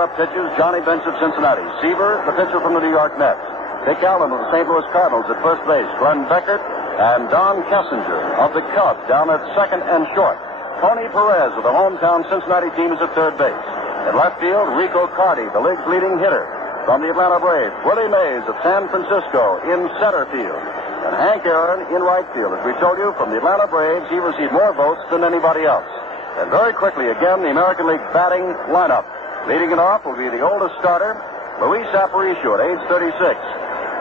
Up pitches Johnny Bench of Cincinnati. Seaver, the pitcher from the New York Mets. Dick Allen of the St. Louis Cardinals at first base. Glenn Beckert and Don Kessinger of the Cubs down at second and short. Tony Perez of the hometown Cincinnati team is at third base. In left field, Rico Carty, the league's leading hitter. From the Atlanta Braves, Willie Mays of San Francisco in center field. And Hank Aaron in right field. As we told you, from the Atlanta Braves, he received more votes than anybody else. And very quickly, again, the American League batting lineup. Leading it off will be the oldest starter, Luis Aparicio, at age 36.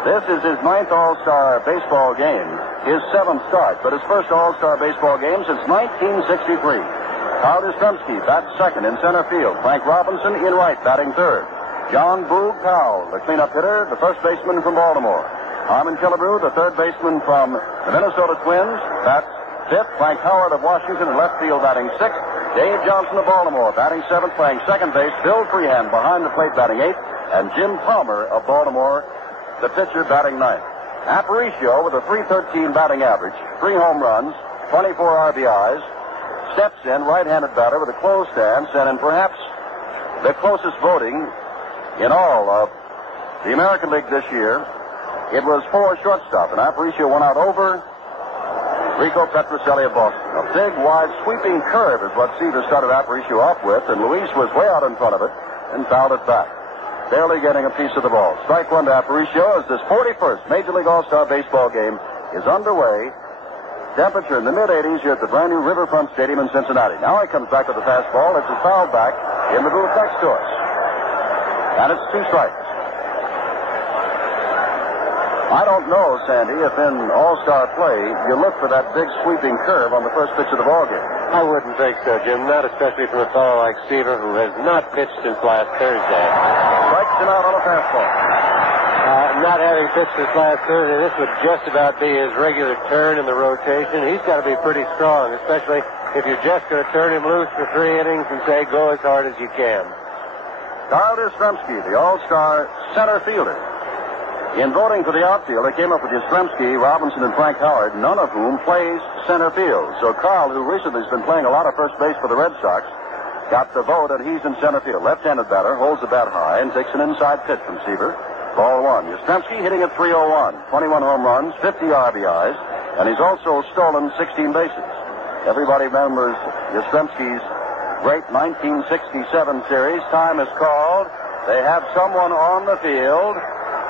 This is his 9th All-Star baseball game, his 7th start, but his first All-Star baseball game since 1963. Carl Yastrzemski bats second in center field. Frank Robinson in right, batting third. John Boog Powell, the cleanup hitter, the first baseman from Baltimore. Harmon Killebrew, the third baseman from the Minnesota Twins, bats fifth. Frank Howard of Washington in left field, batting sixth. Dave Johnson of Baltimore, batting seventh, playing second base. Bill Freehand behind the plate, batting eighth. And Jim Palmer of Baltimore, the pitcher, batting ninth. Aparicio, with a .313 batting average, 3 home runs, 24 RBIs, steps in, right-handed batter with a closed stance, and in perhaps the closest voting in all of the American League this year, it was for shortstop, and Aparicio went out over Rico Petrocelli of Boston. A big, wide, sweeping curve is what Seaver started Aparicio off with, and Luis was way out in front of it and fouled it back, barely getting a piece of the ball. Strike one to Aparicio as this 41st Major League All-Star Baseball game is underway. Temperature in the mid-80s here at the brand new Riverfront Stadium in Cincinnati. Now he comes back with the fastball. It's a foul back in the booth next to us. And it's 2 strikes. I don't know, Sandy, if in all-star play you look for that big sweeping curve on the first pitch of the ballgame. I wouldn't think so, Jim. Not especially from a fellow like Seaver, who has not pitched since last Thursday. Strikes him out on a fastball. Not having pitched since last Thursday, this would just about be his regular turn in the rotation. He's got to be pretty strong, especially if you're just going to turn him loose for 3 innings and say, go as hard as you can. Carl Yastrzemski, the all-star center fielder. In voting for the outfield, they came up with Yastrzemski, Robinson, and Frank Howard, none of whom plays center field. So Carl, who recently has been playing a lot of first base for the Red Sox, got the vote, and he's in center field. Left-handed batter, holds the bat high, and takes an inside pitch from Seaver. Ball one. Yastrzemski hitting at .301, 21 home runs, 50 RBIs, and he's also stolen 16 bases. Everybody remembers Yastrzemski's great 1967 series. Time is called. They have someone on the field,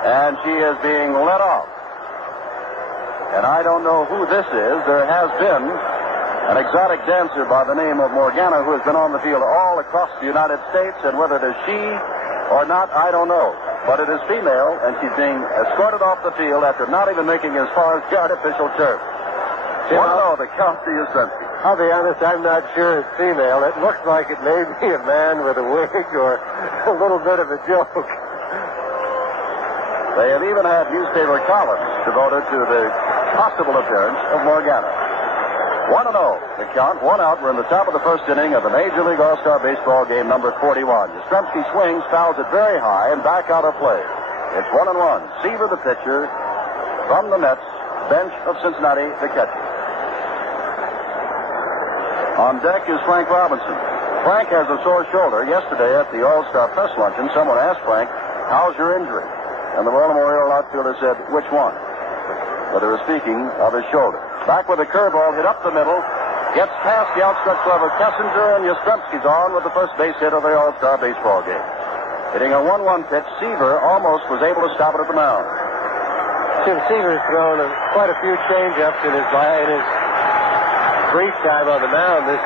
and she is being let off. And I don't know who this is. There has been an exotic dancer by the name of Morgana who has been on the field all across the United States, and whether it is she or not, I don't know. But it is female, and she's being escorted off the field after not even making as far as the artificial turf. Well, the count to Yastrzemski. I'll be honest, I'm not sure it's female. It looks like it may be a man with a wig or a little bit of a joke. They have even had newspaper columns devoted to the possible appearance of Morgana. 1-0, the count, 1 out. We're in the top of the first inning of the Major League All-Star Baseball game number 41. Yastrzemski swings, fouls it very high, and back out of play. It's 1-1. Seaver, the pitcher, from the Mets, Bench of Cincinnati, the catcher. On deck is Frank Robinson. Frank has a sore shoulder. Yesterday at the All-Star press luncheon, someone asked Frank, how's your injury? And the Baltimore Oriole outfielder said, which one? But they were speaking of his shoulder. Back with a curveball, hit up the middle, gets past the outstretched glove of Kessinger, and Yastrzemski's on with the first base hit of the All-Star baseball game. Hitting a 1-1 pitch, Seaver almost was able to stop it at the mound. Jim Seaver's thrown quite a few change-ups in his brief time on the mound. This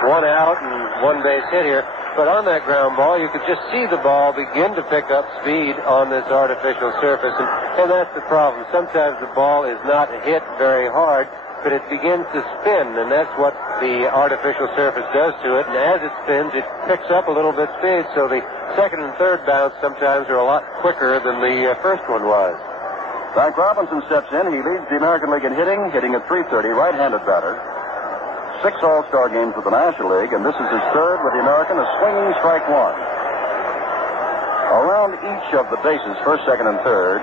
1 out and 1 base hit here. But on that ground ball, you could just see the ball begin to pick up speed on this artificial surface. And that's the problem. Sometimes the ball is not hit very hard, but it begins to spin. And that's what the artificial surface does to it. And as it spins, it picks up a little bit speed. So the second and third bounce sometimes are a lot quicker than the first one was. Frank Robinson steps in. He leads the American League in hitting at .330, right-handed batter. 6 All-Star games with the National League, and this is his third with the American, a swinging strike one. Around each of the bases, first, second, and third,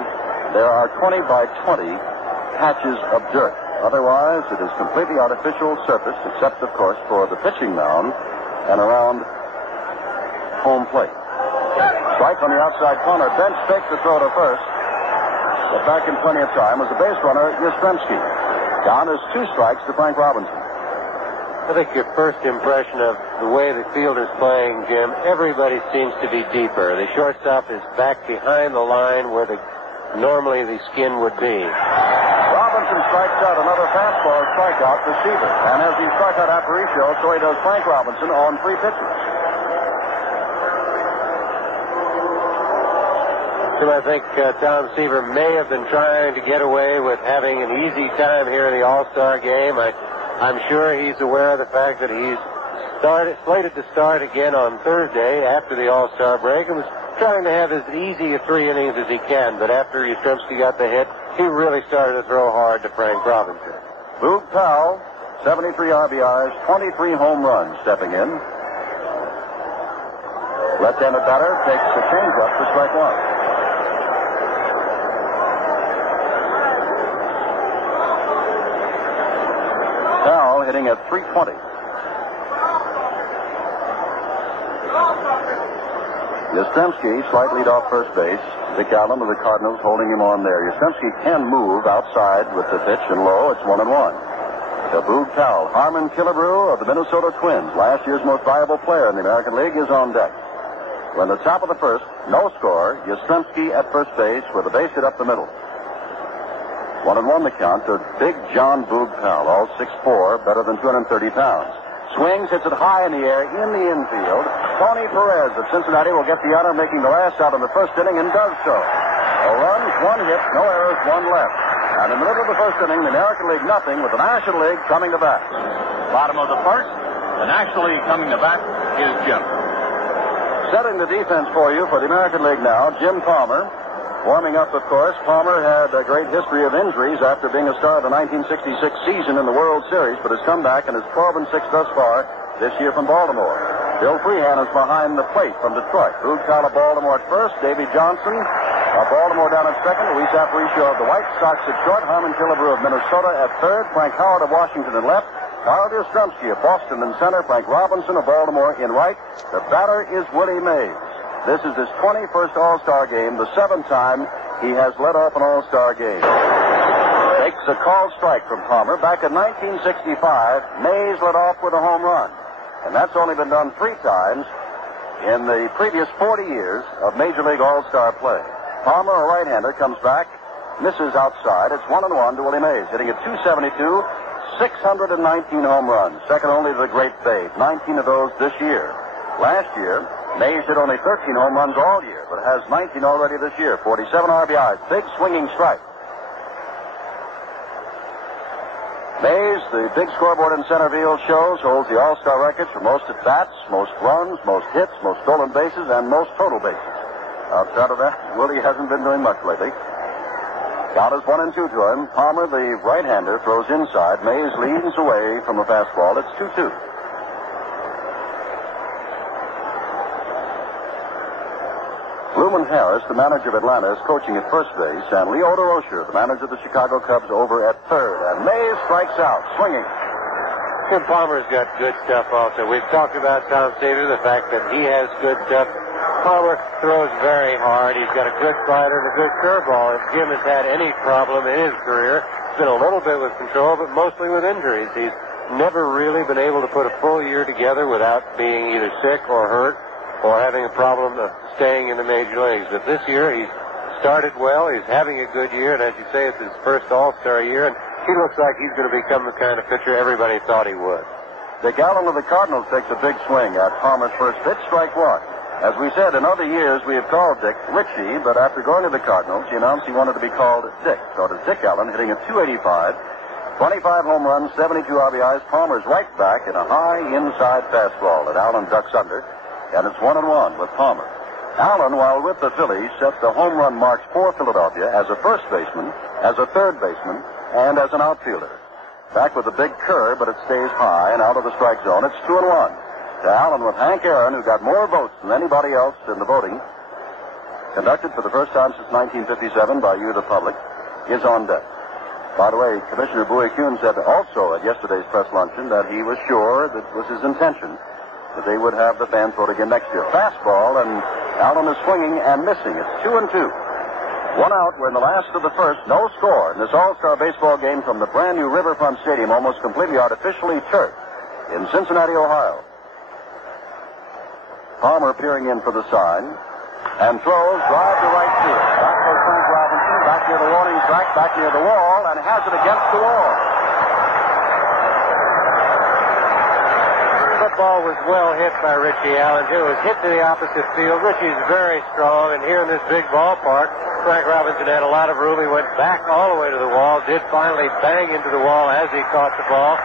there are 20 by 20 patches of dirt. Otherwise, it is completely artificial surface, except, of course, for the pitching mound and around home plate. Strike on the outside corner. Bench fakes the throw to first. But back in plenty of time was the base runner, Yastrzemski. Down is 2 strikes to Frank Robinson. I think your first impression of the way the field is playing, Jim, everybody seems to be deeper. The shortstop is back behind the line where normally the skin would be. Robinson strikes out another fastball strikeout to Seaver. And as he struck out Aparicio, so he does Frank Robinson on 3 pitches. So I think Tom Seaver may have been trying to get away with having an easy time here in the All-Star game. I'm sure he's aware of the fact that he's slated to start again on Thursday after the All-Star break and was trying to have as easy a 3 innings as he can. But after Yastrzemski got the hit, he really started to throw hard to Frank Robinson. Boog Powell, 73 RBIs, 23 home runs stepping in. Left-handed batter takes the changeup for strike 1. Powell hitting at 320. Yastrzemski slight lead off first base. Dick Allen of the Cardinals holding him on there. Yastrzemski can move outside with the pitch and low. It's 1-1. To Boog Powell. Harmon Killebrew of the Minnesota Twins, last year's most valuable player in the American League, is on deck. We're in the top of the first. No score. Yastrzemski at first base with a base hit up the middle. 1-1 the count to Big John Boog Powell, all 6'4", better than 230 pounds. Swings, hits it high in the air, in the infield. Tony Perez of Cincinnati will get the honor, making the last out in the first inning, and does so. No runs, 1 hit, no errors, 1 left. And in the middle of the first inning, the American League nothing, with the National League coming to bat. Bottom of the first, the National League coming to bat is Jim. Setting the defense for you for the American League now, Jim Palmer. Warming up, of course. Palmer had a great history of injuries after being a star of the 1966 season in the World Series, but has come back and is 12-6 thus far this year from Baltimore. Bill Freehan is behind the plate from Detroit. Boog Powell of Baltimore at first. Davy Johnson of Baltimore down at second. Luis Aparicio of the White Sox at short. Harmon Killebrew of Minnesota at third. Frank Howard of Washington in left. Carl Yastrzemski of Boston in center. Frank Robinson of Baltimore in right. The batter is Willie Mays. This is his 21st All-Star game, the 7th time he has led off an All-Star game. Takes a called strike from Palmer. Back in 1965, Mays led off with a home run. And that's only been done 3 times in the previous 40 years of Major League All-Star play. Palmer, a right-hander, comes back, misses outside. It's 1-1 to Willie Mays, hitting at 272, 619 home runs, second only to the great Babe, 19 of those this year. Last year, Mays hit only 13 home runs all year, but has 19 already this year. 47 RBIs. Big swinging strike. Mays, the big scoreboard in center field shows, holds the All-Star records for most at-bats, most runs, most hits, most stolen bases, and most total bases. Outside of that, Willie hasn't been doing much lately. Count is 1-2 to him. Palmer, the right-hander, throws inside. Mays leans away from a fastball. It's 2-2. Luman Harris, the manager of Atlanta, is coaching at first base, and Leo DeRocher, the manager of the Chicago Cubs, over at third. And Mays strikes out, swinging. Tim Palmer's got good stuff also. We've talked about Tom Seaver, the fact that he has good stuff. Palmer throws very hard. He's got a good slider and a good curveball. If Jim has had any problem in his career, it's been a little bit with control, but mostly with injuries. He's never really been able to put a full year together without being either sick or hurt or having a problem of staying in the major leagues. But this year, he's started well. He's having a good year, and as you say, it's his first All-Star year, and he looks like he's going to become the kind of pitcher everybody thought he would. Dick Allen of the Cardinals takes a big swing at Palmer's first pitch, strike 1. As we said, in other years, we have called Dick Richie, but after going to the Cardinals, he announced he wanted to be called Dick. So it is Dick Allen hitting at 285, 25 home runs, 72 RBIs. Palmer's right back in a high inside fastball that Allen ducks under. And it's 1-1 with Palmer. Allen, while with the Phillies, set the home run marks for Philadelphia as a first baseman, as a third baseman, and as an outfielder. Back with a big curve, but it stays high and out of the strike zone. It's 2-1. To Allen with Hank Aaron, who got more votes than anybody else in the voting, conducted for the first time since 1957 by you, the public, is on deck. By the way, Commissioner Bowie Kuhn said also at yesterday's press luncheon that he was sure that was his intention that they would have the fans vote again next year. Fastball, and Allen is swinging and missing. It's 2-2. 1 out. We're in the last of the first. No score in this All-Star baseball game from the brand new Riverfront Stadium, almost completely artificially turfed in Cincinnati, Ohio. Palmer peering in for the sign and throws, drive to right field. Back goes Frank Robinson, back near the warning track, back near the wall, and has it against the wall. That ball was well hit by Richie Allen, too. It was hit to the opposite field. Richie's very strong, and here in this big ballpark, Frank Robinson had a lot of room. He went back all the way to the wall, did finally bang into the wall as he caught the ball.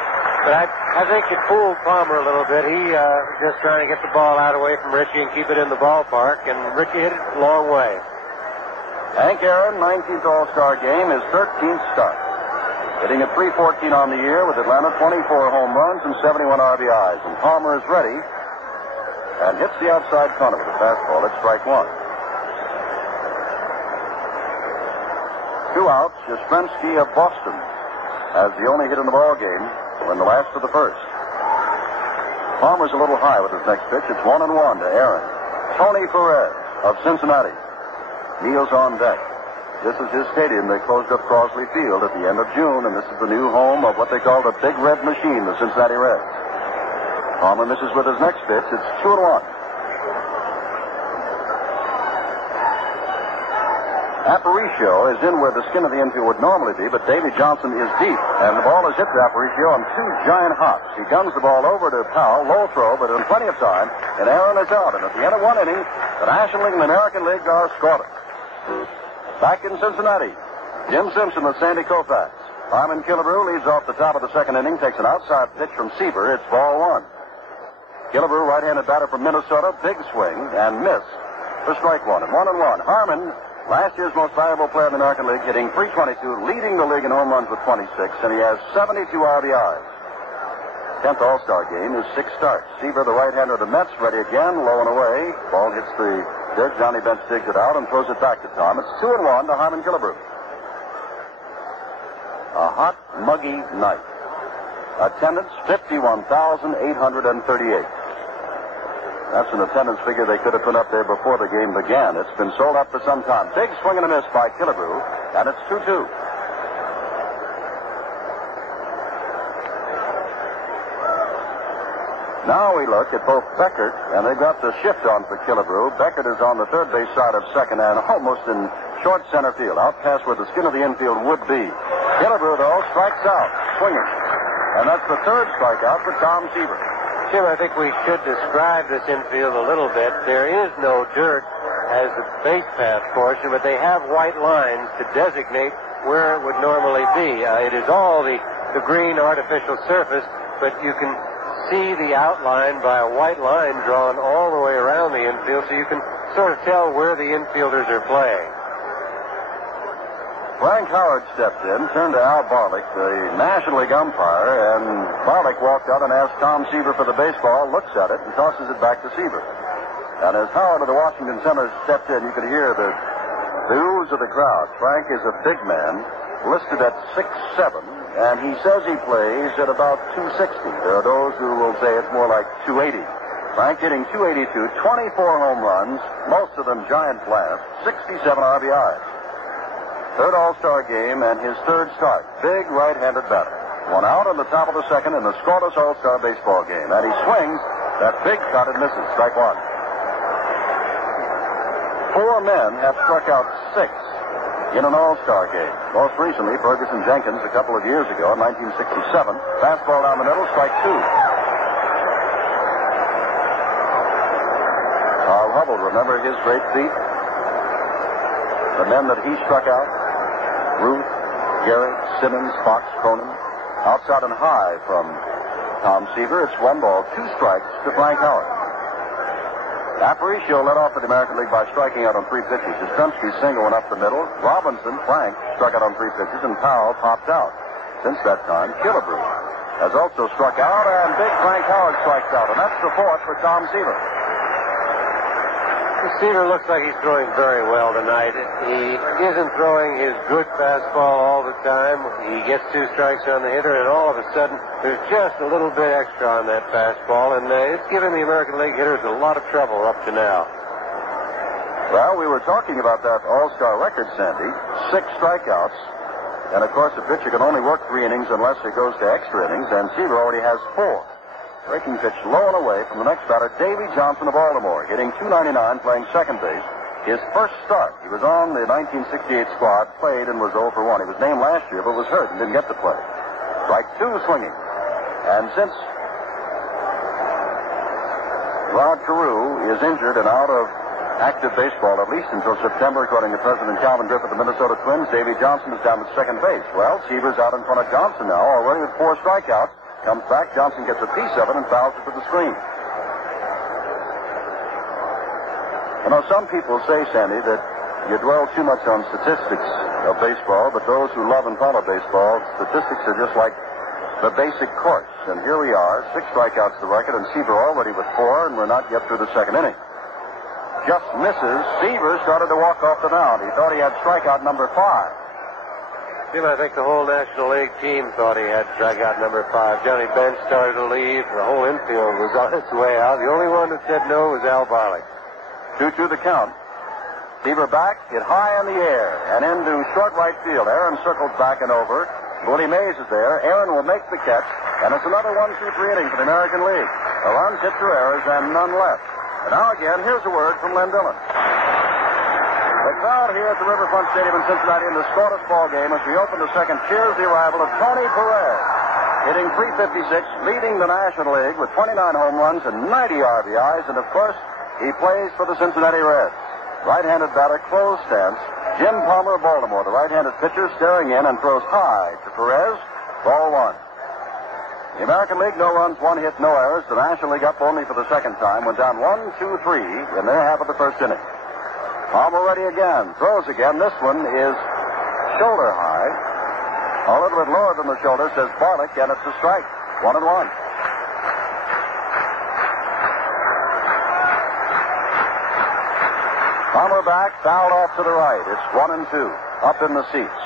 But I think it fooled Palmer a little bit. He just trying to get the ball out away from Richie and keep it in the ballpark, and Richie hit it a long way. Hank Aaron, 19th All-Star game, his 13th start. Hitting at .314 on the year with Atlanta, 24 home runs and 71 RBIs. And Palmer is ready and hits the outside corner with a fastball. It's strike one. 2 outs. Yastrzemski of Boston has the only hit in the ball game. We're in the last of the first. Palmer's a little high with his next pitch. It's 1-1 to Aaron. Tony Perez of Cincinnati kneels on deck. This is his stadium. They closed up Crosley Field at the end of June, and this is the new home of what they call the Big Red Machine, the Cincinnati Reds. Palmer misses with his next pitch. It's 2-1. Aparicio is in where the skin of the infield would normally be, but Davy Johnson is deep, and the ball is hit to Aparicio on 2 giant hops. He guns the ball over to Powell, low throw, but in plenty of time, and Aaron is out. And at the end of 1 inning, the National League and the American League are scoreless. Back in Cincinnati, Jim Simpson with Sandy Koufax. Harmon Killebrew leads off the top of the second inning, takes an outside pitch from Seaver. It's ball 1. Killebrew, right-handed batter from Minnesota, big swing and miss for strike 1. And 1-1. Harmon, last year's most valuable player in the American League, hitting .322, leading the league in home runs with 26, and he has 72 RBIs. 10th All-Star game is 6 starts. Seaver, the right-hander of the Mets, ready again, low and away. Ball hits the dirt. Johnny Bench digs it out and throws it back to Tom. It's 2-1 to Harmon Killebrew. A hot, muggy night. Attendance, 51,838. That's an attendance figure they could have put up there before the game began. It's been sold out for some time. Big swing and a miss by Killebrew, and it's 2-2. Now we look at both Beckert, and they've got the shift on for Killebrew. Beckert is on the third base side of second and almost in short center field, out past where the skin of the infield would be. Killebrew, though, strikes out, swinging. And that's the third strikeout for Tom Seaver. Jim, I think we should describe this infield a little bit. There is no dirt as the base path portion, but they have white lines to designate where it would normally be. It is all the green artificial surface, but you can see the outline by a white line drawn all the way around the infield, so you can sort of tell where the infielders are playing. Frank Howard stepped in, turned to Al Barlick, the National League umpire, and Barlick walked out and asked Tom Seaver for the baseball, looks at it, and tosses it back to Seaver. And as Howard of the Washington Senators stepped in, you could hear the ooze of the crowd. Frank is a big man, listed at 6'7", and he says he plays at about 260. There are those who will say it's more like 280. Frank hitting 282, 24 home runs, most of them giant blasts, 67 RBIs. Third All-Star game and his third start. Big right-handed batter. 1 out on the top of the second in the scoreless All-Star baseball game. And he swings that big cut and misses. Strike 1. 4 men have struck out 6 in an All-Star game. Most recently, Ferguson Jenkins a couple of years ago in 1967. Fastball down the middle, strike 2. Carl Hubble, remember his great feat? The men that he struck out: Ruth, Garrett, Simmons, Fox, Cronin. Outside and high from Tom Seaver. It's 1 ball, 2 strikes to Frank Howard. Aparicio led off for the American League by striking out on 3 pitches. Yastrzemski single went up the middle. Robinson, Frank, struck out on 3 pitches, and Powell popped out. Since that time, Killebrew has also struck out, and big Frank Howard strikes out, and that's the 4th for Tom Seaver. Seaver looks like he's throwing very well tonight. He isn't throwing his good fastball all the time. He gets 2 strikes on the hitter, and all of a sudden, there's just a little bit extra on that fastball, and it's giving the American League hitters a lot of trouble up to now. Well, we were talking about that all-star record, Sandy. 6 strikeouts. And, of course, the pitcher can only work 3 innings unless it goes to extra innings, and Seaver already has 4. Breaking pitch low and away from the next batter, Davy Johnson of Baltimore, hitting .299, playing second base. His first start, he was on the 1968 squad, played and was 0 for 1. He was named last year, but was hurt and didn't get to play. Strike 2 swinging. And since Rod Carew is injured and out of active baseball, at least until September, according to President Calvin Griffith of the Minnesota Twins, Davy Johnson is down at second base. Well, Seaver's out in front of Johnson now, already with 4 strikeouts. Comes back, Johnson gets a piece of it and fouls it to the screen. You know, some people say, Sandy, that you dwell too much on statistics of baseball, but those who love and follow baseball, statistics are just like the basic course. And here we are, 6 strikeouts to the record, and Seaver already with 4, and we're not yet through the second inning. Just misses. Seaver started to walk off the mound. He thought he had strikeout number 5. Jim, I think the whole National League team thought he had strikeout number 5. Johnny Bench started to leave. The whole infield was on its way out. The only one that said no was Al Barley. 2-2 the count. Seaver back, hit high in the air, and into short right field. Aaron circles back and over. Willie Mays is there. Aaron will make the catch, and it's another 1-2-3 inning for the American League. A runs, hit through errors, and none left. And now again, here's a word from Len Dillon. The crowd here at the Riverfront Stadium in Cincinnati in the scoreless ball game as we open the second cheers the arrival of Tony Perez, hitting .356, leading the National League with 29 home runs and 90 RBIs, and of course, he plays for the Cincinnati Reds. Right-handed batter, closed stance. Jim Palmer of Baltimore, the right-handed pitcher, staring in and throws high to Perez. Ball 1. The American League, no runs, 1 hit, no errors. The National League up only for the second time, went down 1-2-3 in their half of the first inning. Palmer ready again, throws again. This one is shoulder high. A little bit lower than the shoulder, says Barlick, and it's a strike. 1-1. Palmer back, fouled off to the right. It's 1-2, up in the seats.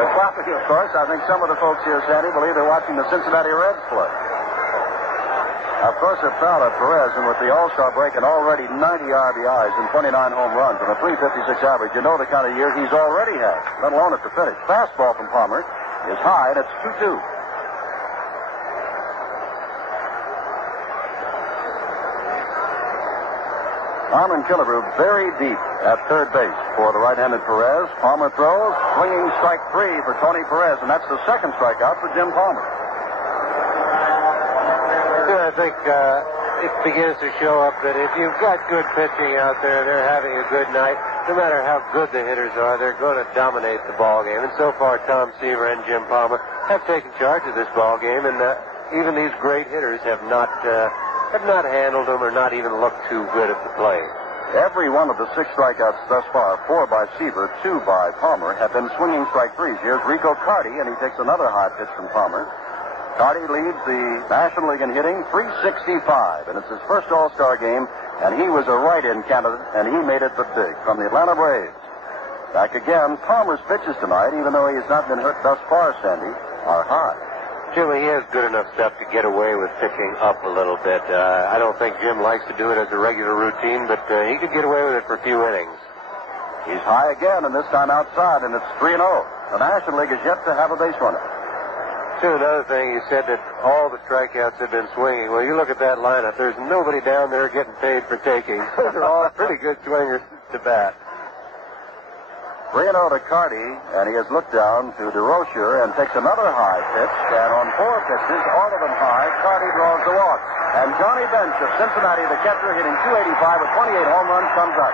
They're clapping, of course. I think some of the folks here, Sandy, believe they're watching the Cincinnati Reds play. Of course, it fouled at Perez, and with the All-Star break and already 90 RBIs and 29 home runs and a .356 average, you know the kind of year he's already had, let alone at the finish. Fastball from Palmer is high, and it's 2-2. Armin Killebrew very deep at third base for the right-handed Perez. Palmer throws, swinging strike 3 for Tony Perez, and that's the second strikeout for Jim Palmer. I think it begins to show up that if you've got good pitching out there, they're having a good night. No matter how good the hitters are, they're going to dominate the ball game. And so far, Tom Seaver and Jim Palmer have taken charge of this ball game, and even these great hitters have not handled them or not even looked too good at the plate. Every one of the 6 strikeouts thus far, 4 by Seaver, 2 by Palmer, have been swinging strike 3s. Here's Rico Carty, and he takes another high pitch from Palmer. Carty leads the National League in hitting, .365, and it's his first All-Star game, and he was a write-in candidate, and he made it but big from the Atlanta Braves. Back again, Palmer's pitches tonight, even though he has not been hurt thus far, Sandy, are high. Jimmy, he has good enough stuff to get away with pitching up a little bit. I don't think Jim likes to do it as a regular routine, but he could get away with it for a few innings. He's high again, and this time outside, and it's 3-0. The National League is yet to have a base runner. Too, another thing, you said that all the strikeouts have been swinging. Well, you look at that lineup, there's nobody down there getting paid for taking. They're all pretty good swingers to bat. 3-0 to Carty, and he has looked down to DeRocher and takes another high pitch, and on 4 pitches, all of them high, Carty draws the walk. And Johnny Bench of Cincinnati, the catcher, hitting .285 with 28 home runs, comes up.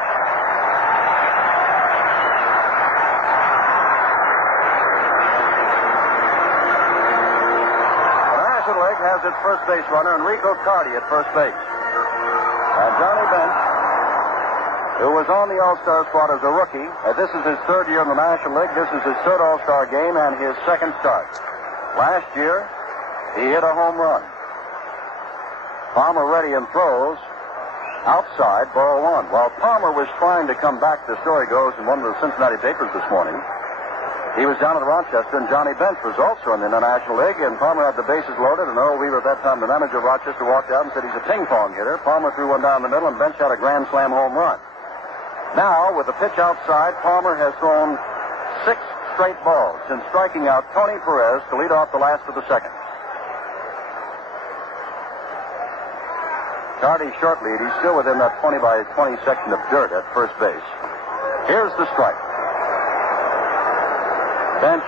Has its first base runner, Enrico Carty at first base. And Johnny Bench, who was on the All-Star squad as a rookie, this is his 3rd year in the National League. This is his 3rd All-Star game and his 2nd start. Last year, he hit a home run. Palmer ready and throws. Outside, ball one. While Palmer was trying to come back, the story goes in one of the Cincinnati papers this morning, he was down at Rochester, and Johnny Bench was also in the International League, and Palmer had the bases loaded, and Earl Weaver at that time, the manager of Rochester, walked out and said he's a ping-pong hitter. Palmer threw one down the middle, and Bench had a grand slam home run. Now, with the pitch outside, Palmer has thrown 6 straight balls since striking out Tony Perez to lead off the last of the second. Carty short lead. He's still within that 20 by 20 section of dirt at first base. Here's the strike. Bench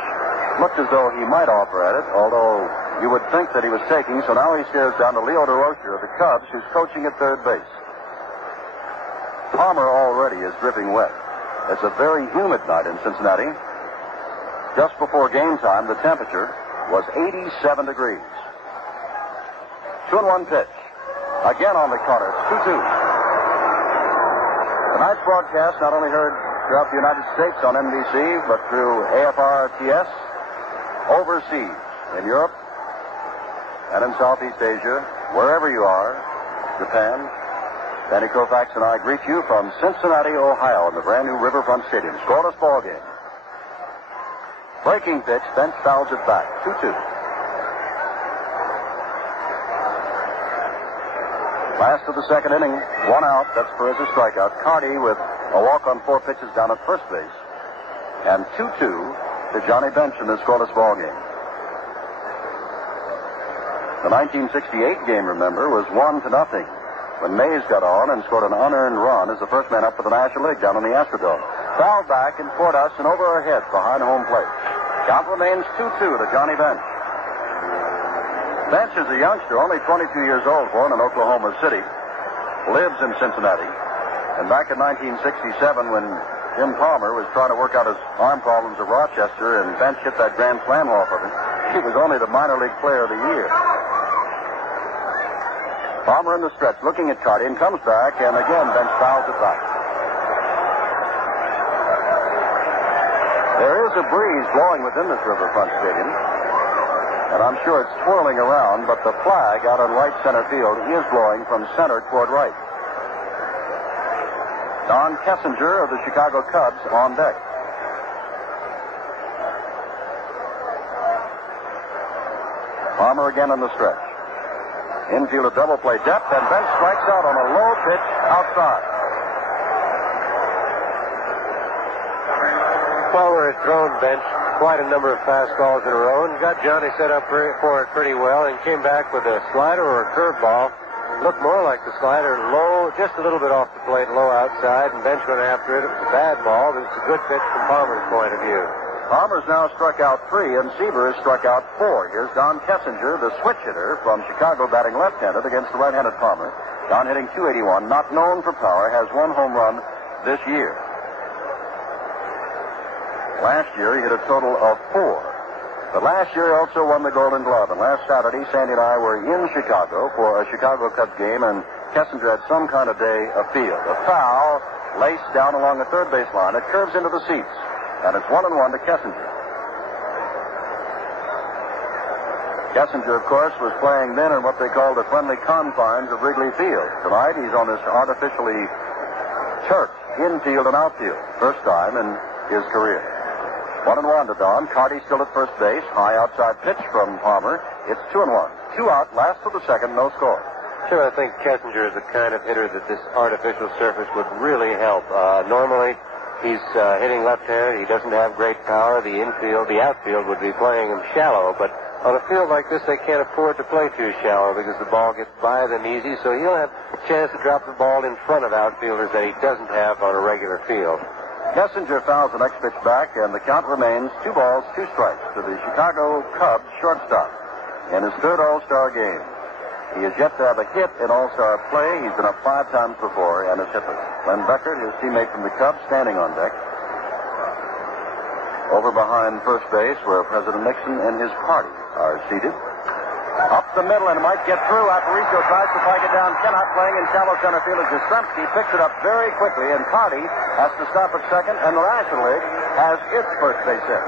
looked as though he might offer at it, although you would think that he was taking, so now he stares down to Leo DeRocher of the Cubs, who's coaching at third base. Palmer already is dripping wet. It's a very humid night in Cincinnati. Just before game time, the temperature was 87 degrees. 2-1 pitch. Again on the corner. It's 2-2. Tonight's broadcast not only heard throughout the United States on NBC, but through AFR-TS, overseas, in Europe, and in Southeast Asia, wherever you are, Japan. Danny Koufax and I greet you from Cincinnati, Ohio, in the brand new Riverfront Stadium. Scoreless ball game. Breaking pitch, Bench fouls it back. 2-2. Last of the second inning, 1 out. That's Perez's strikeout. Carty with a walk on 4 pitches down at first base. And 2-2 to Johnny Bench in this scoreless ball game. The 1968 game, remember, was 1-0 when Mays got on and scored an unearned run as the first man up for the National League down in the Astrodome. Fouled back and toward us and over our heads behind home plate. Count remains 2-2 to Johnny Bench. Bench is a youngster, only 22 years old, born in Oklahoma City, lives in Cincinnati. And back in 1967, when Jim Palmer was trying to work out his arm problems at Rochester and Bench hit that grand slam off of him, he was only the minor league player of the year. Palmer in the stretch, looking at Carty, and comes back, and again Bench fouls it back. There is a breeze blowing within this Riverfront Stadium, and I'm sure it's swirling around, but the flag out on right center field is blowing from center toward right. Don Kessinger of the Chicago Cubs on deck. Palmer again on the stretch. Infield a double play depth, and Bench strikes out on a low pitch outside. Palmer has thrown Bench quite a number of fastballs in a row and got Johnny set up for it pretty well and came back with a slider or a curveball. Looked more like the slider, low, just a little bit off the plate, low outside, and Bench went after it. It was a bad ball, but it's a good pitch from Palmer's point of view. Palmer's now struck out 3, and Seaver has struck out 4. Here's Don Kessinger, the switch hitter from Chicago, batting left-handed against the right-handed Palmer. Don hitting .281, not known for power, has 1 home run this year. Last year, he hit a total of 4. But last year, he also won the Golden Glove. And last Saturday, Sandy and I were in Chicago for a Chicago Cubs game, and Kessinger had some kind of day afield. A foul laced down along the third base line. It curves into the seats, and it's 1-1 to Kessinger. Kessinger, of course, was playing then in what they call the friendly confines of Wrigley Field. Tonight, he's on this artificially turfed infield and outfield. First time in his career. 1-1 to Don. Carty still at first base. High outside pitch from Palmer. It's 2-1. 2 out, last of the second, no score. Sure, I think Kessinger is the kind of hitter that this artificial surface would really help. Normally, he's hitting left-handed. He doesn't have great power. The outfield would be playing him shallow, but on a field like this, they can't afford to play too shallow because the ball gets by them easy, so he'll have a chance to drop the ball in front of outfielders that he doesn't have on a regular field. Kessinger fouls the next pitch back, and the count remains 2 balls, 2 strikes to the Chicago Cubs shortstop in his third All-Star game. He has yet to have a hit in All-Star play. He's been up 5 times before and is hitless. Len Beckert, his teammate from the Cubs, standing on deck. Over behind first base, where President Nixon and his party are seated. Up the middle, and it might get through. Aparicio tries to fight it down. Cannot, playing in shallow center field as Yastrzemski picks it up very quickly, and Carty has to stop at second, and the National League has its first base hit.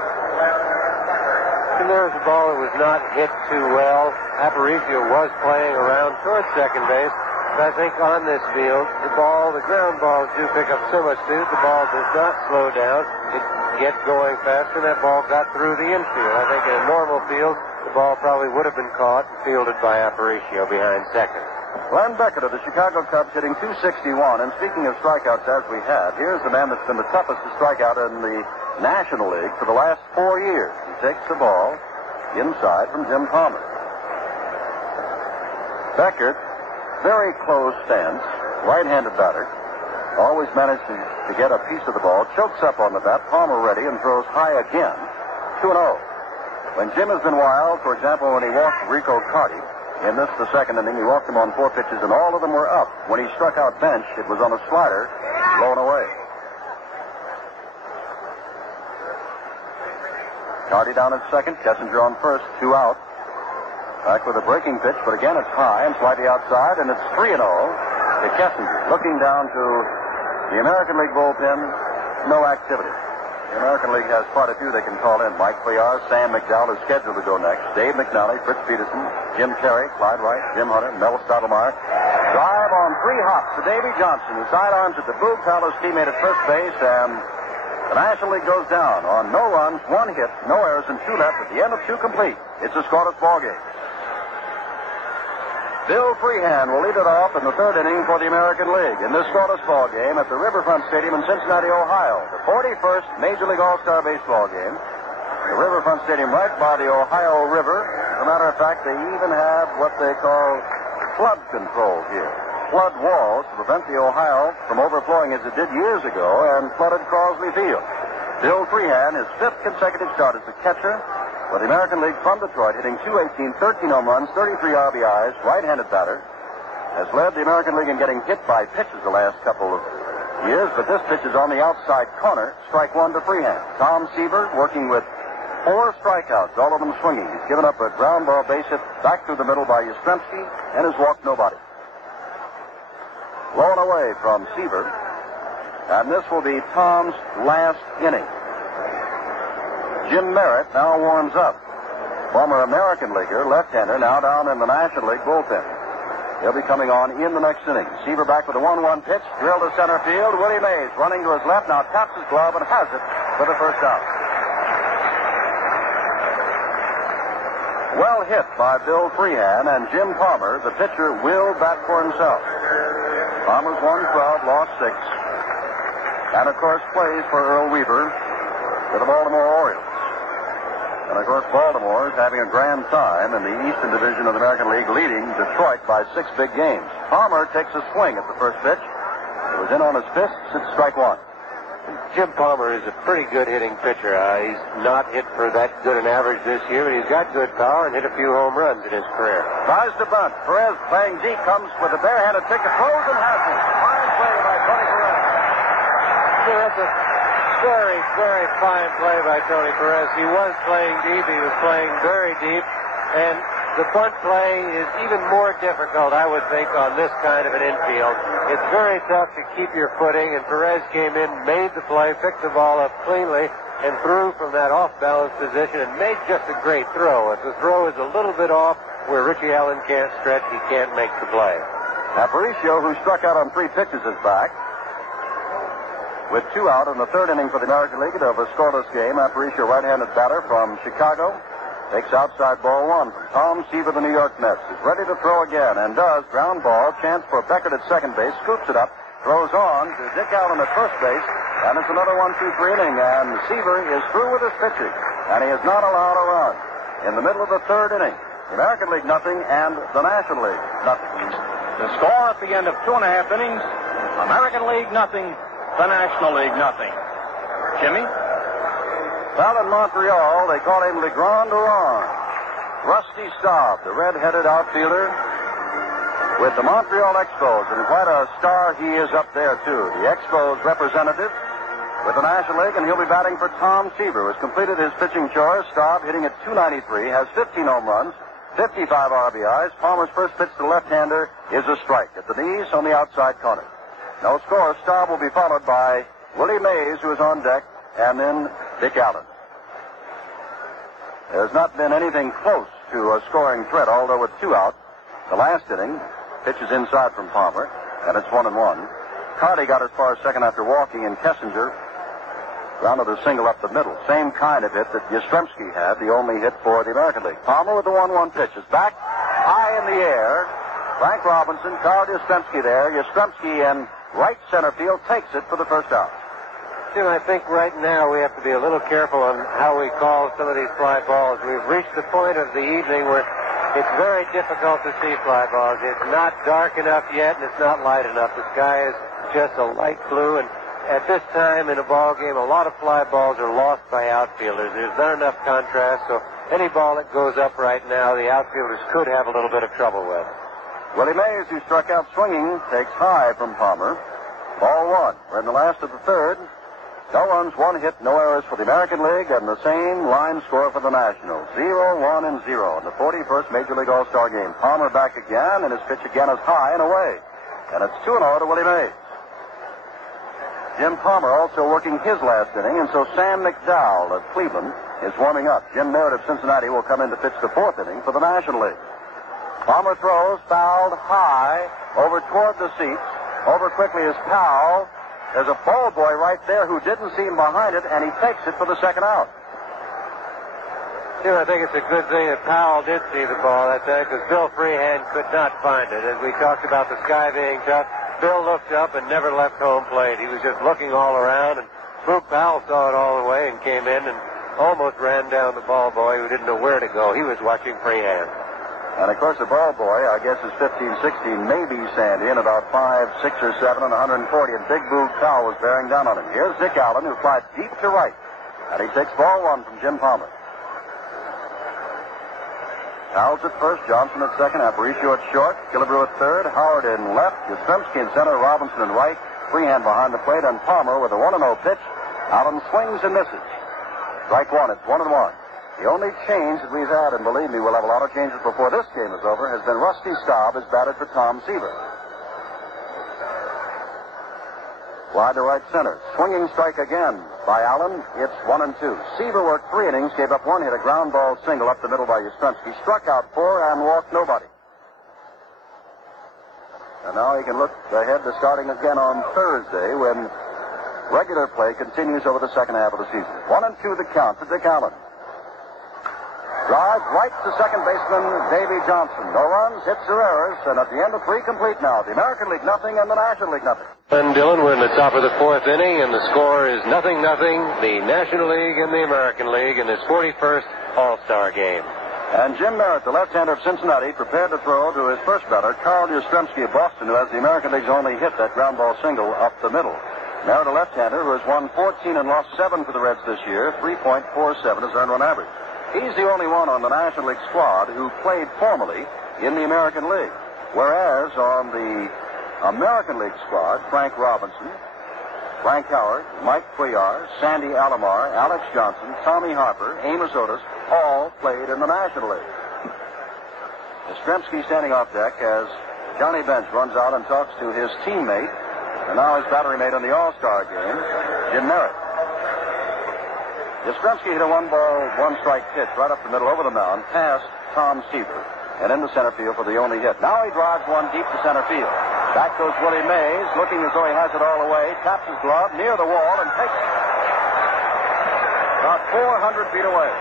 And there was a ball that was not hit too well. Aparicio was playing around towards second base. But I think on this field, the ground balls do pick up so much speed. The ball does not slow down. It gets going faster, and that ball got through the infield. I think in a normal field, the ball probably would have been caught and fielded by Aparicio behind second. Glenn Beckert of the Chicago Cubs hitting .261. And speaking of strikeouts as we have, here's the man that's been the toughest to strike out in the National League for the last 4 years. He takes the ball inside from Jim Palmer. Beckert, very close stance, right-handed batter. Always managed to get a piece of the ball. Chokes up on the bat. Palmer ready and throws high again. 2-0. When Jim has been wild, for example, when he walked Rico Carty, in this, the second inning, he walked him on 4 pitches, and all of them were up. When he struck out Bench, it was on a slider, blown away. Carty down at second, Kessinger on first, 2 out. Back with a breaking pitch, but again it's high and slightly outside, and it's 3-0 to Kessinger. Looking down to the American League bullpen, no activity. The American League has quite a few they can call in. Mike Cuellar, Sam McDowell is scheduled to go next. Dave McNally, Fritz Peterson, Jim Carey, Clyde Wright, Jim Hunter, Mel Stottlemyre. Drive on 3 hops to Davy Johnson, who sidearms at the Boog Palace teammate at first base, and the National League goes down on no runs, 1 hit, no errors, and 2 left at the end of 2 complete. It's a scoreless ball game. Bill Freehan will lead it off in the 3rd inning for the American League in this scoreless ball game at the Riverfront Stadium in Cincinnati, Ohio. The 41st Major League All-Star Baseball game. The Riverfront Stadium right by the Ohio River. As a matter of fact, they even have what they call flood control here. Flood walls to prevent the Ohio from overflowing as it did years ago and flooded Crosley Field. Bill Freehan, his 5th consecutive start as the catcher for the American League from Detroit, hitting .218, 13 home runs, 33 RBIs, right-handed batter, has led the American League in getting hit by pitches the last couple of years, but this pitch is on the outside corner, strike 1 to Freehan. Tom Seaver working with 4 strikeouts, all of them swinging. He's given up a ground ball base hit back through the middle by Yastrzemski and has walked nobody. Blown away from Seaver, and this will be Tom's last inning. Jim Merritt now warms up. Former American leaguer, left-hander, now down in the National League bullpen. He'll be coming on in the next inning. Seaver back with a 1-1 pitch, drilled to center field. Willie Mays running to his left, now taps his glove and has it for the first out. Well hit by Bill Freehan, and Jim Palmer, the pitcher, will bat for himself. Palmer's won 12, lost 6. And, of course, plays for Earl Weaver with the Baltimore Orioles. And, of course, Baltimore is having a grand time in the Eastern Division of the American League, leading Detroit by 6 big games. Palmer takes a swing at the first pitch. It was in on his fist. It's strike 1. Jim Palmer is a pretty good hitting pitcher. He's not hit for that good an average this year, but he's got good power and hit a few home runs in his career. Tries to bunt. Perez playing deep, comes with a barehanded pick to close and has it. Fine play by Tony Perez. That's a very, very fine play by Tony Perez. He was playing deep. He was playing very deep. And the bunt play is even more difficult, I would think, on this kind of an infield. It's very tough to keep your footing, and Perez came in, made the play, picked the ball up cleanly, and threw from that off-balance position and made just a great throw. If the throw is a little bit off where Richie Allen can't stretch, he can't make the play. Aparicio, who struck out on 3 pitches, is back. With 2 out in the 3rd inning for the American League of a scoreless game, Aparicio, right-handed batter from Chicago, takes outside ball 1 from Tom Seaver, the New York Mets. Is ready to throw again and does. Ground ball, chance for Beckert at second base, scoops it up, throws on to Dick Allen at first base, and it's another 1-2-3 inning, and Seaver is through with his pitching, and he is not allowed a run. In the middle of the 3rd inning, the American League nothing, and the National League nothing. The score at the end of 2.5 innings, American League nothing, the National League nothing. Jimmy? Well, in Montreal, they call him Le Grand Durand. Rusty Staub, the red-headed outfielder with the Montreal Expos, and quite a star he is up there, too. The Expos representative with the National League, and he'll be batting for Tom Seaver, who has completed his pitching chores. Staub hitting at .293, has 15 home runs, 55 RBIs. Palmer's first pitch to the left-hander is a strike at the knees on the outside corner. No score. Staub will be followed by Willie Mays, who is on deck, and then Dick Allen. There's not been anything close to a scoring threat, although with 2 out. The last inning, pitches inside from Palmer, and it's 1-1. Carty got as far as second after walking, and Kessinger grounded a single up the middle. Same kind of hit that Yastrzemski had, the only hit for the American League. Palmer with the 1-1 pitch is back high in the air. Frank Robinson, Carl Yastrzemski there. Yastrzemski in right center field takes it for the first out. Jim, I think right now we have to be a little careful on how we call some of these fly balls. We've reached the point of the evening where it's very difficult to see fly balls. It's not dark enough yet, and it's not light enough. The sky is just a light blue, and at this time in a ball game, a lot of fly balls are lost by outfielders. There's not enough contrast, so any ball that goes up right now, the outfielders could have a little bit of trouble with. Willie Mays, who struck out swinging, takes high from Palmer. Ball 1. We're in the last of the third. No runs, 1 hit, no errors for the American League, and the same line score for the Nationals. 0-1-0 in the 41st Major League All-Star game. Palmer back again, and his pitch again is high and away. And it's 2-0 to Willie Mays. Jim Palmer also working his last inning, and so Sam McDowell of Cleveland is warming up. Jim Merritt of Cincinnati will come in to pitch the 4th inning for the National League. Palmer throws, fouled high, over toward the seats. Over quickly is Powell. There's a ball boy right there who didn't see him behind it, and he takes it for the second out. Jim, I think it's a good thing that Powell did see the ball that time, because Bill Freehand could not find it. As we talked about the sky being tough, Bill looked up and never left home plate. He was just looking all around, and Spook Powell saw it all the way and came in and almost ran down the ball boy who didn't know where to go. He was watching Freehand. And, of course, the ball boy, I guess, is 15, 16, maybe Sandy, and about 5, 6, or 7, and 140. And Big Boo Cow was bearing down on him. Here's Dick Allen, who flies deep to right. And he takes ball 1 from Jim Palmer. Howells at first, Johnson at second, Aparicio at short, Killebrew at third, Howard in left, Yastrzemski in center, Robinson in right, Freehand behind the plate, and Palmer with a 1-0 pitch. Allen swings and misses. Strike 1, it's 1-1. The only change that we've had, and believe me, we'll have a lot of changes before this game is over, has been Rusty Staub has batted for Tom Seaver. Wide to right center. Swinging strike again by Allen. It's 1-2. Seaver worked 3 innings, gave up 1 hit, a ground ball single up the middle by Yastrzemski, struck out 4 and walked nobody. And now he can look ahead to starting again on Thursday when regular play continues over the second half of the season. 1-2 the count to Dick Allen. Drive right to second baseman Davy Johnson. No runs, hits or errors, and at the end of 3 complete now. The American League nothing and the National League nothing. And Dillon, we're in the top of the 4th inning, and the score is 0-0. The National League and the American League in this 41st All-Star game. And Jim Merritt, the left-hander of Cincinnati, prepared to throw to his first batter, Carl Yastrzemski of Boston, who has the American League's only hit, that ground ball single up the middle. Merritt, a left-hander who has won 14 and lost 7 for the Reds this year, 3.47 is earned run average. He's the only one on the National League squad who played formally in the American League. Whereas on the American League squad, Frank Robinson, Frank Howard, Mike Cuellar, Sandy Alomar, Alex Johnson, Tommy Harper, Amos Otis, all played in the National League. Yastrzemski standing off deck as Johnny Bench runs out and talks to his teammate, and now his battery mate in the All-Star game, Jim Merritt. Yastrzemski hit a 1-ball, 1-strike pitch right up the middle over the mound, past Tom Seaver, and into center field for the only hit. Now he drives one deep to center field. Back goes Willie Mays, looking as though he has it all away, taps his glove near the wall and takes it. About 400 feet away.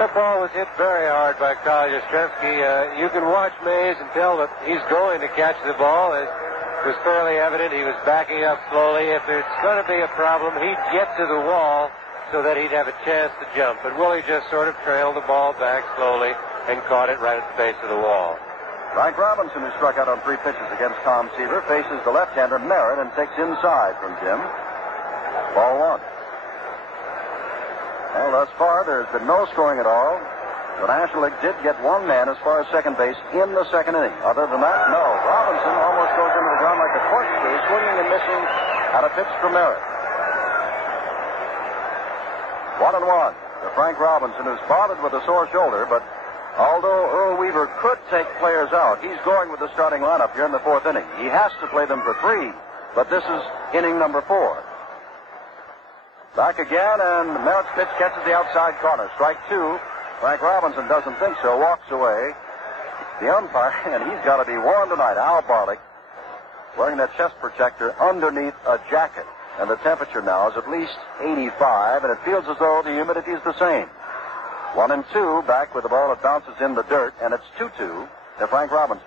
That ball was hit very hard by Carl Yastrzemski. You can watch Mays and tell that he's going to catch the ball. It was fairly evident he was backing up slowly. If there's going to be a problem, he'd get to the wall so that he'd have a chance to jump. But Willie just sort of trailed the ball back slowly and caught it right at the base of the wall. Frank Robinson, who struck out on 3 pitches against Tom Seaver, faces the left-hander Merritt and takes inside from Jim. Ball 1. Well, thus far, there's been no scoring at all. The National League did get 1 man as far as second base in the second inning. Other than that, no. Robinson almost goes into the ground like a corkscrew, swinging and missing at a pitch from Merritt. 1-1 to Frank Robinson, who's bothered with a sore shoulder, but although Earl Weaver could take players out, he's going with the starting lineup here in the 4th inning. He has to play them for 3, but this is inning number 4. Back again, and Merritt's pitch catches the outside corner. Strike two. Frank Robinson doesn't think so, walks away. The umpire, and he's got to be warm tonight, Al Barlick, wearing that chest protector underneath a jacket. And the temperature now is at least 85, and it feels as though the humidity is the same. 1-2, back with the ball that bounces in the dirt, and it's 2-2 to Frank Robinson.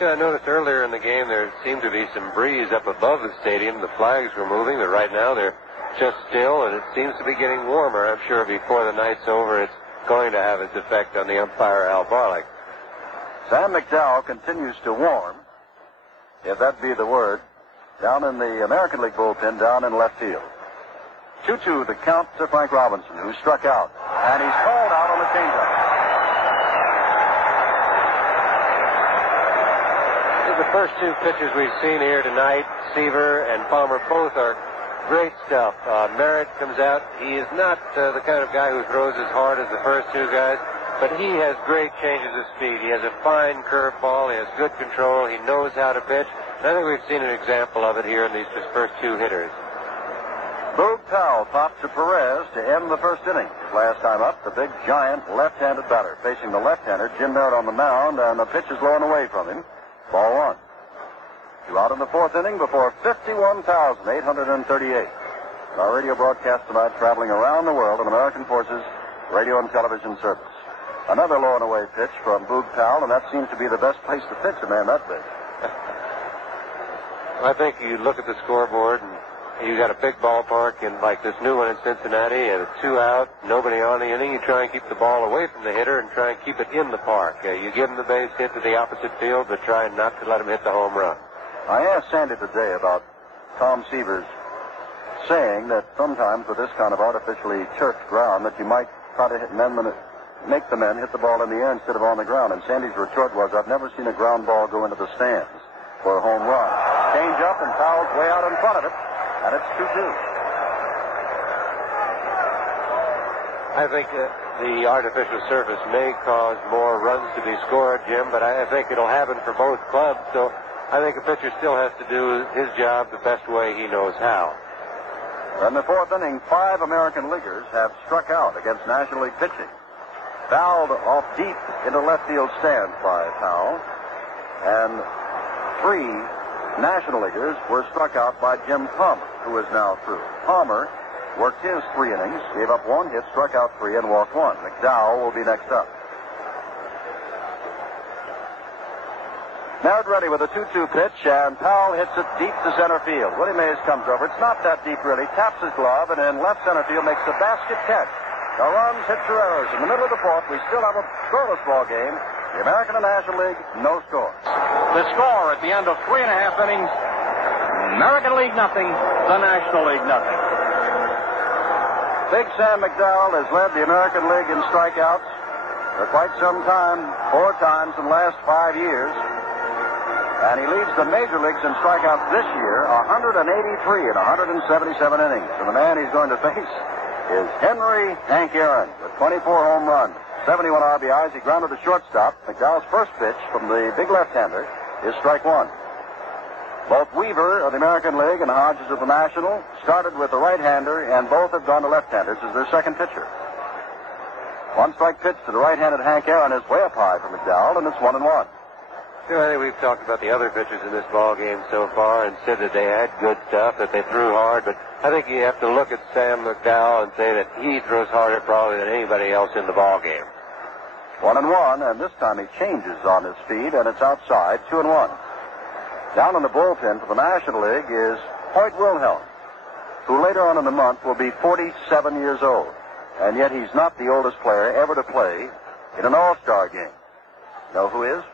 Yeah, I noticed earlier in the game there seemed to be some breeze up above the stadium. The flags were moving, but right now they're just still, and it seems to be getting warmer. I'm sure before the night's over, it's going to have its effect on the umpire, Al Barlick. Sam McDowell continues to warm, if that be the word, down in the American League bullpen, down in left field. 2-2 the count to Frank Robinson, who struck out, and he's called out on the changeup. The first two pitches we've seen here tonight, Seaver and Palmer, both are great stuff. Merritt comes out. He is not the kind of guy who throws as hard as the first two guys, but he has great changes of speed. He has a fine curveball. He has good control. He knows how to pitch. And I think we've seen an example of it here in these first two hitters. Boog Powell popped to Perez to end the first inning. Last time up, the big, giant, left-handed batter facing the left-hander, Jim Merritt on the mound, and the pitch is low and away from him. Ball one. Two out in the fourth inning before 51,838. Our radio broadcast tonight traveling around the world on American Forces radio and television service. Another low and away pitch from Boog Powell, and that seems to be the best place to pitch a man that big. I think you look at the scoreboard, and you got a big ballpark, and like this new one in Cincinnati, and it's 2 out, nobody on the inning. You try and keep the ball away from the hitter and try and keep it in the park. You give him the base hit to the opposite field, but try not to let him hit the home run. I asked Sandy today about Tom Seaver's saying that sometimes with this kind of artificially turfed ground that you might try to make the men hit the ball in the air instead of on the ground. And Sandy's retort was, I've never seen a ground ball go into the stands for a home run. Change up, and Powell's way out in front of it, and it's 2-2. I think the artificial surface may cause more runs to be scored, Jim, but I think it'll happen for both clubs. So I think a pitcher still has to do his job the best way he knows how. In the fourth inning, 5 American leaguers have struck out against National League pitching. Fouled off deep into left field stands by Powell, and 3 National Leaguers were struck out by Jim Palmer, who is now through. Palmer worked his 3 innings, gave up 1 hit, struck out 3, and walked 1. McDowell will be next up. Merritt ready with a 2-2 pitch, and Powell hits it deep to center field. Willie Mays comes over. It's not that deep, really. Taps his glove, and in left center field makes the basket catch. No runs, hits or errors. In the middle of the fourth, we still have a scoreless ball game. The American and National League, no score. The score at the end of 3.5 innings, American League nothing, the National League nothing. Big Sam McDowell has led the American League in strikeouts for quite some time, 4 times in the last 5 years. And he leads the major leagues in strikeouts this year, 183 in 177 innings. And the man he's going to face is Henry Hank Aaron with 24 home runs, 71 RBIs. He grounded to shortstop. McDowell's first pitch from the big left-hander is strike 1. Both Weaver of the American League and Hodges of the National started with the right-hander, and both have gone to left-handers as their second pitcher. 1 strike pitch to the right-handed Hank Aaron is way up high for McDowell, and it's 1-1. You know, I think we've talked about the other pitchers in this ball game so far and said that they had good stuff, that they threw hard, but I think you have to look at Sam McDowell and say that he throws harder probably than anybody else in the ball game. 1-1, and this time he changes on his feet, and it's outside, 2-1. Down in the bullpen for the National League is Hoyt Wilhelm, who later on in the month will be 47 years old, and yet he's not the oldest player ever to play in an All-Star game. Know who is?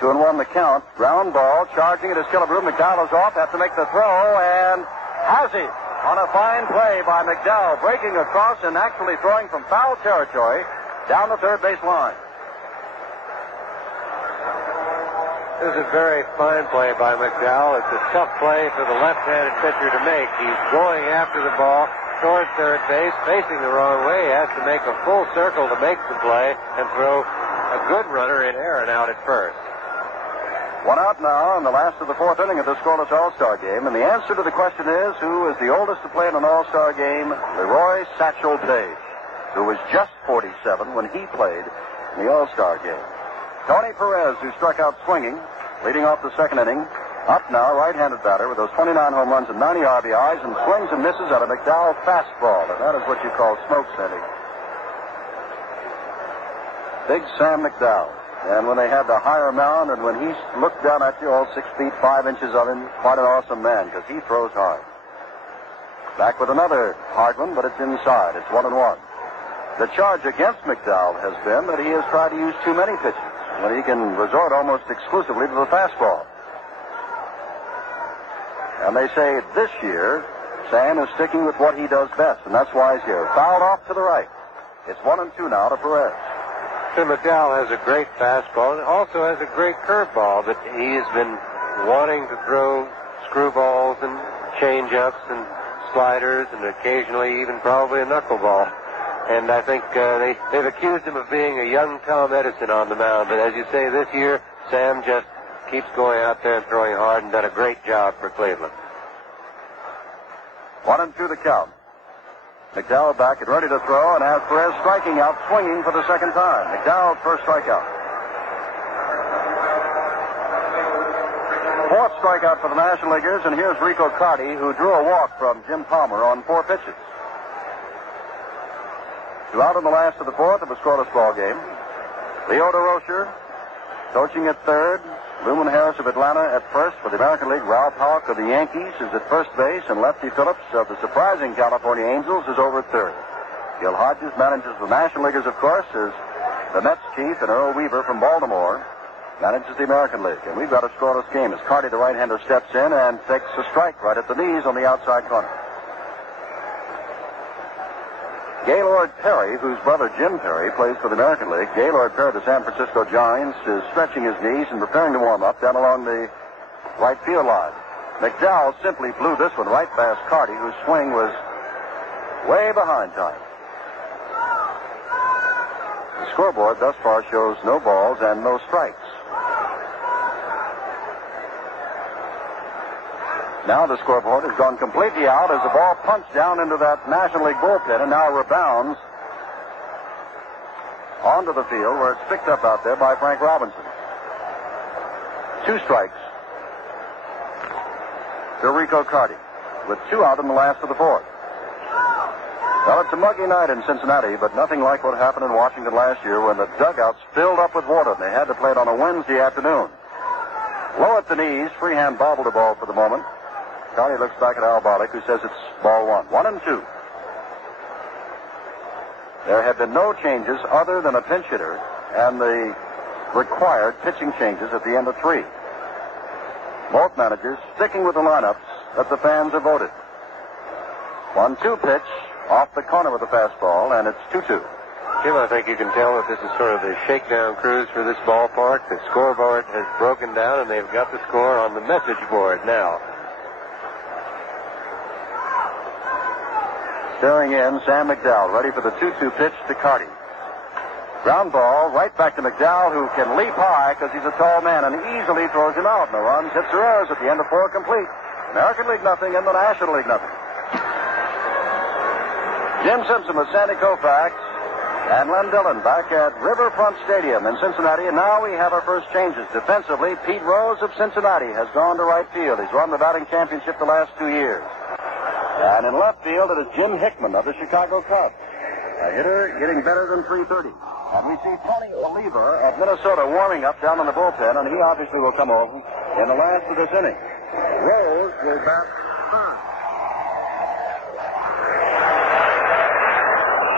2-1 the count. Ground ball, charging it is Killebrew. McDowell is off, has to make the throw, and has it on a fine play by McDowell, breaking across and actually throwing from foul territory down the third base line. This is a very fine play by McDowell. It's a tough play for the left-handed pitcher to make. He's going after the ball towards third base, facing the wrong way. He has to make a full circle to make the play and throw a good runner in Aaron out at first. One out now in the last of the fourth inning of the scoreless All-Star game. And the answer to the question is, who is the oldest to play in an All-Star game? Leroy Satchel Paige, who was just 47 when he played in the All-Star game. Tony Perez, who struck out swinging, leading off the second inning. Up now, right-handed batter with those 29 home runs and 90 RBIs, and swings and misses at a McDowell fastball. And that is what you call smoke, Sandy. Big Sam McDowell. And when they had the higher mound, and when he looked down at you, all 6 feet 5 inches of him, quite an awesome man, because he throws hard. Back with another hard one, but it's inside. It's 1-1. The charge against McDowell has been that he has tried to use too many pitches, when he can resort almost exclusively to the fastball. And they say this year, Sam is sticking with what he does best, and that's why he's here. Fouled off to the right. It's 1-2 now to Perez. Tim McDowell has a great fastball and also has a great curveball that he has been wanting to throw screwballs and change-ups and sliders and occasionally even probably a knuckleball. And I think they've accused him of being a young Tom Edison on the mound. But as you say, this year, Sam just keeps going out there and throwing hard and done a great job for Cleveland. 1-2 the count. McDowell back and ready to throw, and has Perez striking out, swinging for the second time. McDowell's first strikeout. Fourth strikeout for the National Leaguers, and here's Rico Carty, who drew a walk from Jim Palmer on 4 pitches. 2 out in the last of the fourth of a scoreless ball game. Leo DeRocher coaching at third. Luman Harris of Atlanta at first. For the American League, Ralph Houck of the Yankees is at first base, and Lefty Phillips of the surprising California Angels is over at third. Gil Hodges manages the National Leaguers, of course, is the Mets chief, and Earl Weaver from Baltimore manages the American League. And we've got a scoreless game as Carty, the right-hander, steps in and takes a strike right at the knees on the outside corner. Gaylord Perry, whose brother Jim Perry plays for the American League. Gaylord Perry, the San Francisco Giants, is stretching his knees and preparing to warm up down along the right field line. McDowell simply blew this one right past Carty, whose swing was way behind time. The scoreboard thus far shows no balls and no strikes. Now the scoreboard has gone completely out as the ball punched down into that National League bullpen and now rebounds onto the field where it's picked up out there by Frank Robinson. 2 strikes to Rico Carty with 2 out in the last of the fourth. Well, it's a muggy night in Cincinnati, but nothing like what happened in Washington last year when the dugouts filled up with water and they had to play it on a Wednesday afternoon. Low at the knees, freehand bobbled the ball for the moment. Carty looks back at Al Barlick, who says it's ball 1. 1-2. There have been no changes other than a pinch hitter and the required pitching changes at the end of 3. Both managers sticking with the lineups that the fans have voted. 1-2 pitch off the corner with the fastball, and it's 2-2. Jim, I think you can tell that this is sort of the shakedown cruise for this ballpark. The scoreboard has broken down, and they've got the score on the message board now. Staring in, Sam McDowell, ready for the 2-2 pitch to Carty. Ground ball right back to McDowell, who can leap high because he's a tall man and easily throws him out. No runs, hits or errors at the end of 4 complete. American League nothing and the National League nothing. Jim Simpson with Sandy Koufax and Len Dillon back at Riverfront Stadium in Cincinnati. And now we have our first changes. Defensively, Pete Rose of Cincinnati has gone to right field. He's won the batting championship the last 2 years. And in left field, it is Jim Hickman of the Chicago Cubs. A hitter getting better than .330. And we see Tony Oliva of Minnesota warming up down in the bullpen, and he obviously will come over in the last of this inning. Rose will bat third,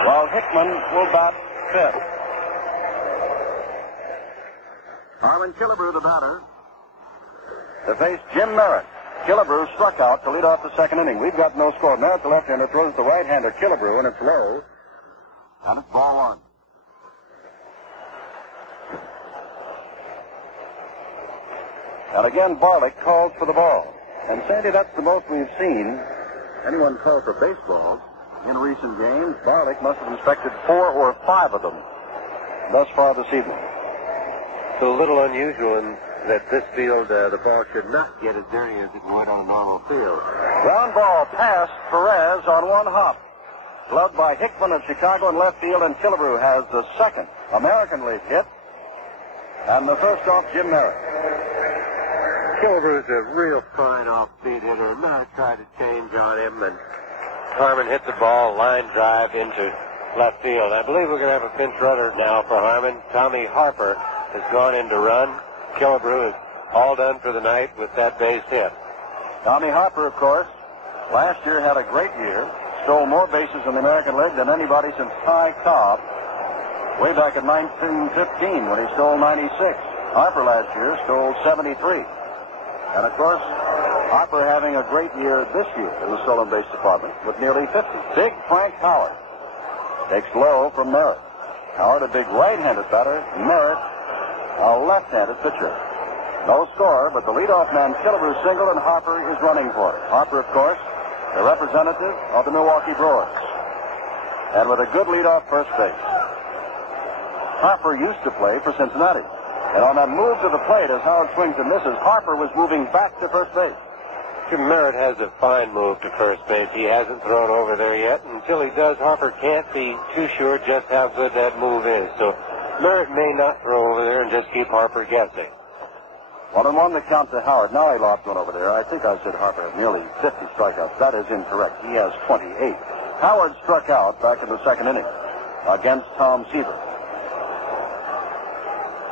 while Hickman will bat fifth. Harlan Killebrew, the batter, to face Jim Merritt. Killebrew struck out to lead off the second inning. We've got no score. Merritt, the left-hander, throws the right-hander Killebrew, and it's low. And it's ball 1. And again, Barlick calls for the ball. And, Sandy, that's the most we've seen anyone call for baseballs in recent games. Barlick must have inspected 4 or 5 of them thus far this evening. It's a little unusual in that this field, the ball should not get as dirty as it would on a normal field. Ground ball past Perez on one hop. Gloved by Hickman of Chicago in left field, and Killebrew has the second American League hit. And the first off, Jim Merritt. Killebrew's a real fine off-speed hitter. Merritt tried to change on him, and Harmon hit the ball line drive into left field. I believe we're going to have a pinch runner now for Harmon. Tommy Harper has gone in to run. Killebrew is all done for the night with that base hit. Tommy Harper, of course, last year had a great year. Stole more bases in the American League than anybody since Ty Cobb way back in 1915 when he stole 96. Harper last year stole 73. And, of course, Harper having a great year this year in the stolen base department with nearly 50. Big Frank Howard takes low from Merritt. Howard, a big right-handed batter. Merritt, a left-handed pitcher. No score, but the leadoff man, Killebrew, single, and Harper is running for it. Harper, of course, a representative of the Milwaukee Brewers. And with a good leadoff first base. Harper used to play for Cincinnati. And on that move to the plate, as Howard swings and misses, Harper was moving back to first base. Jim Merritt has a fine move to first base. He hasn't thrown over there yet. Until he does, Harper can't be too sure just how good that move is. So Merritt may not throw over there and just keep Harper guessing. 1-1 the count to Howard. Now he lobbed one over there. I think I said Harper had nearly 50 strikeouts. That is incorrect. He has 28. Howard struck out back in the second inning against Tom Seaver.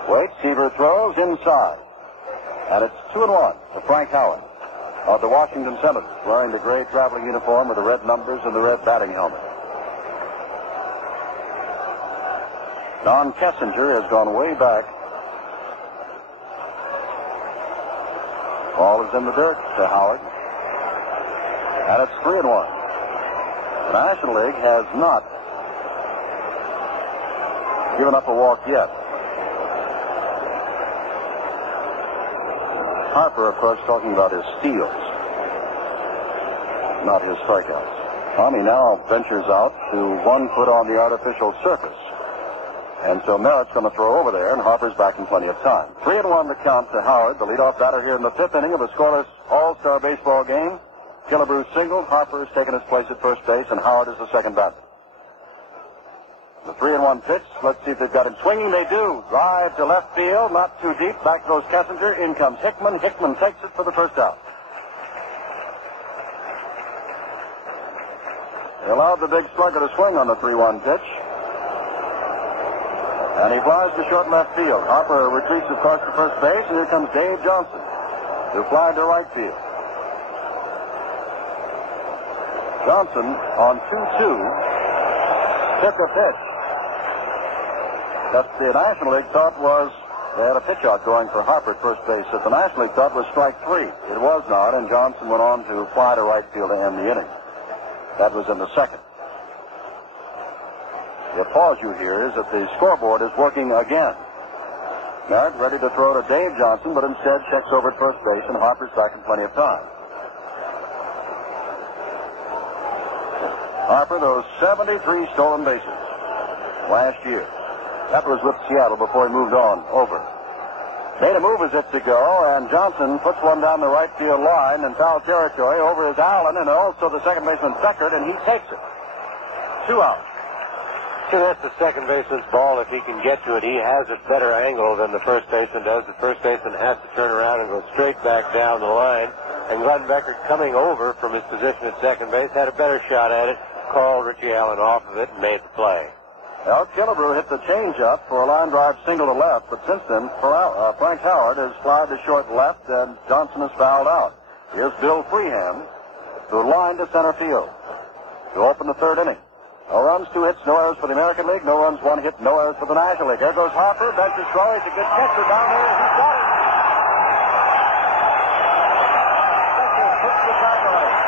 Wait, Seaver throws inside. And it's 2-1 to Frank Howard of the Washington Senators, wearing the gray traveling uniform with the red numbers and the red batting helmet. Don Kessinger has gone way back. Ball is in the dirt to Howard. And it's 3-1. The National League has not given up a walk yet. Harper, of course, talking about his steals, not his strikeouts. Tommy now ventures out to 1 foot on the artificial surface. And so Merritt's going to throw over there, and Harper's back in plenty of time. 3-1 the count to Howard, the leadoff batter here in the 5th inning of a scoreless all-star baseball game. Killebrew singled, Harper has taken his place at first base, and Howard is the second batter. The 3-1 pitch. Let's see if they've got him swinging. They do. Drive to left field, not too deep. Back goes Kessinger. In comes Hickman. Hickman takes it for the first out. They allowed the big slugger to swing on the 3-1 pitch. And he flies to short left field. Harper retreats across to first base, and here comes Dave Johnson, who flied to right field. Johnson on 2-2 took a pitch that the National League thought was, they had a pitch out going for Harper at first base that the National League thought was strike 3. It was not, and Johnson went on to fly to right field to end the inning. That was in the second. The pause you hear is that the scoreboard is working again. Merritt ready to throw to Dave Johnson, but instead checks over at first base, and Harper's back in plenty of time. Harper, those 73 stolen bases last year. That was with Seattle before he moved on over. Made a move as if to go, and Johnson puts one down the right field line in foul territory over his Allen and also the second baseman Beckert, and he takes it. 2 outs. So that's the second baseman's ball. If he can get to it, he has a better angle than the first baseman does. The first baseman has to turn around and go straight back down the line. And Glenn Beckert, coming over from his position at second base, had a better shot at it, called Richie Allen off of it, and made the play. Well, Killebrew hit the changeup for a line drive single to left, but since then, Frank Howard has flied to short left, and Johnson has fouled out. Here's Bill Freehand to line to center field to open the 3rd inning. No runs, 2 hits, no errors for the American League. No runs, 1 hit, no errors for the National League. There goes Harper. Benches throw. He's a good catcher down there. He's got it.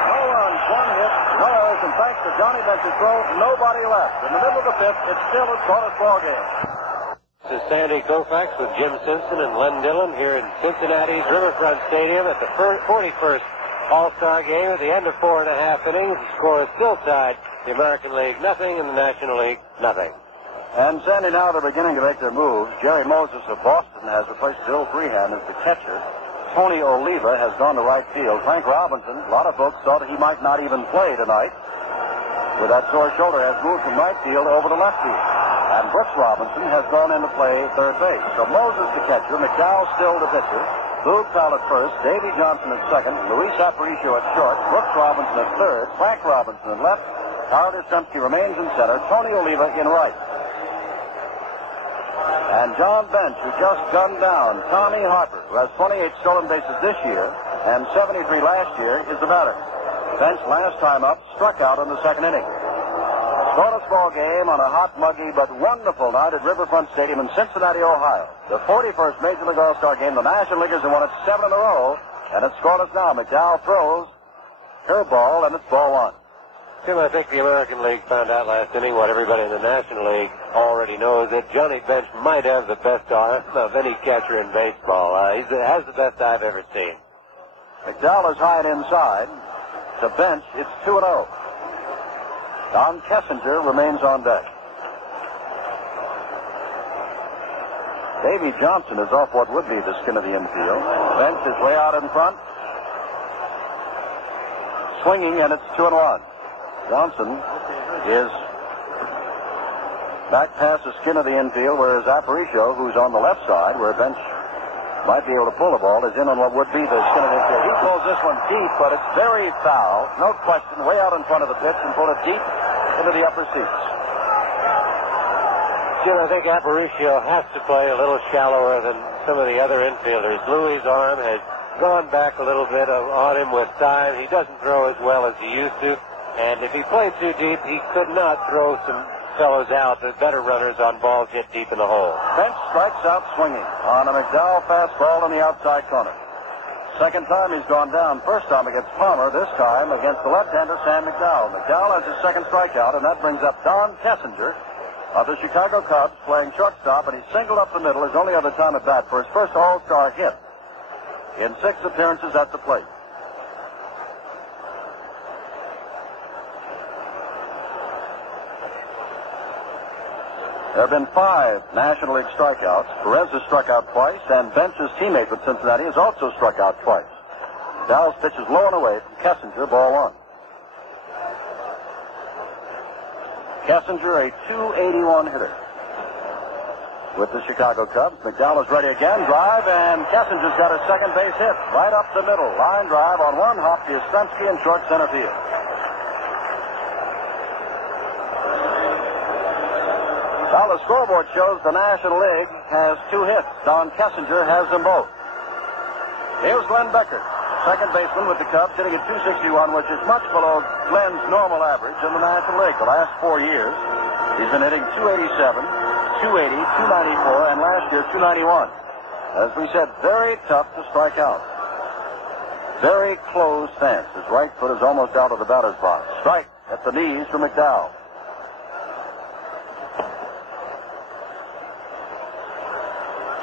No runs, 1 hit, no errors, and thanks to Johnny Benches throw, nobody left. In the middle of the 5th, it's still a scoreless ball game. This is Sandy Koufax with Jim Simpson and Len Dillon here in Cincinnati's Riverfront Stadium at the 41st All-Star Game. At the end of 4.5 innings, the score is still tied. The American League, nothing, and the National League, nothing. And Sandy, now they're beginning to make their moves. Jerry Moses of Boston has replaced Bill Freehand as the catcher. Tony Oliva has gone to right field. Frank Robinson, a lot of folks thought he might not even play tonight. With that sore shoulder, has moved from right field over to left field. And Brooks Robinson has gone into play third base. So Moses the catcher, McDowell still the pitcher, Boog Powell at first, Davy Johnson at second, Luis Aparicio at short, Brooks Robinson at third, Frank Robinson at left, Howard Yastrzemski remains in center, Tony Oliva in right. And John Bench, who just gunned down Tommy Harper, who has 28 stolen bases this year and 73 last year, is the batter. Bench, last time up, struck out in the second inning. Scoreless ball game on a hot, muggy, but wonderful night at Riverfront Stadium in Cincinnati, Ohio. The 41st Major League All-Star game. The National Leaguers have won it 7 in a row, and it's scoreless now. McDowell throws, curveball, and it's ball one. Tim, I think the American League found out last inning what everybody in the National League already knows, that Johnny Bench might have the best arm of any catcher in baseball. He has the best I've ever seen. McDowell is high and inside. To Bench, it's 2-0. Don Kessinger remains on deck. Davy Johnson is off what would be the skin of the infield. Bench is way out in front. Swinging, and it's 2-1. Johnson is back past the skin of the infield, whereas Aparicio, who's on the left side, where Bench might be able to pull the ball, is in on what would be the skin of the infield. He pulls this one deep, but it's very foul. No question, way out in front of the pitch and pulled it deep into the upper seats. Jim, I think Aparicio has to play a little shallower than some of the other infielders. Louis' arm has gone back a little bit on him with time. He doesn't throw as well as he used to. And if he played too deep, he could not throw some fellows out, the better runners on balls hit deep in the hole. Bench strikes out swinging on a McDowell fastball in the outside corner. Second time he's gone down. First time against Palmer, this time against the left-hander Sam McDowell. McDowell has his second strikeout, and that brings up Don Kessinger of the Chicago Cubs playing shortstop, and he singled up the middle his only other time at bat for his first All-Star hit in 6 appearances at the plate. There have been 5 National League strikeouts. Perez has struck out twice, and Bench's teammate with Cincinnati has also struck out twice. Dowell's pitch is low and away from Kessinger, ball one. Kessinger, a .281 hitter with the Chicago Cubs. McDowell is ready again. Drive, and Kessinger's got a second base hit right up the middle. Line drive on one hop to Yastrzemski in short center field. Well, the scoreboard shows the National League has 2 hits. Don Kessinger has them both. Here's Glenn Beckert, second baseman with the Cubs, hitting at .261, which is much below Glenn's normal average in the National League. The last 4 years, he's been hitting .287, .280, .294, and last year .291. As we said, very tough to strike out. Very closed stance. His right foot is almost out of the batter's box. Strike at the knees for McDowell.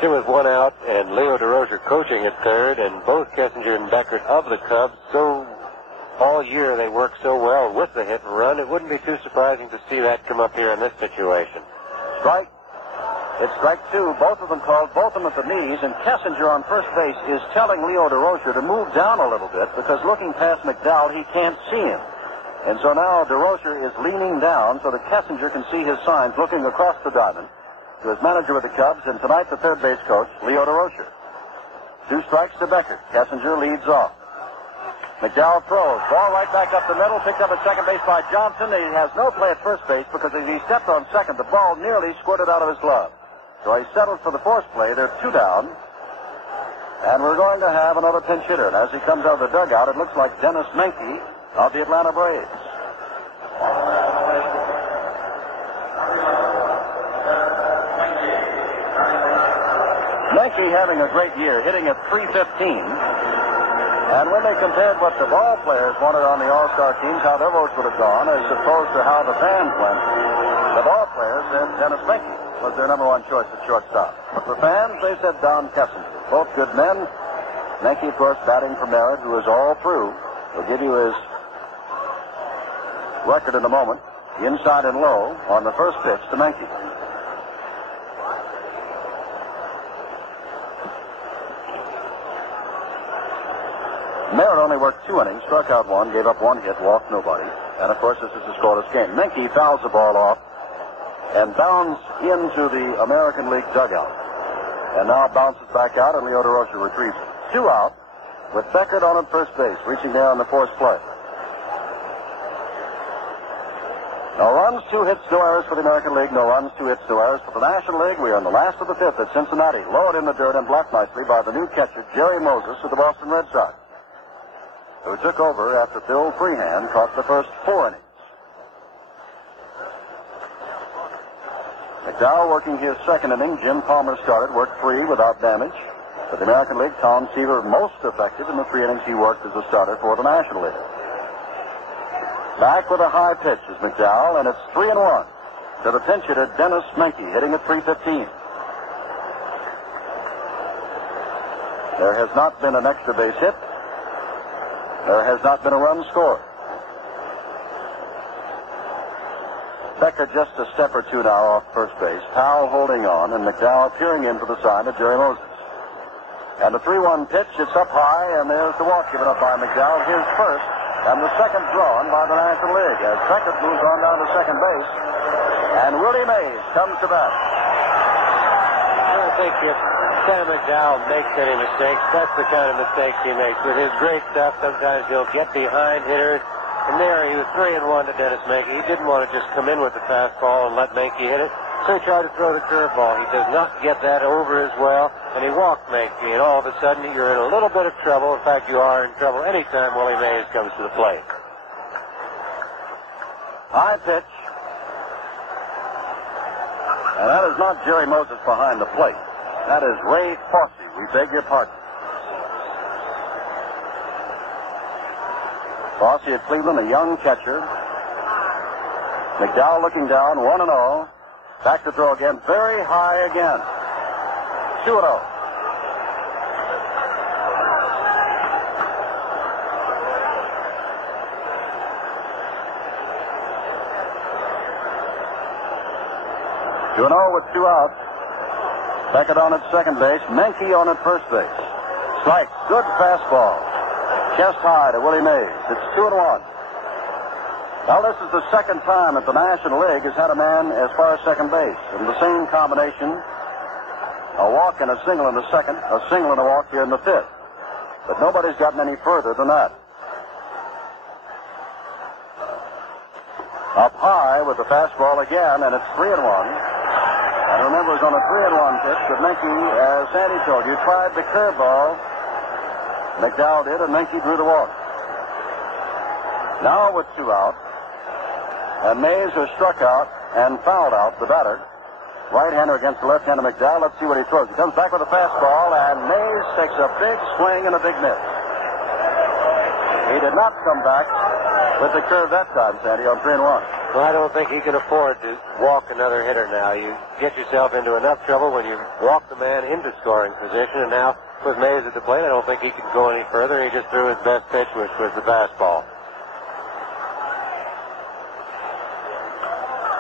With 1 out and Leo DeRocher coaching at third, and both Kessinger and Beckert of the Cubs, so all year they work so well with the hit and run, it wouldn't be too surprising to see that come up here in this situation. Strike. It's strike 2. Both of them called, both of them at the knees, and Kessinger on first base is telling Leo DeRocher to move down a little bit because looking past McDowell, he can't see him. And so now DeRocher is leaning down so that Kessinger can see his signs looking across the diamond to his manager with the Cubs, and tonight the third base coach, Leo DeRocher. 2 strikes to Beckert. Kessinger leads off. McDowell throws. Ball right back up the middle, picked up at second base by Johnson. He has no play at first base because as he stepped on second, the ball nearly squirted out of his glove. So he settled for the force play. They're 2 down. And we're going to have another pinch hitter. And as he comes out of the dugout, it looks like Dennis Menke of the Atlanta Braves. Menke having a great year, hitting at .315. And when they compared what the ball players wanted on the All-Star teams, how their votes would have gone, as opposed to how the fans went, the ball players said Dennis Menke was their number 1 choice at shortstop. But the fans, they said Don Kessinger. Both good men. Menke, of course, batting for Merritt, who is all through. We'll give you his record in a moment. Inside and low on the first pitch to Menke. Merritt only worked 2 innings, struck out 1, gave up 1 hit, walked nobody. And, of course, this is a scoreless game. Menke fouls the ball off and bounds into the American League dugout. And now bounces back out, and Leo DeRocha retrieves it. 2 out, with Beckert on at first base, reaching there on the forced play. No runs, 2 hits, no errors for the American League. No runs, 2 hits, no errors for the National League. We are in the last of the 5th at Cincinnati. Lowered in the dirt and blocked nicely by the new catcher, Jerry Moses, of the Boston Red Sox, who took over after Bill Freehan caught the first 4 innings. McDowell working his second inning. Jim Palmer started, worked 3 without damage. For the American League, Tom Seaver most effective in the 3 innings he worked as a starter for the National League. Back with a high pitch is McDowell, and it's 3-1 to the pinch hitter, Dennis Menke, hitting at .315. There has not been an extra base hit. There has not been a run scored. Becker just a step or 2 now off first base. Powell holding on, and McDowell peering in for the sign of Jerry Moses. And the 3-1 pitch, it's up high, and there's the walk given up by McDowell, his first, and the second drawn by the National League, as Beckert moves on down to second base, and Willie Mays comes to bat. I think if Sam McDowell makes any mistakes, that's the kind of mistakes he makes. With his great stuff, sometimes he'll get behind hitters. And there he was 3-1 to Dennis Menke. He didn't want to just come in with the fastball and let Menke hit it, so he tried to throw the curveball. He does not get that over as well, and he walked Menke, and all of a sudden you're in a little bit of trouble. In fact, you are in trouble anytime Willie Mays comes to the plate. High pitch. And that is not Jerry Moses behind the plate. That is Ray Fosse. We beg your pardon. Fosse at Cleveland, a young catcher. McDowell looking down, 1-0. Back to throw again, very high again. 2-0. With 2 outs. Beckert on at second base. Menke on at first base. Strike. Good fastball. Chest high to Willie Mays. It's 2-1. Now this is the second time that the National League has had a man as far as second base. In the same combination, a walk and a single in the second, a single and a walk here in the 5th. But nobody's gotten any further than that. Up high with the fastball again, and it's 3-1. And remember, it was on a 3-1 pitch that Menke, as Sandy told you, tried the curveball. McDowell did, and Menke drew the walk. Now with 2 out, and Mays has struck out and fouled out the batter. Right-hander against the left-hander McDowell. Let's see what he throws. He comes back with a fastball, and Mays takes a big swing and a big miss. He did not come back with the curve that time, Sandy, on 3-1. Well, I don't think he can afford to walk another hitter now. You get yourself into enough trouble when you walk the man into scoring position, and now with Mays at the plate, I don't think he can go any further. He just threw his best pitch, which was the fastball.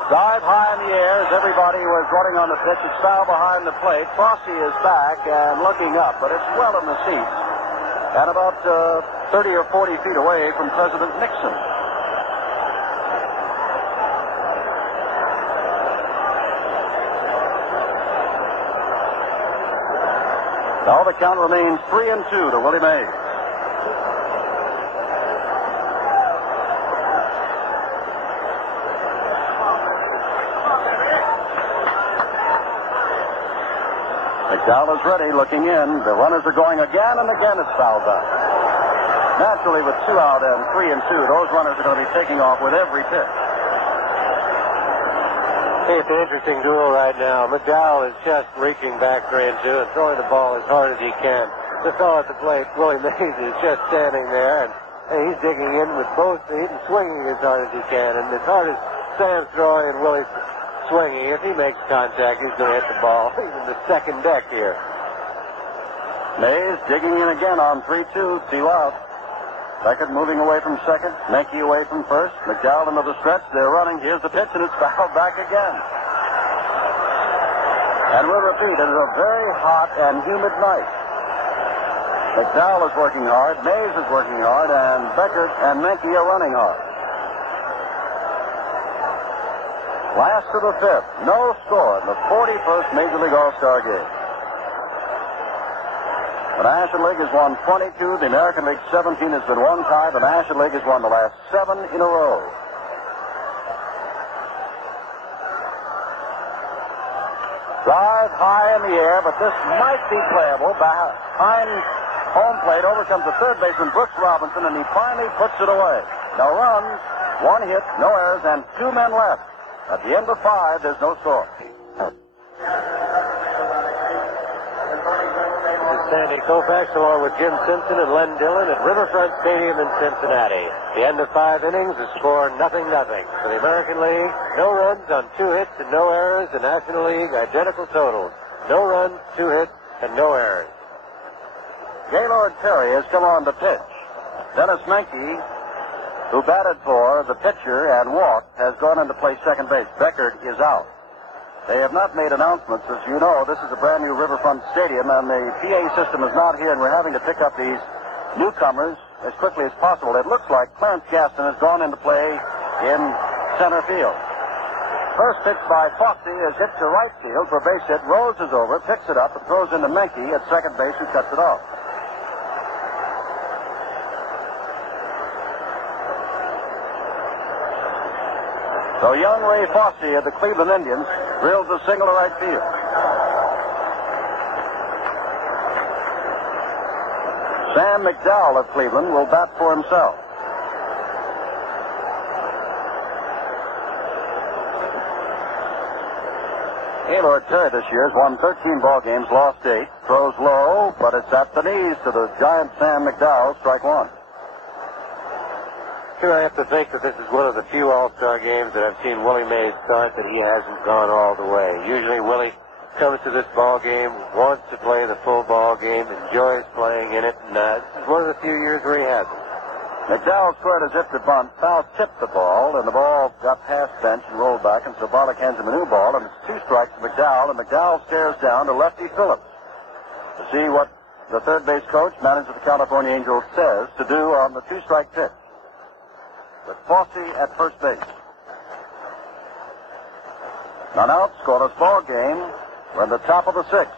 Dive high in the air as everybody was running on the pitch. It's foul behind the plate. Fosse is back and looking up, but it's well in the seats and about 30 or 40 feet away from President Nixon. Now the count remains 3-2 to Willie Mays. McDowell is ready, looking in. The runners are going again, and again it's fouled back. Naturally, with 2 out and 3-2, those runners are going to be taking off with every pitch. Hey, it's an interesting duel right now. McDowell is just reaching back 3-2 and throwing the ball as hard as he can. The fellow at the plate, Willie Mays, is just standing there, and he's digging in with both feet and swinging as hard as he can. And as hard as Sam's throwing and Willie's swinging, if he makes contact, he's going to hit the ball. He's in the second deck here. Mays digging in again on 3-2, 2 out. Beckert moving away from second. Menke away from first. McDowell into the stretch. They're running. Here's the pitch, and it's fouled back again. And we'll repeat, it is a very hot and humid night. McDowell is working hard, Mays is working hard, and Beckert and Menke are running hard. Last of the fifth, no score in the 41st Major League All-Star game. The National League has won 22. The American League 17 has been one tie. The National League has won the last 7 in a row. Drive high in the air, but this might be playable. Behind home plate, over comes the third baseman, Brooks Robinson, and he finally puts it away. No runs, 1 hit, no errors, and 2 men left. At the end of 5, there's no score. Sandy Koufax along with Jim Simpson and Len Dillon at Riverfront Stadium in Cincinnati. The end of 5 innings, the score 0-0. For the American League, no runs on 2 hits and no errors. The National League, identical totals. No runs, 2 hits, and no errors. Gaylord Perry has come on to pitch. Dennis Menke, who batted for the pitcher and walked, has gone in to play second base. Beckert is out. They have not made announcements. As you know, this is a brand new Riverfront Stadium, and the PA system is not here, and we're having to pick up these newcomers as quickly as possible. It looks like Clarence Gaston has gone into play in center field. First pitch by Foxy is hit to right field for a base hit. Rose is over, picks it up, and throws into Menke at second base, who cuts it off. So young Ray Fosse of the Cleveland Indians drills a single to right field. Sam McDowell of Cleveland will bat for himself. Gaylord Perry this year has won 13 ball games, lost 8, throws low, but it's at the knees to the giant Sam McDowell, strike 1. Sure, I have to think that this is one of the few All-Star games that I've seen Willie Mays start that he hasn't gone all the way. Usually Willie comes to this ball game, wants to play the full ball game, enjoys playing in it, and this is one of the few years where he hasn't. McDowell squared as if to bunt. Foul tipped the ball, and the ball got past bench and rolled back, and so Bollock hands him a new ball, and it's 2 strikes to McDowell, and McDowell stares down to lefty Phillips to see what the third base coach, manager of the California Angels, says to do on the 2-strike pitch. With Fosse at first base. None out, scoreless ball game. We're in the top of the 6th.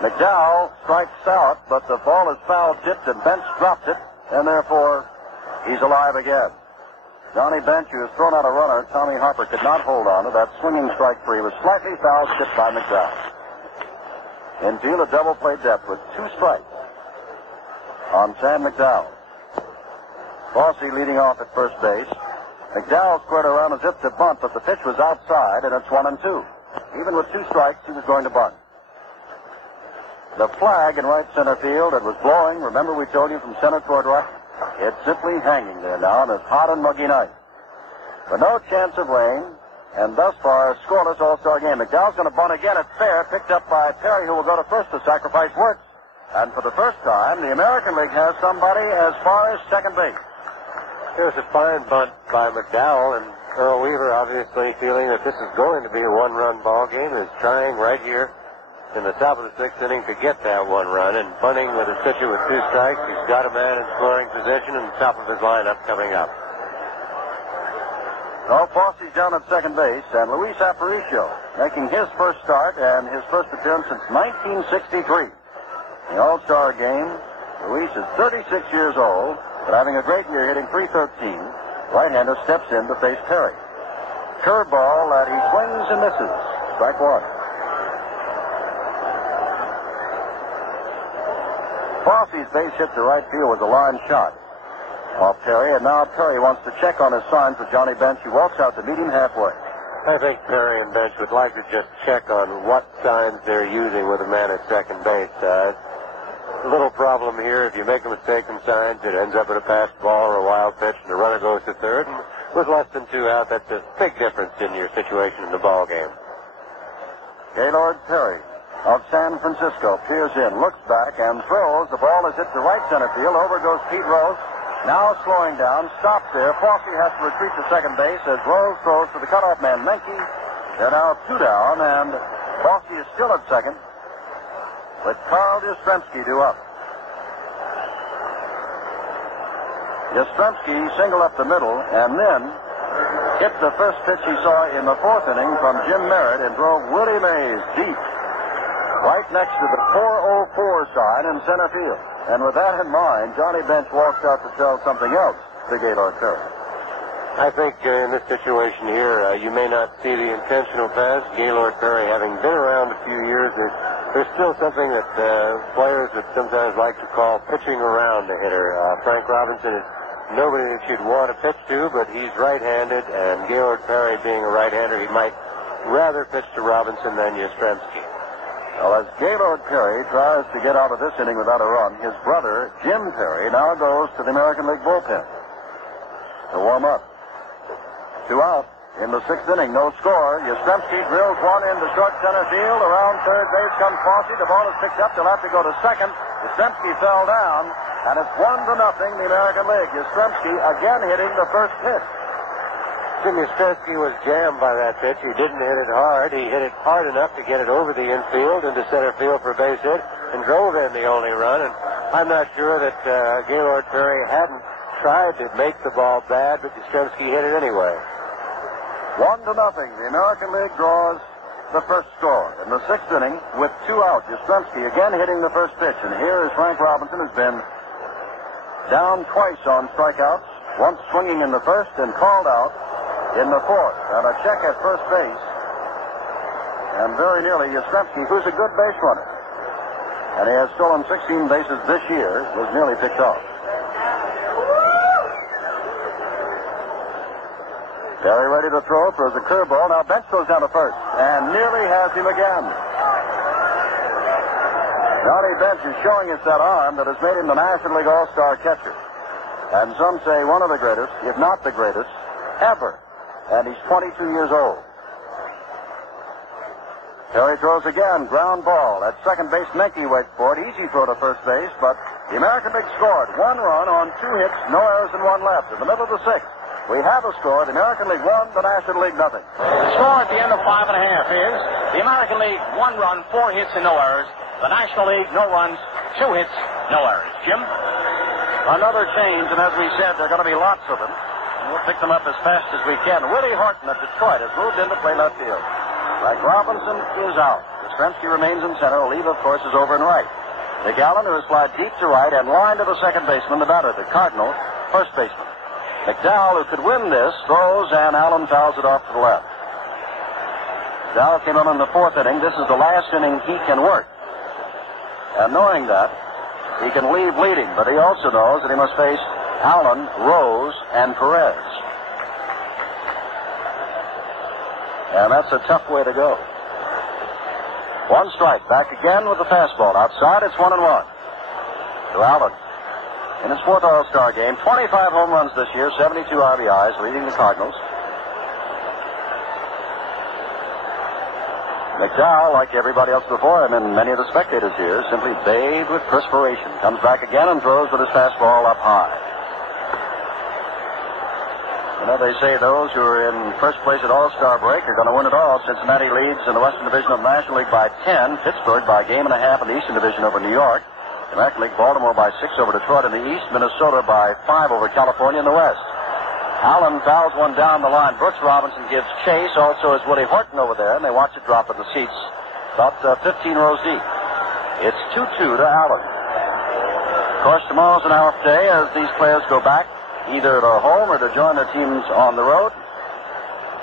McDowell strikes out, but the ball is foul tipped and Bench dropped it, and therefore he's alive again. Johnny Bench, who has thrown out a runner, Tommy Harper, could not hold on to that swinging strike free. It was slightly foul tipped by McDowell. Infield, a double play depth with 2 strikes on Sam McDowell. Fosse leading off at first base. McDowell squared around as if to bunt, but the pitch was outside, and it's 1-2. Even with 2 strikes, he was going to bunt. The flag in right center field, it was blowing. Remember we told you from center toward right? It's simply hanging there now on this hot and muggy night. But no chance of rain, and thus far a scoreless All-Star game. McDowell's going to bunt again. It's fair, picked up by Perry, who will go to first. The sacrifice works. And for the first time, the American League has somebody as far as second base. Here's a fine bunt by McDowell, and Earl Weaver, obviously feeling that this is going to be a 1-run ball game, is trying right here in the top of the 6th inning to get that 1 run, and bunting with a pitcher with 2 strikes. He's got a man in scoring position and the top of his lineup coming up. So Fosse's down at second base, and Luis Aparicio making his first start and his first appearance since 1963. The All-Star game, Luis is 36 years old, but having a great year, hitting .313. Right-hander steps in to face Perry. Curveball that he swings and misses. Strike 1. Fosse's base hit to right field was a line shot off Perry, and now Perry wants to check on his signs with Johnny Bench. He walks out to meet him halfway. I think Perry and Bench would like to just check on what signs they're using with a man at second base. A little problem here. If you make a mistake in signs, it ends up in a passed ball or a wild pitch, and the runner goes to third. And with less than 2 out, that's a big difference in your situation in the ball game. Gaylord Perry of San Francisco peers in, looks back, and throws. The ball is hit to right center field. Over goes Pete Rose. Now slowing down, stops there. Fosse has to retreat to second base as Rose throws to the cutoff man, Menke. They're now 2 down, and Fosse is still at second, with Carl Yastrzemski due up. Yastrzemski singled up the middle and then hit the first pitch he saw in the fourth inning from Jim Merritt and drove Willie Mays deep right next to the 404 sign in center field. And with that in mind, Johnny Bench walks out to tell something else to Gaylord Perry. I think in this situation here, you may not see the intentional pass. Gaylord Perry, having been around a few years, there's still something that players would sometimes like to call pitching around the hitter. Frank Robinson is nobody that you'd want to pitch to, but he's right-handed, and Gaylord Perry being a right-hander, he might rather pitch to Robinson than Yastrzemski. Well, as Gaylord Perry tries to get out of this inning without a run, his brother, Jim Perry, now goes to the American League bullpen to warm up. 2 out in the 6th inning, no score. Yastrzemski drills one into short center field. Around third base comes Fossey. The ball is picked up. They'll have to go to second. Yastrzemski fell down, and it's 1-0, the American League. Yastrzemski again hitting the first pitch. Jim Yastrzemski was jammed by that pitch. He didn't hit it hard. He hit it hard enough to get it over the infield into center field for a base hit and drove in the only run. And I'm not sure that Gaylord Perry hadn't tried to make the ball bad, but Yastrzemski hit it anyway. 1-0. The American League draws the first score in the 6th inning with 2 out. Yastrzemski again hitting the first pitch. And here is Frank Robinson, who's been down twice on strikeouts, once swinging in the first and called out in the fourth. And a check at first base. And very nearly Yastrzemski, who's a good base runner, and he has stolen 16 bases this year, was nearly picked off. Perry ready to throw, throws a curveball. Now Bench goes down to first and nearly has him again. Johnny Bench is showing us that arm that has made him the National League All-Star catcher. And some say one of the greatest, if not the greatest, ever. And he's 22 years old. Perry throws again, ground ball. At second base, Menke waits for it. Easy throw to first base, but the American League scored 1 run on 2 hits, no errors, and 1 left. In the middle of the 6th. We have a score. The American League 1, the National League nothing. The score at the end of 5 1/2 is the American League 1 run, 4 hits, and no errors. The National League, no runs, 2 hits, no errors. Jim? Another change, and as we said, there are going to be lots of them. And we'll pick them up as fast as we can. Willie Horton of Detroit has moved in to play left field. Like Robinson is out. Yastrzemski remains in center. Oliva, of course, is over and right. Nick Allen, who has flied deep to right and line to the second baseman, the batter, the Cardinal, first baseman. McDowell, who could win this, throws, and Allen fouls it off to the left. McDowell came in the 4th inning. This is the last inning he can work. And knowing that, he can leave leading, but he also knows that he must face Allen, Rose, and Perez. And that's a tough way to go. 1 strike. Back again with the fastball. Outside, it's 1-1. To Allen. In his 4th All-Star game, 25 home runs this year, 72 RBIs, leading the Cardinals. McDowell, like everybody else before him and many of the spectators here, simply bathed with perspiration. Comes back again and throws with his fastball up high. You know, they say those who are in first place at All-Star break are going to win it all. Cincinnati leads in the Western Division of the National League by 10. Pittsburgh by a game and a half in the Eastern Division over New York. The American League, Baltimore by 6 over Detroit in the East. Minnesota by 5 over California in the West. Allen fouls one down the line. Brooks Robinson gives chase. Also is Willie Horton over there, and they watch it drop in the seats about 15 rows deep. It's 2-2 to Allen. Of course, tomorrow's an off day as these players go back either to home or to join their teams on the road.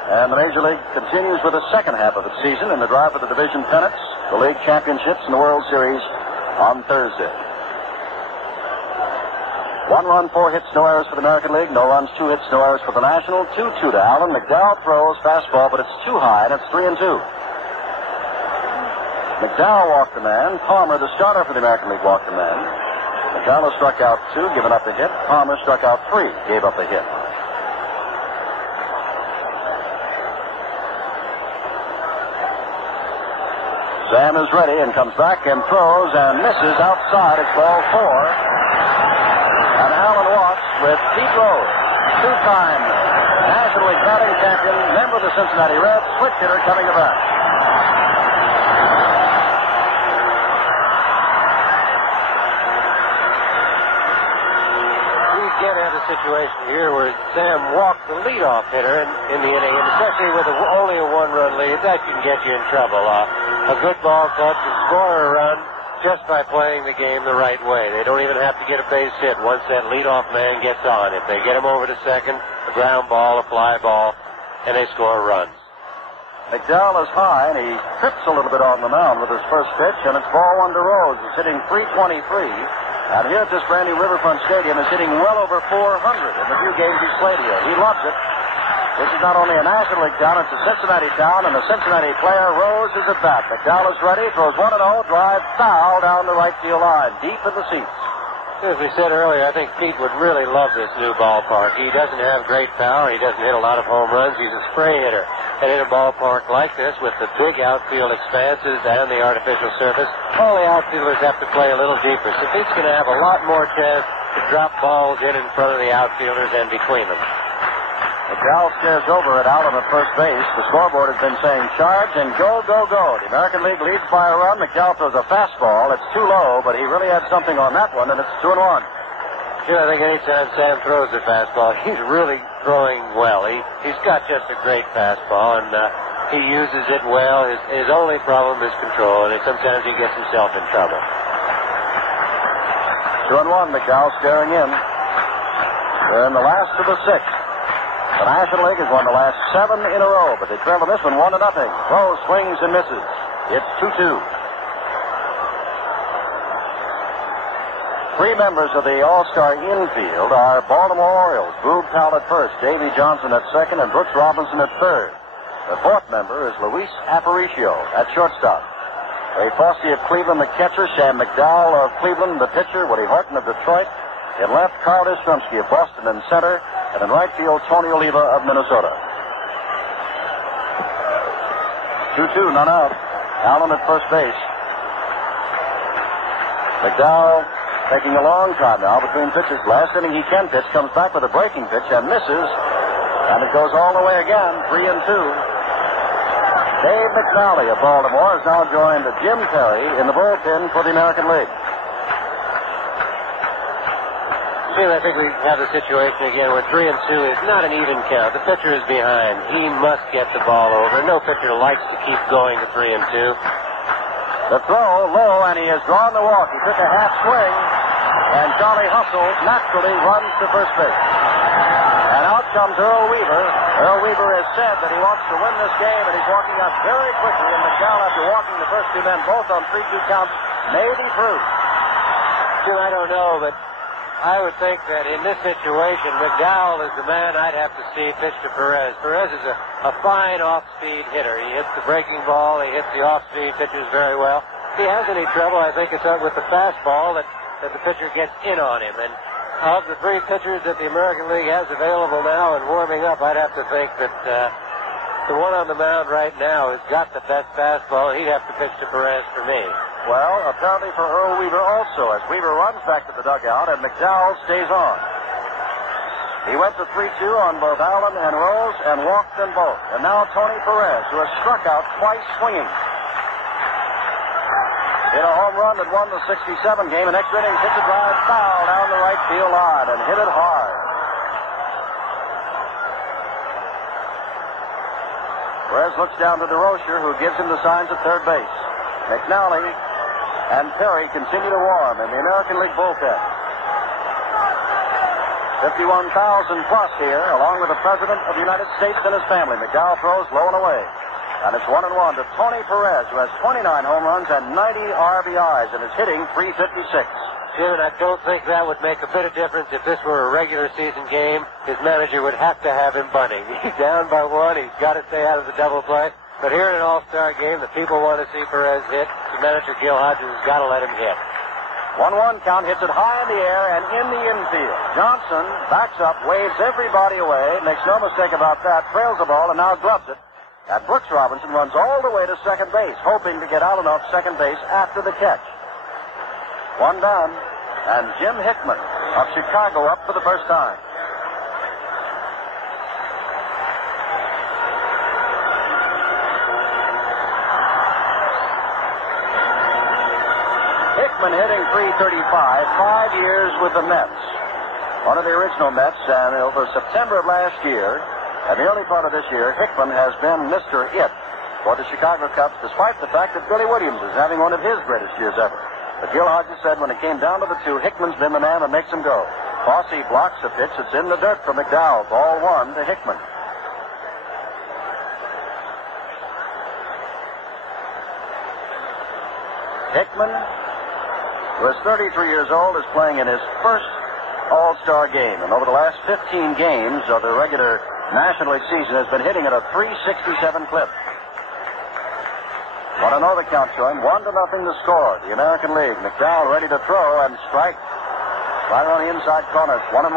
And the Major League continues with the second half of its season in the drive for the division pennants, the league championships, and the World Series on Thursday. 1 run, 4 hits, no errors for the American League. No runs, 2 hits, no errors for the National. 2-2 to Allen. McDowell throws fastball, but it's too high, and it's 3-2. McDowell walked the man. Palmer, the starter for the American League, walked the man. McDowell struck out 2, given up a hit. Palmer struck out 3, gave up a hit. Sam is ready and comes back and throws and misses outside. It's ball 4. And Allen walks with Pete Rose, 2-time National League batting champion, member of the Cincinnati Reds, switch hitter coming to bat. You can't have a situation here where Sam walked the leadoff hitter in the inning, and especially with only a one-run lead, that can get you in trouble. A good ball club can score a run just by playing the game the right way. They don't even have to get a base hit once that leadoff man gets on. If they get him over to second, a ground ball, a fly ball, and they score runs. McDowell is high, and he trips a little bit on the mound with his first pitch, and it's ball one to Rose. He's hitting .323, and here at this brand new Riverfront Stadium is hitting well over .400 in the few games he's played here. He loves it. This is not only a National League town, it's a Cincinnati town, and the Cincinnati player, Rose, is at bat. McDowell is ready, throws 1-0, drives foul down the right field line, deep in the seats. As we said earlier, I think Pete would really love this new ballpark. He doesn't have great power. He doesn't hit a lot of home runs. He's a spray hitter. And in a ballpark like this, with the big outfield expanses and the artificial surface, all the outfielders have to play a little deeper. So Pete's going to have a lot more chance to drop balls in front of the outfielders and between them. McDowell stares over at Allen at first base. The scoreboard has been saying charge and go, go, go. The American League leads by a run. McDowell throws a fastball. It's too low, but he really had something on that one, and it's 2-1. Yeah, I think anytime Sam throws a fastball, he's really throwing well. He's got just a great fastball, and he uses it well. His only problem is control, and sometimes he gets himself in trouble. 2-1, McDowell staring in. We're in the last of the sixth. The National League has won the last 7 in a row, but they trail in this one 1-0. Rose swings and misses. It's 2-2. 3 members of the All-Star infield are Baltimore Orioles. Boog Powell at first, Davey Johnson at second, and Brooks Robinson at third. The 4th member is Luis Aparicio at shortstop. Ray Fosse of Cleveland, the catcher. Sam McDowell of Cleveland, the pitcher. Woody Horton of Detroit. In left, Carl Yastrzemski of Boston in center. And in right field, Tony Oliva of Minnesota. 2-2, none out. Allen at first base. McDowell taking a long time now between pitches. Last inning he can pitch, comes back with a breaking pitch and misses. And it goes all the way again, 3-2. Dave McNally of Baltimore has now joined Jim Perry in the bullpen for the American League. I think we have the situation again where 3-2 is not an even count. The pitcher is behind. He must get the ball over. No pitcher likes to keep going to 3-2. The throw low, and he has drawn the walk. He took a half swing, and Charlie Hustle naturally runs to first base. And out comes Earl Weaver. Earl Weaver has said that he wants to win this game, and he's walking out very quickly. And McDowell, after walking the first 2 men both on 3-2 counts, may be through. Jim, I don't know, but I would think that in this situation, McDowell is the man I'd have to see pitch to Perez. Perez is a fine off-speed hitter. He hits the breaking ball. He hits the off-speed pitches very well. If he has any trouble, I think it's with the fastball that the pitcher gets in on him. And of the 3 pitchers that the American League has available now and warming up, I'd have to think that the one on the mound right now has got the best fastball, and he'd have to pitch to Perez for me. Well, apparently for Earl Weaver also, as Weaver runs back to the dugout and McDowell stays on. He went to 3-2 on both Allen and Rose and walked them both. And now Tony Perez, who has struck out twice swinging. Hit a home run that won the 67 game, and extra innings hit the drive foul down the right field line and hit it hard. Perez looks down to DeRocher, who gives him the signs at third base. McNally and Perry continue to warm in the American League bullpen. 51,000 plus here, along with the President of the United States and his family. McDowell throws low and away. And it's 1-1 to Tony Perez, who has 29 home runs and 90 RBIs and is hitting .356. Jim, and I don't think that would make a bit of difference if this were a regular season game. His manager would have to have him bunting. He's down by 1. He's got to stay out of the double play. But here in an all-star game, the people want to see Perez hit. The manager, Gil Hodges, has got to let him hit. 1-1 count, hits it high in the air and in the infield. Johnson backs up, waves everybody away, makes no mistake about that, trails the ball and now gloves it. And Brooks Robinson runs all the way to second base, hoping to get Allen off second base after the catch. 1 down, and Jim Hickman of Chicago up for the first time. Hickman hitting .335, 5 years with the Mets. one of the original Mets, and over September of last year, and the early part of this year, Hickman has been Mr. It for the Chicago Cubs, despite the fact that Billy Williams is having one of his greatest years ever. But Gil Hodges said when it came down to the two, Hickman's been the man that makes him go. Fosse blocks a pitch. It's in the dirt for McDowell. Ball 1 to Hickman. Hickman, who is 33 years old, is playing in his first All-Star game. And over the last 15 games of the regular National League season has been hitting at a .367 clip. Want to know the count showing? 1-0 to score. The American League. McDowell ready to throw and strike. Right on the inside corner. 1-1.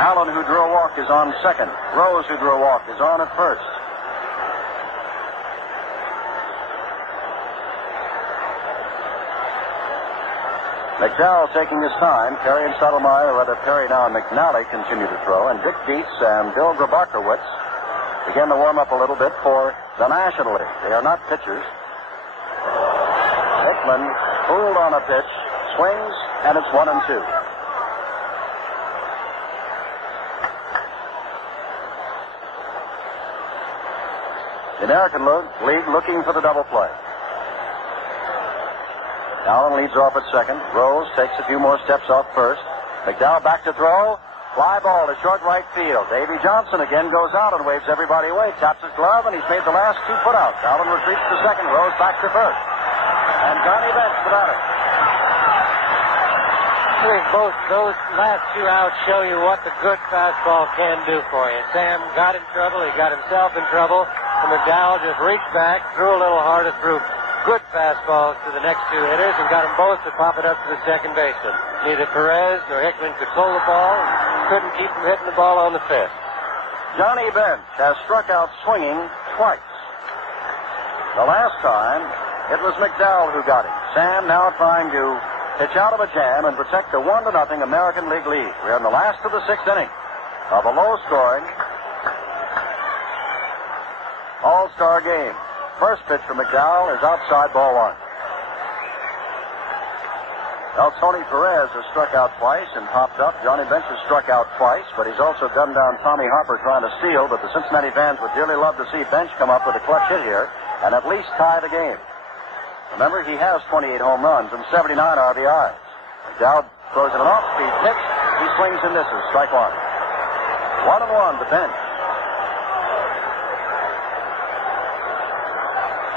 Allen, who drew a walk, is on second. Rose, who drew a walk, is on at first. McDowell taking his time. Perry and Stottlemyre, or rather Perry now and McNally, continue to throw. And Dick Dietz and Bill Grabarkowitz begin to warm up a little bit for the National League. They are not pitchers. Hickman fooled on a pitch, swings, and it's 1-2. The American League looking for the double play. Allen leads off at second. Rose takes a few more steps off first. McDowell back to throw. Fly ball to short right field. Davy Johnson again goes out and waves everybody away. Taps his glove, and he's made the last 2 putouts. Allen retreats to second. Rose back to first. And Johnny Bench the batter. I think both those last 2 outs show you what the good fastball can do for you. Sam got in trouble. He got himself in trouble. And McDowell just reached back, threw a little harder, threw good fastballs to the next 2 hitters, and got them both to pop it up to the second baseman. Neither Perez nor Hickman could pull the ball, and couldn't keep from hitting the ball on the fifth. Johnny Bench has struck out swinging twice. The last time, it was McDowell who got him. Sam now trying to pitch out of a jam and protect the 1-0 American League lead. We're in the last of the 6th inning of a low-scoring All-Star game. First pitch from McDowell is outside, ball 1. Now, Tony Perez has struck out twice and popped up. Johnny Bench has struck out twice, but he's also gunned down Tommy Harper trying to steal. But the Cincinnati fans would dearly love to see Bench come up with a clutch hit here and at least tie the game. Remember, he has 28 home runs and 79 RBIs. McDowell throws in an off-speed pitch. He swings and misses. Strike 1. 1-1 to Bench.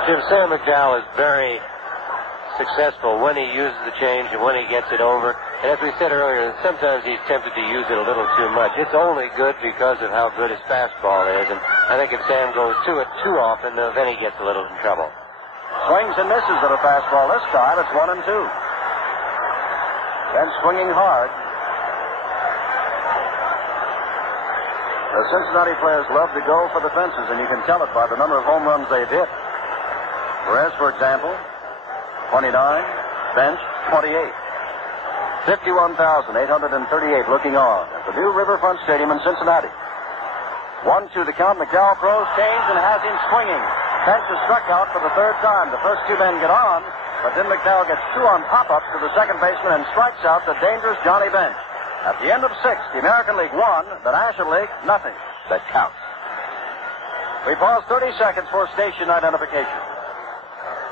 Jim, Sam McDowell is very successful when he uses the change and when he gets it over. And as we said earlier, sometimes he's tempted to use it a little too much. It's only good because of how good his fastball is. And I think if Sam goes to it too often, then he gets a little in trouble. Swings and misses at a fastball this time. It's 1-2. Then swinging hard. The Cincinnati players love to go for the fences, and you can tell it by the number of home runs they've hit. Perez, for example, 29. Bench, 28. 51,838 looking on at the new Riverfront Stadium in Cincinnati. 1-2 the count. McDowell throws, change, and has him swinging. Bench is struck out for the 3rd time. The first 2 men get on, but then McDowell gets 2 on pop-ups to the second baseman and strikes out the dangerous Johnny Bench. At the end of 6, the American League 1, the National League nothing. That counts. We pause 30 seconds for station identification.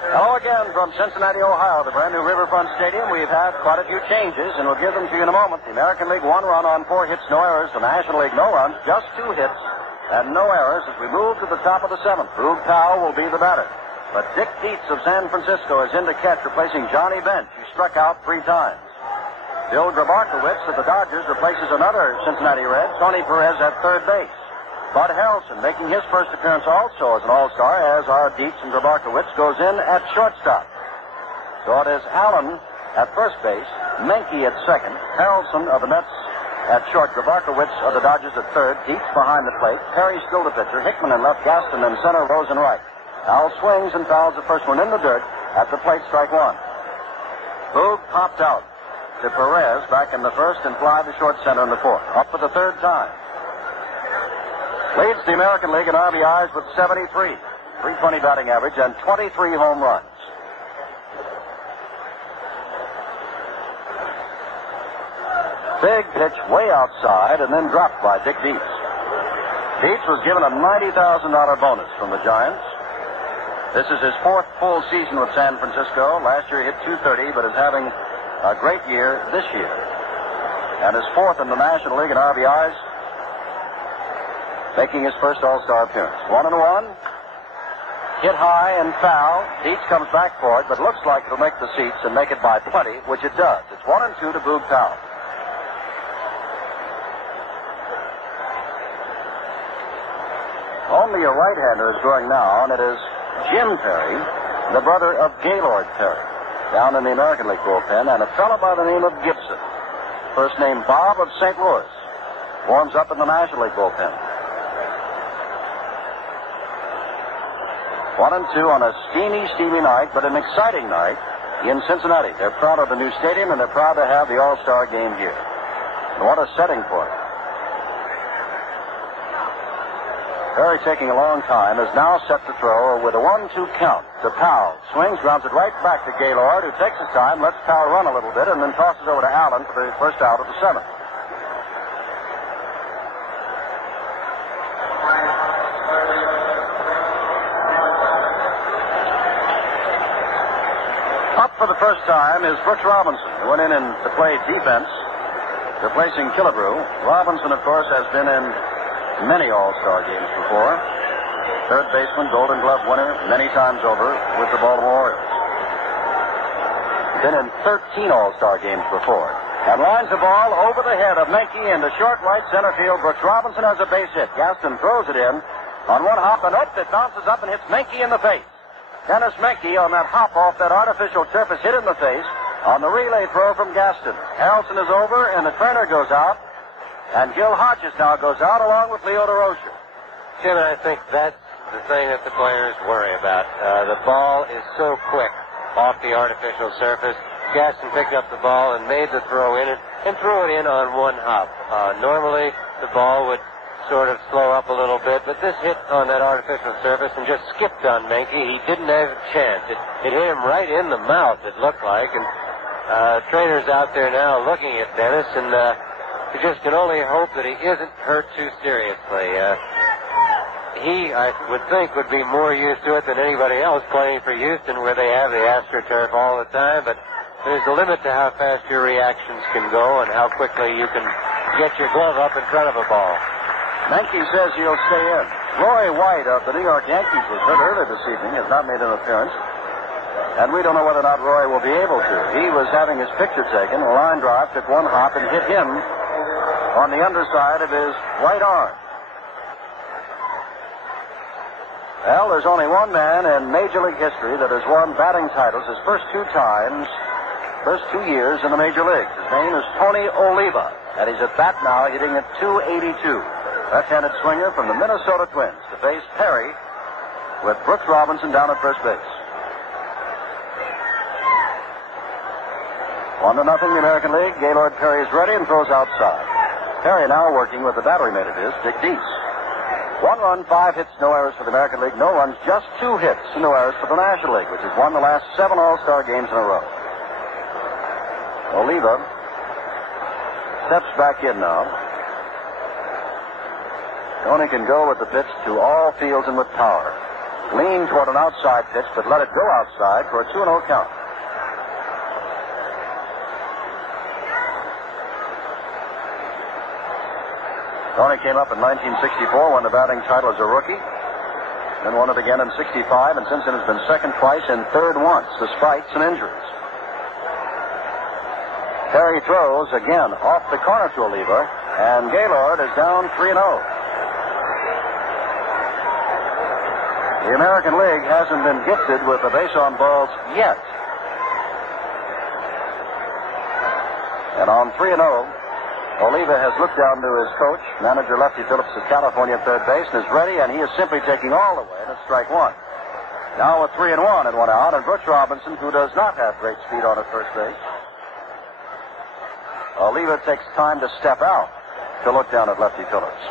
Hello again from Cincinnati, Ohio, the brand new Riverfront Stadium. We've had quite a few changes, and we'll give them to you in a moment. The American League 1 run on 4 hits, no errors. The National League no runs, just 2 hits and no errors as we move to the top of the 7th. Boog Powell will be the batter. But Dick Dietz of San Francisco is in to catch, replacing Johnny Bench, who struck out 3 times. Bill Grabarkowitz of the Dodgers replaces another Cincinnati Red, Tony Perez, at third base. Bud Harrelson making his first appearance also as an all-star, as our Dietz and Grabarkowitz goes in at shortstop. So it is Allen at first base, Menke at second, Harrelson of the Mets at short, Grabarkowitz of the Dodgers at third, Dietz behind the plate, Perry still the pitcher, Hickman in left, Gaston in center, Rose in right. Al swings and fouls the first one in the dirt at the plate, strike 1. Boog popped out to Perez back in the first and fly to short center in the 4th. Up for the 3rd time. Leads the American League in RBIs with 73, .320 batting average, and 23 home runs. Big pitch way outside and then dropped by Dick Dietz. Dietz was given a $90,000 bonus from the Giants. This is his fourth full season with San Francisco. Last year he hit .230, but is having a great year this year. And is fourth in the National League in RBIs, making his first All-Star appearance. 1-1. Hit high and foul. Dietz comes back for it, but looks like it'll make the seats and make it by plenty, which it does. It's 1-2 to Boog Powell. Only a right-hander is going now, and it is Jim Perry, the brother of Gaylord Perry, down in the American League bullpen, and a fellow by the name of Gibson, first name Bob of St. Louis, warms up in the National League bullpen. 1-2 on a steamy night, but an exciting night in Cincinnati. They're proud of the new stadium, and they're proud to have the All-Star game here. And what a setting for it. Perry, taking a long time, is now set to throw with a 1-2 count to Powell. Swings, grounds it right back to Gaylord, who takes his time, lets Powell run a little bit, and then tosses over to Allen for the first out of the seventh. Up for the first time is Brooks Robinson, who went in to play defense, replacing Killebrew. Robinson, of course, has been in many All-Star games before. Third baseman, Golden Glove winner many times over with the Baltimore Orioles. Been in 13 All-Star games before. And lines the ball over the head of Menke into short right center field. Brooks Robinson has a base hit. Gaston throws it in on one hop, and it bounces up and hits Menke in the face. Dennis Menke on that hop off that artificial turf is hit in the face on the relay throw from Gaston. Harrelson is over, and the trainer goes out. And Gil Hodges now goes out along with Leo DeRocher. Jim, I think that's the thing that the players worry about. The ball is so quick off the artificial surface. Gaston picked up the ball and made the throw in and threw it in on one hop. Normally, the ball would sort of slow up a little bit, but this hit on that artificial surface and just skipped on Menke. He didn't have a chance. It hit him right in the mouth, it looked like. And trainers out there now looking at Dennis, and you just can only hope that he isn't hurt too seriously. He, I would think, would be more used to it than anybody else playing for Houston, where they have the AstroTurf all the time. But there's a limit to how fast your reactions can go and how quickly you can get your glove up in front of a ball. Menke says he'll stay in. Roy White of the New York Yankees was hurt earlier this evening, has not made an appearance. And we don't know whether or not Roy will be able to. He was having his picture taken. A line drive took one hop and hit him on the underside of his right arm. Well, there's only one man in Major League history that has won batting titles his first 2 years in the Major Leagues. His name is Tony Oliva, and he's at bat now hitting at .282. Left-handed swinger from the Minnesota Twins to face Perry with Brooks Robinson down at first base. 1-0 the American League. Gaylord Perry is ready and throws outside. Perry now working with the battery mate of his, Dick Dietz. 1 run, 5 hits, no errors for the American League. No runs, just 2 hits and no errors for the National League, which has won the last 7 All-Star games in a row. Oliva steps back in now. Tony can go with the pitch to all fields and with power. Lean toward an outside pitch, but let it go outside for a 2-0 count. Tony came up in 1964, won the batting title as a rookie, then won it again in '65, and since then has been second twice and third once, despite some injuries. Perry throws again off the corner to Oliva, and Gaylord is down 3-0. The American League hasn't been gifted with the base on balls yet. And on 3-0, Oliva has looked down to his coach, manager Lefty Phillips of California at third base, and is ready, and he is simply taking all the way, and it's strike one. Now with 3-1 and 1 out, and Brooks Robinson, who does not have great speed on at first base. Oliva takes time to step out to look down at Lefty Phillips.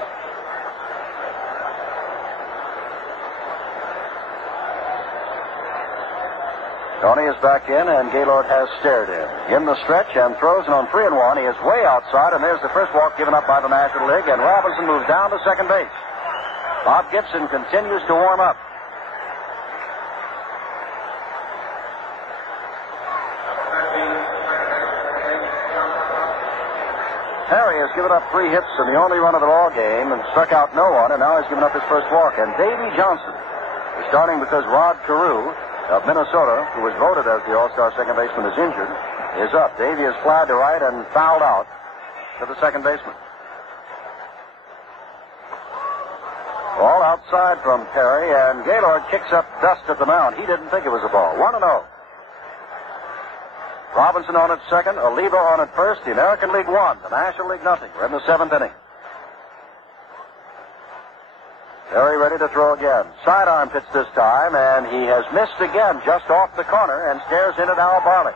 Tony is back in, and Gaylord has stared in the stretch and throws, and on 3-1, he is way outside, and there's the first walk given up by the National League, and Robinson moves down to second base. Bob Gibson continues to warm up. Harry has given up 3 hits and the only run of the ball game and struck out no one, and now he's given up his first walk. And Davy Johnson is starting because Rod Carew of Minnesota, who was voted as the All-Star second baseman, is injured, is up. Davy is flied to right and fouled out to the second baseman. Ball outside from Perry, and Gaylord kicks up dust at the mound. He didn't think it was a ball. 1-0. Robinson on at second, Oliva on at first. The American League won, the National League nothing. We're in the 7th inning. Perry ready to throw again. Sidearm pitch this time, and he has missed again just off the corner and stares in at Al Barley.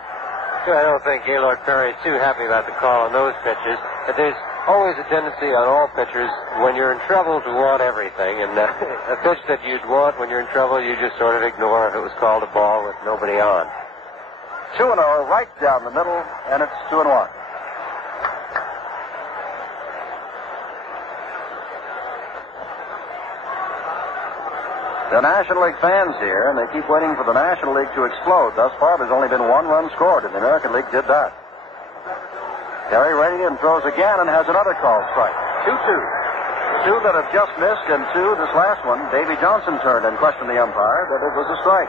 I don't think Gaylord Perry is too happy about the call on those pitches. But there's always a tendency on all pitchers when you're in trouble to want everything. And a pitch that you'd want when you're in trouble, you just sort of ignore if it was called a ball with nobody on. 2-0 right down the middle, and it's 2-1. The National League fans here, and they keep waiting for the National League to explode. Thus far, there's only been 1 run scored, and the American League did that. Perry ready and throws again and has another called strike. 2-2. 2 that have just missed, and 2 this last one. Davy Johnson turned and questioned the umpire that it was a strike.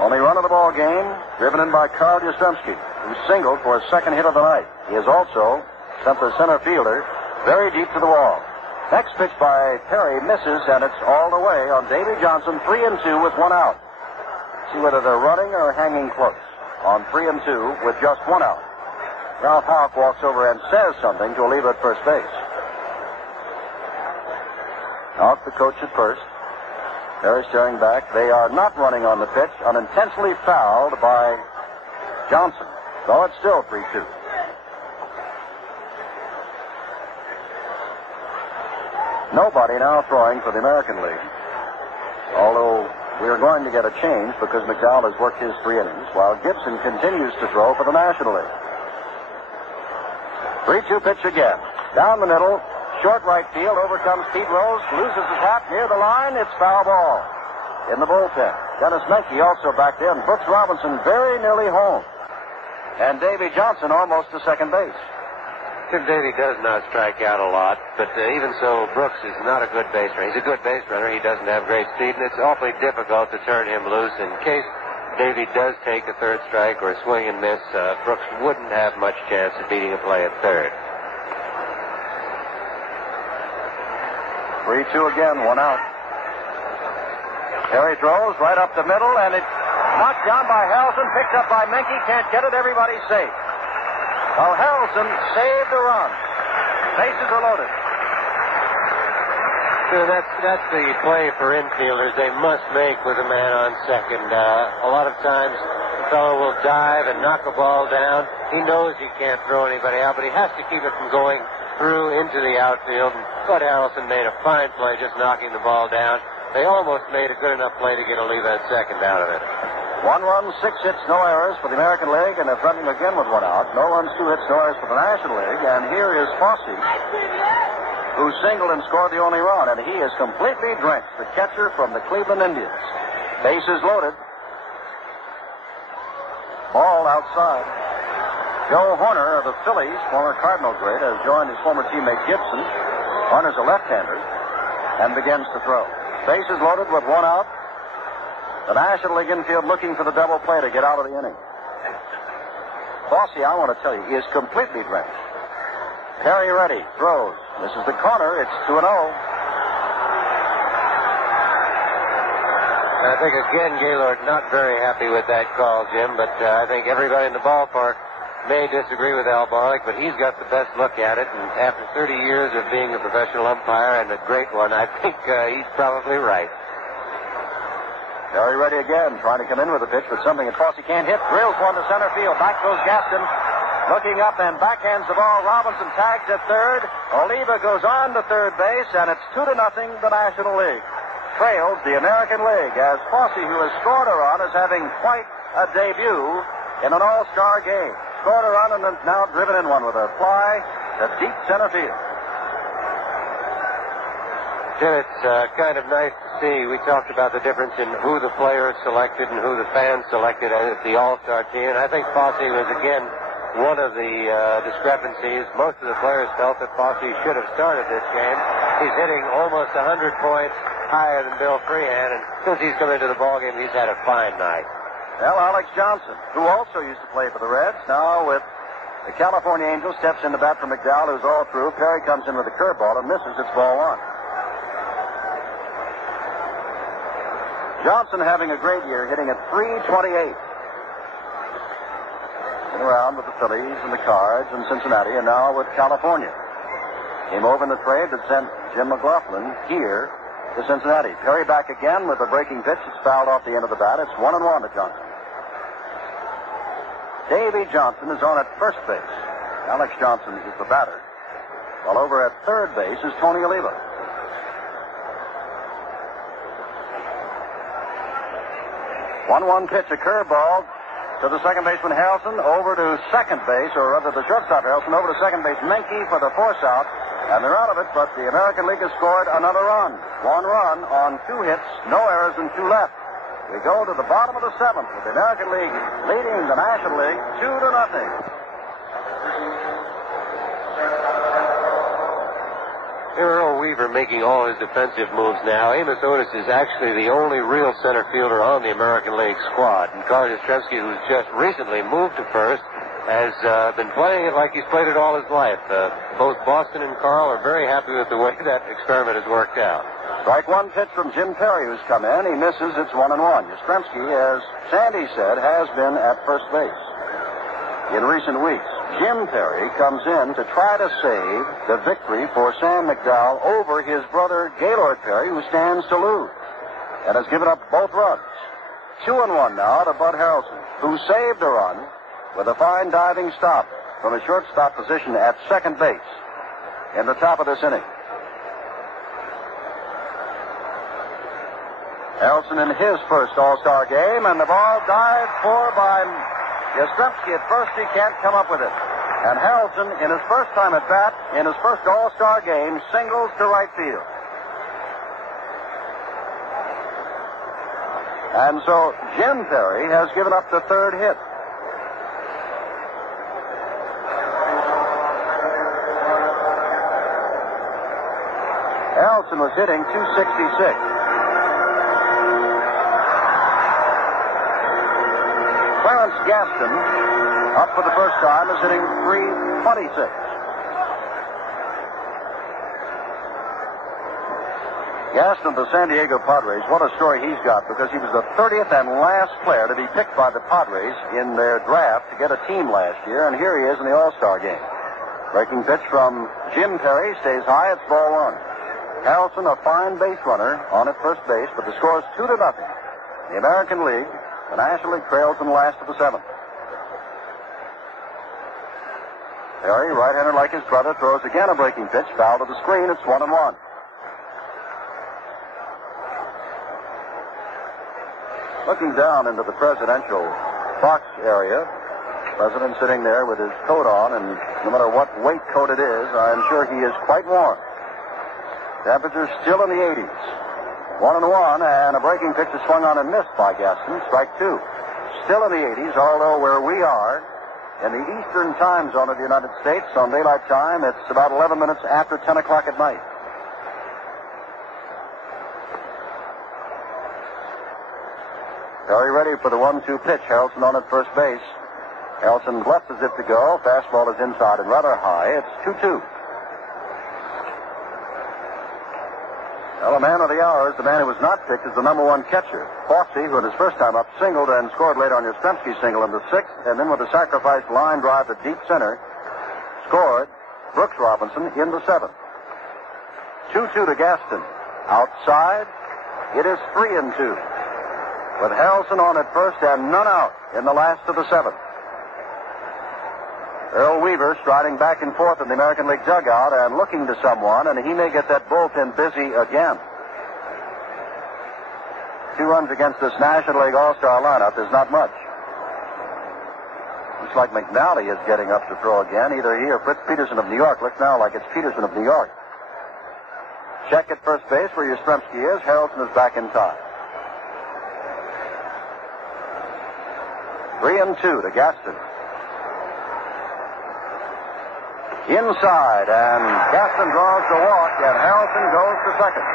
Only run of the ball game, driven in by Carl Yastrzemski, who singled for his second hit of the night. He has also sent the center fielder very deep to the wall. Next pitch by Perry misses, and it's all the way on Davy Johnson, 3-2 with 1 out. See whether they're running or hanging close on 3-2 with just 1 out. Ralph Houck walks over and says something to Oliva at first base. Houck, the coach at first. Perry staring back. They are not running on the pitch. Unintentionally fouled by Johnson. So it's still 3-2. Nobody now throwing for the American League. Although we are going to get a change because McDowell has worked his 3 innings while Gibson continues to throw for the National League. 3-2 pitch again. Down the middle. Short right field, over comes Pete Rose, loses his hat near the line. It's foul ball in the bullpen. Dennis Menke also back there, and Brooks Robinson very nearly home. And Davy Johnson almost to second base. Tim Davy does not strike out a lot, but even so, Brooks is not a good base runner. He's a good base runner. He doesn't have great speed, and it's awfully difficult to turn him loose. In case Davy does take a third strike or a swing and miss, Brooks wouldn't have much chance of beating a play at third. 3-2 again, 1 out. Perry throws right up the middle, and it's knocked down by Harrelson, picked up by Menke, can't get it, everybody's safe. Well, Harrelson saved the run. Bases are loaded. So that's the play for infielders they must make with a man on second. A lot of times the fellow will dive and knock a ball down. He knows he can't throw anybody out, but he has to keep it from going through into the outfield. Bud Harrelson made a fine play just knocking the ball down. They almost made a good enough play to get Oliva at second out of it. 1 run, 6 hits, no errors for the American League, and they're threatening again with 1 out. No runs, 2 hits, no errors for the National League. And here is Fosse, who singled and scored the only run, and he is completely drenched, the catcher from the Cleveland Indians. Bases loaded. Ball outside. Joe Horner of the Phillies, former Cardinal great, has joined his former teammate Gibson. Horner's a left-hander and begins to throw. Bases loaded with 1 out. The National League infield looking for the double play to get out of the inning. Fosse, I want to tell you, he is completely drenched. Perry ready, throws. This is the corner. It's 2-0. I think, again, Gaylord not very happy with that call, Jim, but I think everybody in the ballpark may disagree with Al Barlick, but he's got the best look at it, and after 30 years of being a professional umpire and a great one, I think he's probably right. Perry ready again, trying to come in with a pitch, but something that Fosse can't hit. Drills one to center field. Back goes Gaston, looking up and backhands the ball. Robinson tags at third. Oliva goes on to third base, and it's 2-0 the National League. trails the American League as Fosse, who has scored a run, is having quite a debut in an all-star game. Scored a run and then now driven in one with a fly to deep center field. Jim, it's kind of nice to see. We talked about the difference in who the players selected and who the fans selected as the all-star team. And I think Fosse was, again, one of the discrepancies. Most of the players felt that Fosse should have started this game. He's hitting almost 100 points higher than Bill Freehan, and since he's come into the ballgame, he's had a fine night. Well, Alex Johnson, who also used to play for the Reds, now with the California Angels, steps in to bat for McDowell, who's all through. Perry comes in with a curveball and misses. It's ball one. Johnson having a great year, hitting at .328. Been around with the Phillies and the Cards and Cincinnati, and now with California. Came over in the trade that sent Jim McLaughlin here to Cincinnati. Perry back again with a breaking pitch. It's fouled off the end of the bat. It's 1-1 to Johnson. Davey Johnson is on at first base. Alex Johnson is the batter. While over at third base is Tony Oliva. 1-1 pitch, a curveball to the second baseman Harrelson, over to second base, or rather the shortstop Harrelson, over to second base Menke for the force out, and they're out of it, but the American League has scored another run. 1 run on 2 hits, no errors, and 2 left. We go to the bottom of the 7th with the American League leading the National League 2-0. Earl Weaver making all his defensive moves now. Amos Otis is actually the only real center fielder on the American League squad. And Carl Yastrzemski, who's just recently moved to first, has been playing it like he's played it all his life. Both Boston and Carl are very happy with the way that experiment has worked out. Strike one pitch from Jim Perry, who's come in. He misses. It's 1-1. Yastrzemski, as Sandy said, has been at first base. In recent weeks, Jim Perry comes in to try to save the victory for Sam McDowell over his brother Gaylord Perry, who stands to lose, and has given up both runs. 2-1 now to Bud Harrelson, who saved a run with a fine diving stop from a shortstop position at second base in the top of this inning. Harrelson in his first All-Star game, and the ball dived for by Yastrzemski. At first, he can't come up with it. And Harrelson, in his first time at bat, in his first All-Star game, singles to right field. And so Jim Perry has given up the third hit. Harrelson was hitting .266. Clarence Gaston, up for the first time, is hitting .326. Gaston of the San Diego Padres, what a story he's got, because he was the 30th and last player to be picked by the Padres in their draft to get a team last year, and here he is in the All-Star game. Breaking pitch from Jim Perry, stays high, it's ball one. Harrelson, a fine base runner, on at first base, but the score is 2-0. The American League, the National League, trails in the last of the seventh. Perry, right-hander like his brother, throws again a breaking pitch, foul to the screen, it's 1-1. Looking down into the presidential box area, President sitting there with his coat on, and no matter what weight coat it is, I'm sure he is quite warm. Temperature still in the 80s. 1-1, and a breaking pitch is swung on and missed by Gaston. Strike two. Still in the 80s, although where we are, in the eastern time zone of the United States, on daylight time, it's about 11 minutes after 10 o'clock at night. Perry ready for the 1-2 pitch. Harrelson on at first base. Harrelson blesses it to go. Fastball is inside and rather high. It's 2-2. Well, the man of the hour is the man who was not picked as the number one catcher. Fosse, who in his first time up singled and scored late on Yastrzemski's single in the sixth, and then with a sacrifice line drive to deep center, scored Brooks Robinson in the seventh. 2-2 to Gaston. Outside, it is 3-2. With Harrelson on at first and none out in the last of the seventh. Earl Weaver striding back and forth in the American League dugout and looking to someone, and he may get that bullpen busy again. 2 runs against this National League All-Star lineup is not much. Looks like McNally is getting up to throw again. Either he or Fritz Peterson of New York. Looks now like it's Peterson of New York. Check at first base where Yastrzemski is. Harrelson is back in time. 3-2 to Gaston. Inside, and Gaston draws the walk, and Harrelson goes to second.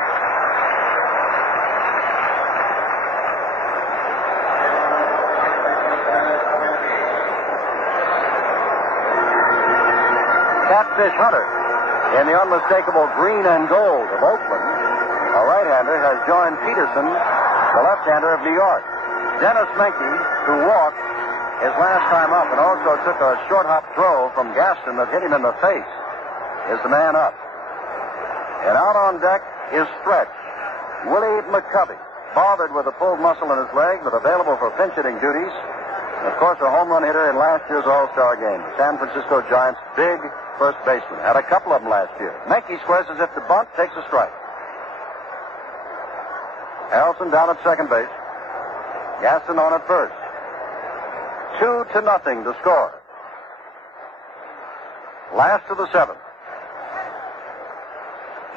Catfish Hunter, in the unmistakable green and gold of Oakland, a right-hander, has joined Peterson, the left-hander of New York. Dennis Menke, who walked his last time up and also took a short hop throw from Gaston that hit him in the face, is the man up. And out on deck is Stretch, Willie McCovey, bothered with a pulled muscle in his leg, but available for pinch hitting duties. Of course, a home run hitter in last year's All-Star game. The San Francisco Giants' big first baseman. Had a couple of them last year. Menke squares as if to bunt, takes a strike. Harrelson down at second base. Gaston on at first. 2-0 to score. Last of the 7th.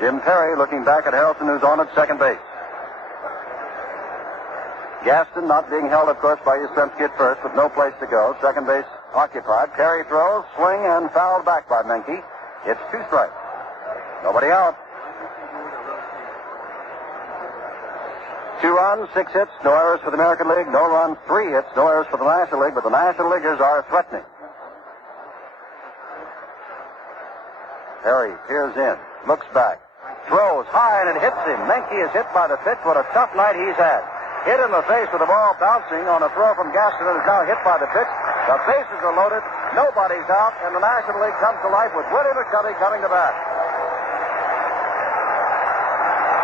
Jim Perry looking back at Harrelson, who's on at second base. Gaston not being held, of course, by Yastrzemski at first, with no place to go. Second base occupied. Perry throws, swing, and fouled back by Menke. It's 2 strikes. Nobody out. 2 runs, 6 hits, no errors for the American League. No runs, 3 hits, no errors for the National League, but the National Leaguers are threatening. Perry peers in, looks back, throws high, and it hits him. Menke is hit by the pitch. What a tough night he's had. Hit in the face with the ball bouncing on a throw from Gaston, and is now hit by the pitch. The bases are loaded, nobody's out, and the National League comes to life with Willie McCovey coming to bat.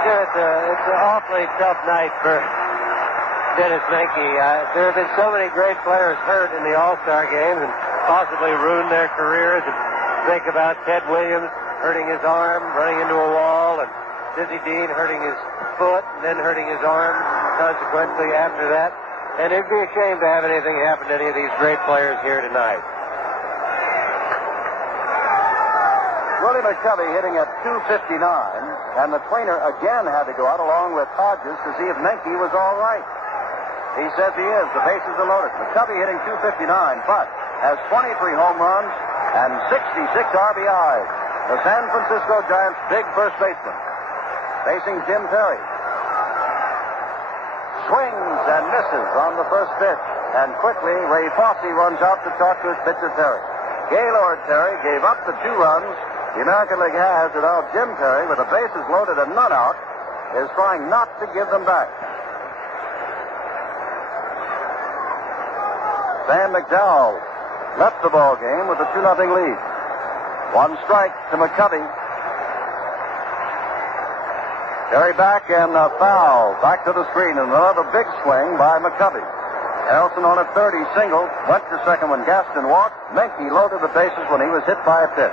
Sure, it's an awfully tough night for Dennis Menke. There have been so many great players hurt in the All-Star games and possibly ruined their careers. And think about Ted Williams hurting his arm, running into a wall, and Dizzy Dean hurting his foot and then hurting his arm consequently after that. And it'd be a shame to have anything happen to any of these great players here tonight. Willie McCovey hitting at 259, and the trainer again had to go out along with Hodges to see if Menke was all right. He says he is. The bases are loaded. McCovey hitting 259, but has 23 home runs and 66 RBIs. The San Francisco Giants' big first baseman. Facing Jim Perry. Swings and misses on the first pitch. And quickly, Ray Fosse runs out to talk to his pitcher, Perry. Gaylord Perry gave up the 2 runs the American League has, and now Jim Perry, with the bases loaded and none out, is trying not to give them back. Sam McDowell left the ball game with a 2-0 lead. 1 strike to McCovey. Perry back and a foul. Back to the screen, and another big swing by McCovey. Harrelson on at third. He singled. Went to second when Gaston walked. Menke loaded the bases when he was hit by a pitch.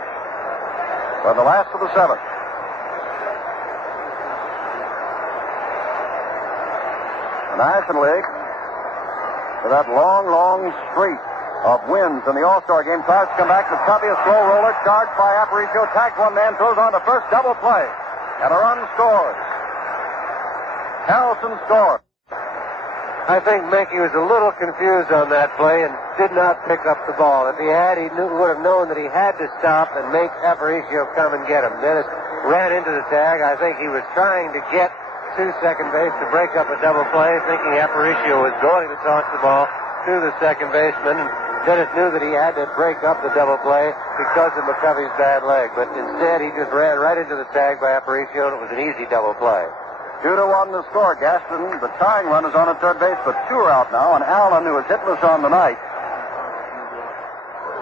For the last of the 7th. The National League, with that long, long streak of wins in the All-Star game, tries to come back. McCovey, a slow roller, charged by Aparicio, tags one man, throws on to first, double play, and a run scores. Harrelson scores. I think Menke was a little confused on that play and did not pick up the ball. If he had, he would have known that he had to stop and make Aparicio come and get him. Dennis ran into the tag. I think he was trying to get to second base to break up a double play, thinking Aparicio was going to toss the ball to the second baseman. And Dennis knew that he had to break up the double play because of McCovey's bad leg. But instead, he just ran right into the tag by Aparicio, and it was an easy double play. 2-1 the score. Gaston, the tying run, is on at third base, but 2 are out now, and Allen, who is hitless on the night,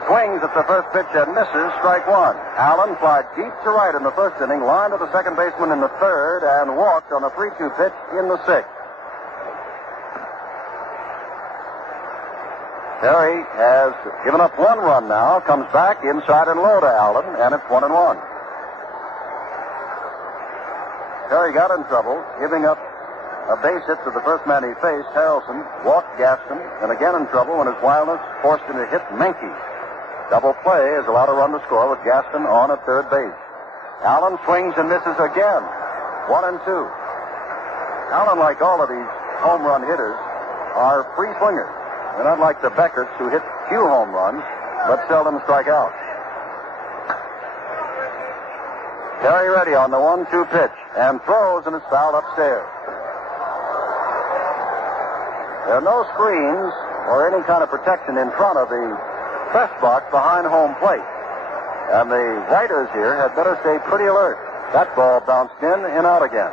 swings at the first pitch and misses, strike 1. Allen flied deep to right in the first inning, lined to the second baseman in the third, and walked on a 3-2 pitch in the 6th. Perry has given up 1 run now, comes back inside and low to Allen, and it's 1-1. Perry got in trouble, giving up a base hit to the first man he faced, Harrelson, walked Gaston, and again in trouble when his wildness forced him to hit Menke. Double play is allowed a run to score with Gaston on at third base. Allen swings and misses again. 1-2. Allen, like all of these home run hitters, are free swingers. They're not like the Beckerts who hit few home runs, but seldom strike out. Terry ready on the 1-2 pitch and throws, and it's fouled upstairs. There are no screens or any kind of protection in front of the press box behind home plate. And the writers here had better stay pretty alert. That ball bounced in and out again.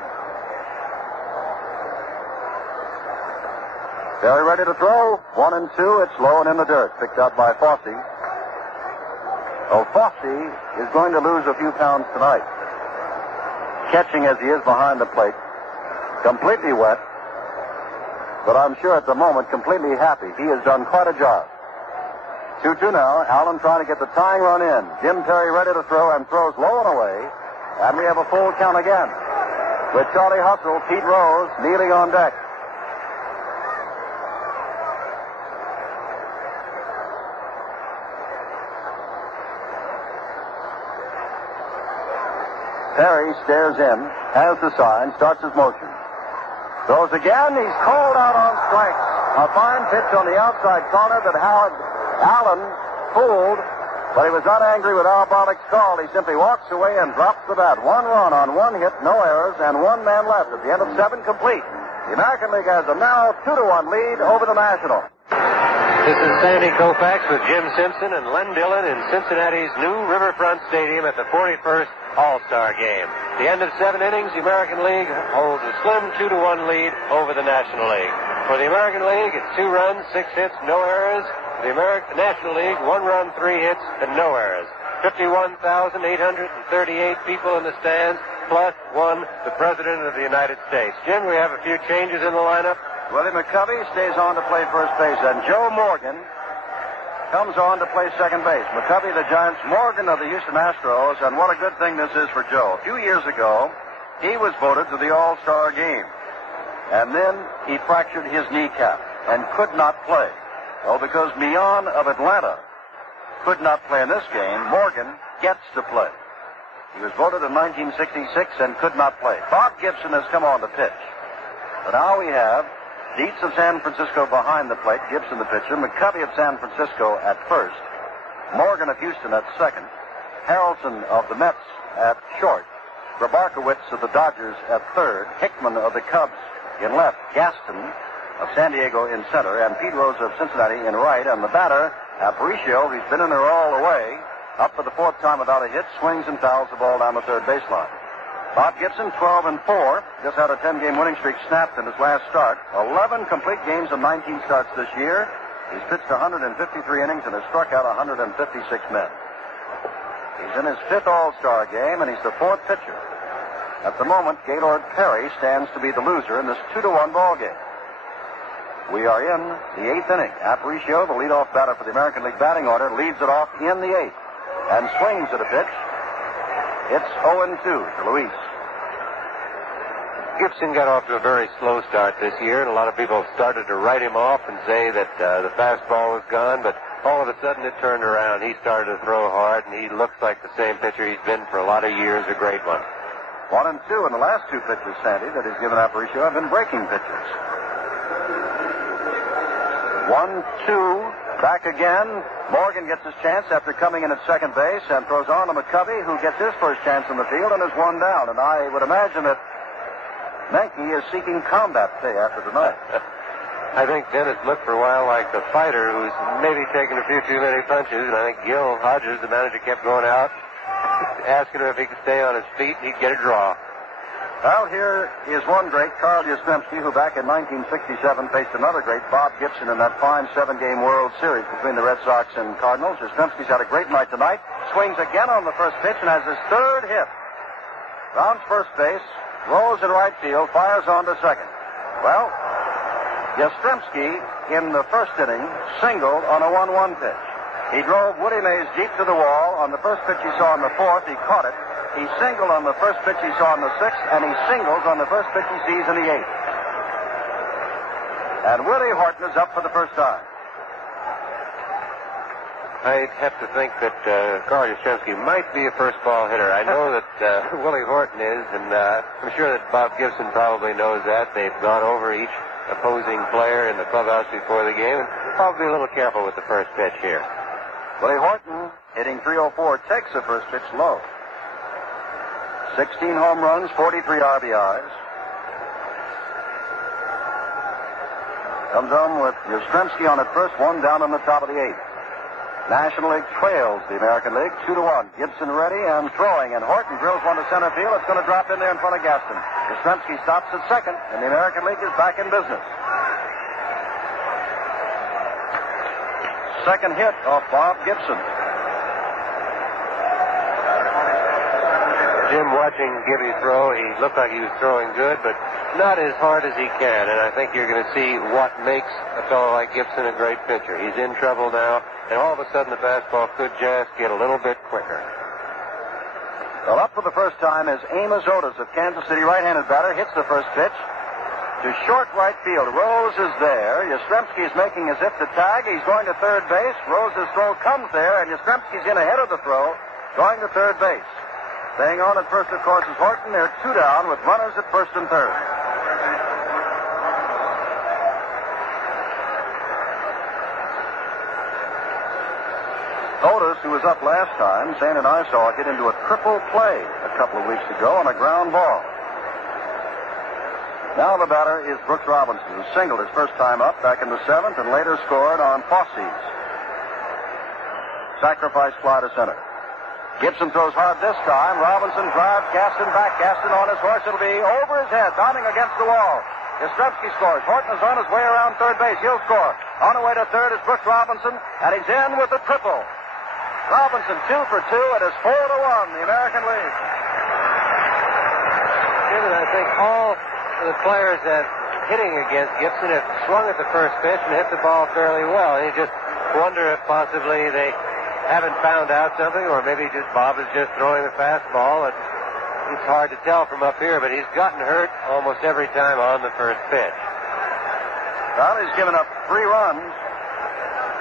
Terry ready to throw. 1-2. It's low and in the dirt. Picked up by Fosse. Oh, Fosse is going to lose a few pounds tonight. Catching as he is behind the plate. Completely wet. But I'm sure at the moment completely happy. He has done quite a job. 2-2 now. Allen trying to get the tying run in. Jim Terry ready to throw and throws low and away. And we have a full count again. With Charlie Hustle, Pete Rose kneeling on deck. Terry stares in, has the sign, starts his motion. Throws again. He's called out on strikes. A fine pitch on the outside corner that Allen fooled, but he was not angry with Al Bollock's call. He simply walks away and drops the bat. 1 run on 1 hit, no errors, and 1 man left at the end of 7 complete. The American League has a now 2-1 lead over the National. This is Sandy Koufax with Jim Simpson and Len Dillon in Cincinnati's new Riverfront Stadium at the 41st All-Star Game. The end of 7 innings, the American League holds a slim 2-1 lead over the National League. For the American League, it's 2 runs, 6 hits, no errors. For the National League, 1 run, 3 hits, and no errors. 51,838 people in the stands, plus 1, the President of the United States. Jim, we have a few changes in the lineup. Willie McCovey stays on to play first base, and Joe Morgan comes on to play second base. McCovey, the Giants, Morgan of the Houston Astros, and what a good thing this is for Joe. A few years ago, he was voted to the All-Star game, and then he fractured his kneecap and could not play. Oh, because Mion of Atlanta could not play in this game, Morgan gets to play. He was voted in 1966 and could not play. Bob Gibson has come on to pitch. But now we have Dietz of San Francisco behind the plate, Gibson the pitcher, McCovey of San Francisco at first, Morgan of Houston at second, Harrelson of the Mets at short, Grabarkowitz of the Dodgers at third, Hickman of the Cubs in left, Gaston of San Diego in center, and Pete Rose of Cincinnati in right, and the batter, Aparicio, who's been in there all the way, up for the 4th time without a hit, swings and fouls the ball down the third baseline. Bob Gibson, 12-4, just had a 10-game winning streak snapped in his last start. 11 complete games and 19 starts this year. He's pitched 153 innings and has struck out 156 men. He's in his 5th All-Star game, and he's the 4th pitcher. At the moment, Gaylord Perry stands to be the loser in this 2-1 ball game. We are in the 8th inning. Aparicio, the leadoff batter for the American League batting order, leads it off in the 8th and swings at a pitch. It's 0-2 to Luis. Gibson got off to a very slow start this year, and a lot of people started to write him off and say that the fastball was gone, but all of a sudden it turned around. He started to throw hard, and he looks like the same pitcher he's been for a lot of years, a great one. 1-2, and the last 2 pitches, Sandy, that he's given Aparicio have been breaking pitches. 1-2. Back again. Morgan gets his chance after coming in at second base and throws on to McCovey, who gets his first chance in the field and is 1 down. And I would imagine that Menke is seeking combat pay after tonight. I think Dennis looked for a while like the fighter who's maybe taking a few too many punches, and I think Gil Hodges, the manager, kept going out, asking him if he could stay on his feet, and he'd get a draw. Well, here is one great, Carl Yastrzemski, who back in 1967 faced another great, Bob Gibson, in that fine 7-game World Series between the Red Sox and Cardinals. Yastrzemski's had a great night tonight. Swings again on the first pitch and has his 3rd hit. Rounds first base, rolls in right field, fires on to second. Well, Yastrzemski, in the first inning, singled on a 1-1 pitch. He drove Woody Mays deep to the wall. On the first pitch he saw in the 4th, he caught it. He singled on the first pitch he saw in the 6th, and he singles on the first pitch he sees in the 8th. And Willie Horton is up for the first time. I have to think that Carl Yastrzemski might be a first ball hitter. I know that Willie Horton is, and I'm sure that Bob Gibson probably knows that. They've gone over each opposing player in the clubhouse before the game, and probably a little careful with the first pitch here. Willie Horton, hitting .304, takes the first pitch low. 16 home runs, 43 RBIs. Comes home with Yastrzemski on at first, one down in the top of the eighth. National League trails the American League 2-1. Gibson ready and throwing, and Horton drills one to center field. It's going to drop in there in front of Gaston. Yastrzemski stops at second, and the American League is back in business. Second hit off Bob Gibson. Jim, watching Gibby throw, he looked like he was throwing good, but not as hard as he can. And I think you're going to see what makes a fellow like Gibson a great pitcher. He's in trouble now, and all of a sudden the fastball could just get a little bit quicker. Well, up for the first time is Amos Otis of Kansas City, right-handed batter, hits the first pitch to short right field. Rose is there. Yastrzemski is making his hit to tag. He's going to third base. Rose's throw comes there, and Yastrzemski's in ahead of the throw, going to third base. Staying on at first, of course, is Horton. They're two down with runners at first and third. Otis, who was up last time, Zane and I saw get into a triple play a couple of weeks ago on a ground ball. Now the batter is Brooks Robinson, who singled his first time up back in the seventh and later scored on Fosse's sacrifice fly to center. Gibson throws hard this time. Robinson drives Gaston back. Gaston on his horse. It'll be over his head, bounding against the wall. Yastrzemski scores. Horton is on his way around third base. He'll score. On the way to third is Brooks Robinson, and he's in with the triple. Robinson 2 for 2. It is 4-1, the American League. Jim, I think all the players that hitting against Gibson have swung at the first pitch and hit the ball fairly well. You just wonder if possibly they haven't found out something, or maybe just Bob is just throwing the fastball. It's hard to tell from up here, but he's gotten hurt almost every time on the first pitch. Well, he's given up 3 runs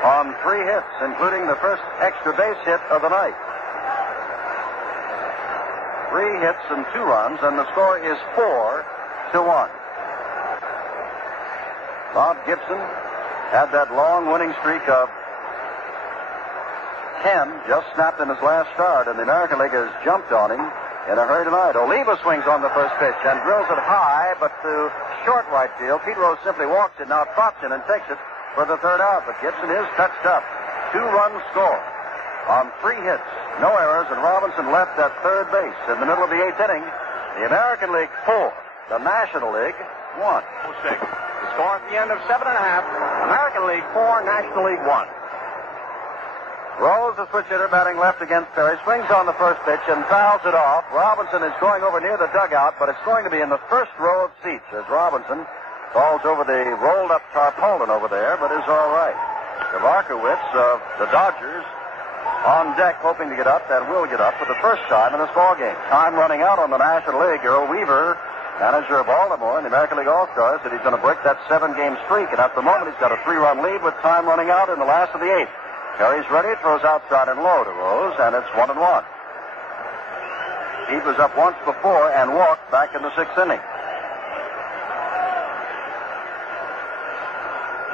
on 3 hits, including the first extra base hit of the night. 3 hits and 2 runs, and the score is 4-1. Bob Gibson had that long winning streak of 10, just snapped in his last start, and the American League has jumped on him in a hurry tonight. Oliva swings on the first pitch and drills it high, but to short right field. Pete Rose simply walks it, now trots in and takes it for the third out, but Gibson is touched up. 2-run score on 3 hits, no errors, and Robinson left at third base in the middle of the 8th inning. The American League 4, the National League 1. 6. The score at the end of 7.5. American League 4, National League 1. Rose, the switch hitter, batting left against Perry, swings on the first pitch and fouls it off. Robinson is going over near the dugout, but it's going to be in the first row of seats as Robinson falls over the rolled-up tarpaulin over there, but is all right. Koufax of the Dodgers on deck, hoping to get up, and will get up for the first time in this ballgame. Time running out on the National League. Earl Weaver, manager of Baltimore and the American League All-Stars, said he's going to break that 7-game streak, and at the moment he's got a 3-run lead with time running out in the last of the 8th. Perry's ready, throws outside and low to Rose, and it's 1-1. Pete was up once before and walked back in the 6th inning.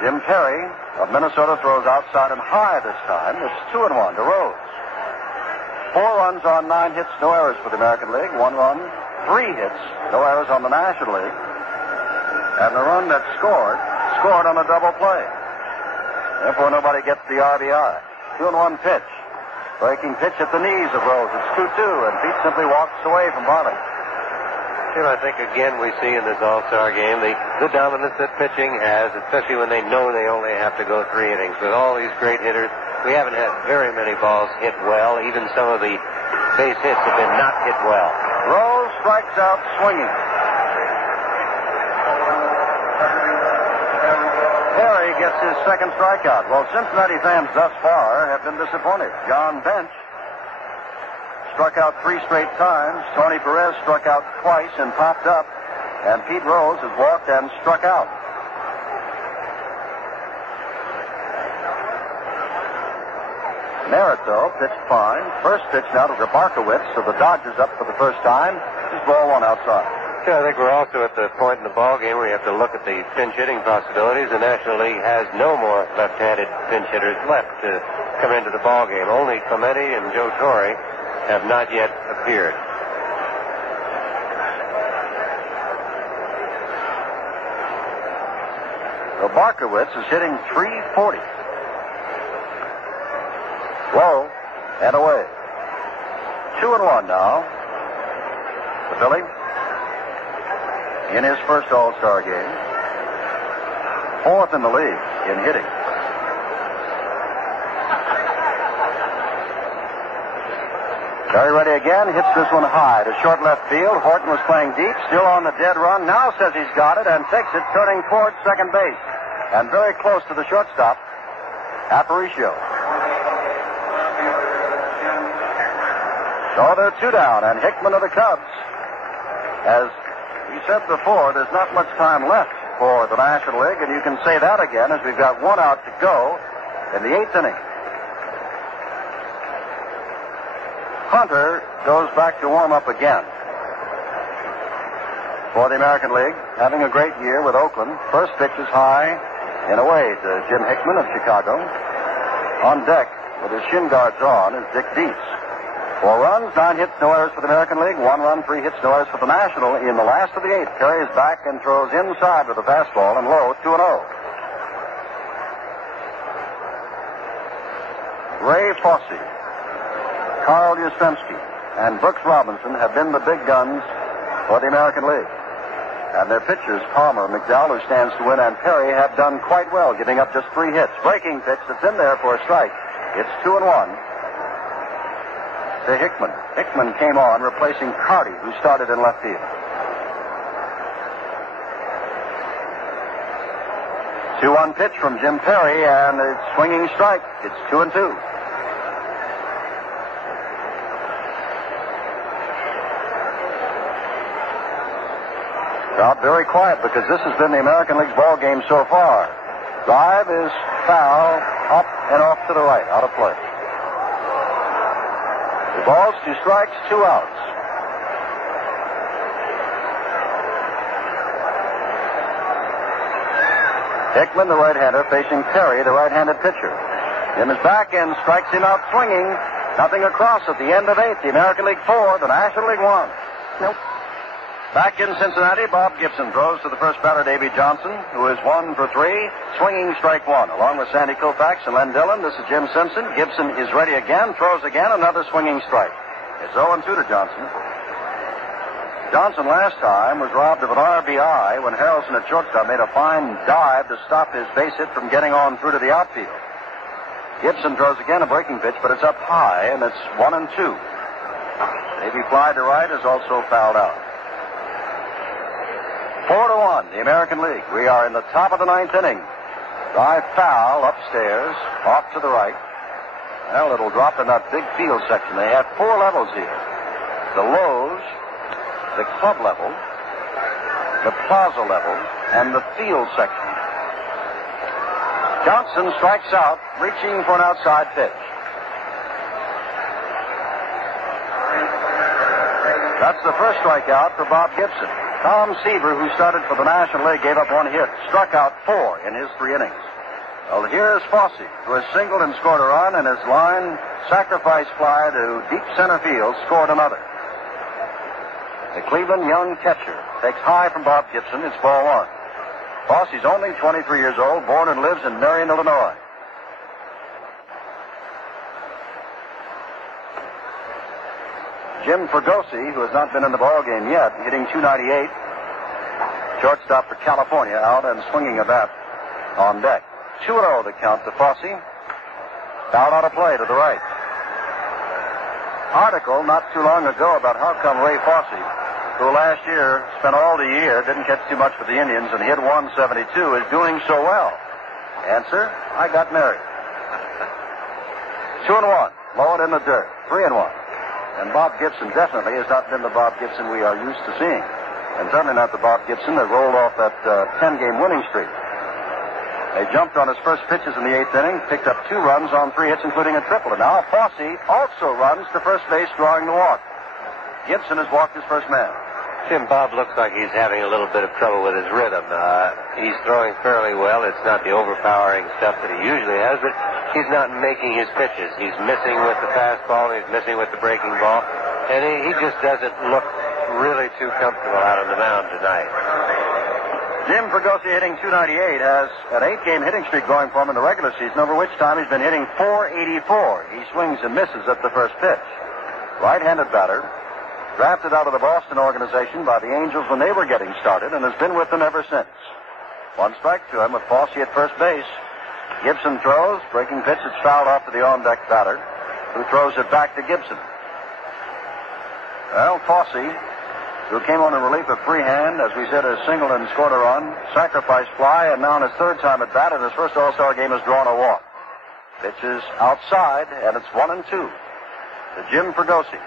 Jim Perry of Minnesota throws outside and high this time. It's 2-1 to Rose. 4 runs on 9 hits, no errors for the American League. 1 run, 3 hits, no errors on the National League. And the run that scored on a double play. Therefore, nobody gets the RBI. 2-1 pitch. Breaking pitch at the knees of Rose. It's 2-2, and Pete simply walks away from Barley. Jim, I think again we see in this All-Star game the dominance that pitching has, especially when they know they only have to go 3 innings. With all these great hitters, we haven't had very many balls hit well. Even some of the base hits have been not hit well. Rose strikes out swinging. Perry gets his second strikeout. Well, Cincinnati fans thus far have been disappointed. John Bench struck out 3 straight times. Tony Perez struck out twice and popped up. And Pete Rose has walked and struck out. Merritt, though, pitched fine. First pitch now to Barkowitz, so the Dodgers up for the first time. This is ball one outside. Yeah, I think we're also at the point in the ball game where you have to look at the pinch hitting possibilities. The National League has no more left-handed pinch hitters left to come into the ball game. Only Clemente and Joe Torre have not yet appeared. So Barkowitz is hitting .340. Low and away. 2-1 now. The Philly in his first All-Star game. Fourth in the league in hitting. Very ready again. Hits this one high to short left field. Horton was playing deep. Still on the dead run. Now says he's got it and takes it, turning towards second base. And very close to the shortstop, Aparicio. So they're 2 down, and Hickman of the Cubs. As we said before, there's not much time left for the National League, and you can say that again as we've got 1 out to go in the 8th inning. Hunter goes back to warm up again for the American League, having a great year with Oakland. First pitch is high and away to Jim Hickman of Chicago. On deck with his shin guards on is Dick Dietz. 4 runs, 9 hits, no errors for the American League. 1 run, 3 hits, no errors for the National. In the last of the 8th, carries back and throws inside with a fastball and low, 2-0. Ray Fosse, Carl Yastrzemski, and Brooks Robinson have been the big guns for the American League. And their pitchers, Palmer, McDowell, who stands to win, and Perry, have done quite well, giving up just 3 hits. Breaking pitch that's in there for a strike. It's 2-1 to Hickman. Hickman came on, replacing Carty, who started in left field. 2-1 pitch from Jim Perry, and it's swinging strike. It's 2-2. Crowd very quiet because this has been the American League's ball game so far. Drive is foul, up and off to the right, out of play. The balls, 2 strikes, 2 outs. Hickman, the right-hander, facing Perry, the right-handed pitcher. In his back end, strikes him out swinging. Nothing across at the end of 8th. The American League 4, the National League 1. Nope. Back in Cincinnati, Bob Gibson throws to the first batter, Davy Johnson, who is 1 for 3, swinging strike 1. Along with Sandy Koufax and Len Dillon, this is Jim Simpson. Gibson is ready again, throws again, another swinging strike. It's 0-2 to Johnson. Johnson last time was robbed of an RBI when Harrelson at shortstop made a fine dive to stop his base hit from getting on through to the outfield. Gibson throws again, a breaking pitch, but it's up high, and it's 1-2. Davy fly to right is also fouled out. 4-1, the American League. We are in the top of the 9th inning. Drive foul upstairs, off to the right. Well, it'll drop in that big field section. They have 4 levels here. The lows, the club level, the plaza level, and the field section. Johnson strikes out, reaching for an outside pitch. That's the first strikeout for Bob Gibson. Tom Seaver, who started for the National League, gave up 1 hit, struck out 4 in his 3 innings. Well, here's Fosse, who has singled and scored a run, and his line sacrifice fly to deep center field scored another. The Cleveland young catcher takes high from Bob Gibson. It's ball 1. Fosse's only 23 years old, born and lives in Marion, Illinois. Jim Fregosi, who has not been in the ball game yet, hitting .298. Shortstop for California, out and swinging a bat on deck. 2-0 the count to Fosse. Foul out of play to the right. Article not too long ago about how come Ray Fosse, who last year spent all the year, didn't catch too much for the Indians and hit .172, is doing so well. Answer, I got married. 2-1. Low it in the dirt. 3-1. And Bob Gibson definitely has not been the Bob Gibson we are used to seeing. And certainly not the Bob Gibson that rolled off that 10-game winning streak. They jumped on his first pitches in the 8th inning, picked up 2 runs on 3 hits, including a triple. And now Fosse also runs to first base, drawing the walk. Gibson has walked his first man. Jim, Bob looks like he's having a little bit of trouble with his rhythm. He's throwing fairly well. It's not the overpowering stuff that he usually has, but he's not making his pitches. He's missing with the fastball, and he's missing with the breaking ball, and he just doesn't look really too comfortable out on the mound tonight. Jim Fregosi, hitting .298, has an 8-game hitting streak going for him in the regular season, over which time he's been hitting .484. He swings and misses at the first pitch. Right-handed batter, drafted out of the Boston organization by the Angels when they were getting started, and has been with them ever since. 1 strike to him with Fosse at first base. Gibson throws, breaking pitch, it's fouled off to the on-deck batter, who throws it back to Gibson. Well, Fosse, who came on in relief of Freehand, as we said, has singled and scored a run, sacrifice fly, and now in his 3rd time at bat in his first All-Star game has drawn a walk. Pitch is outside, and it's 1-2 to Jim Fregosi.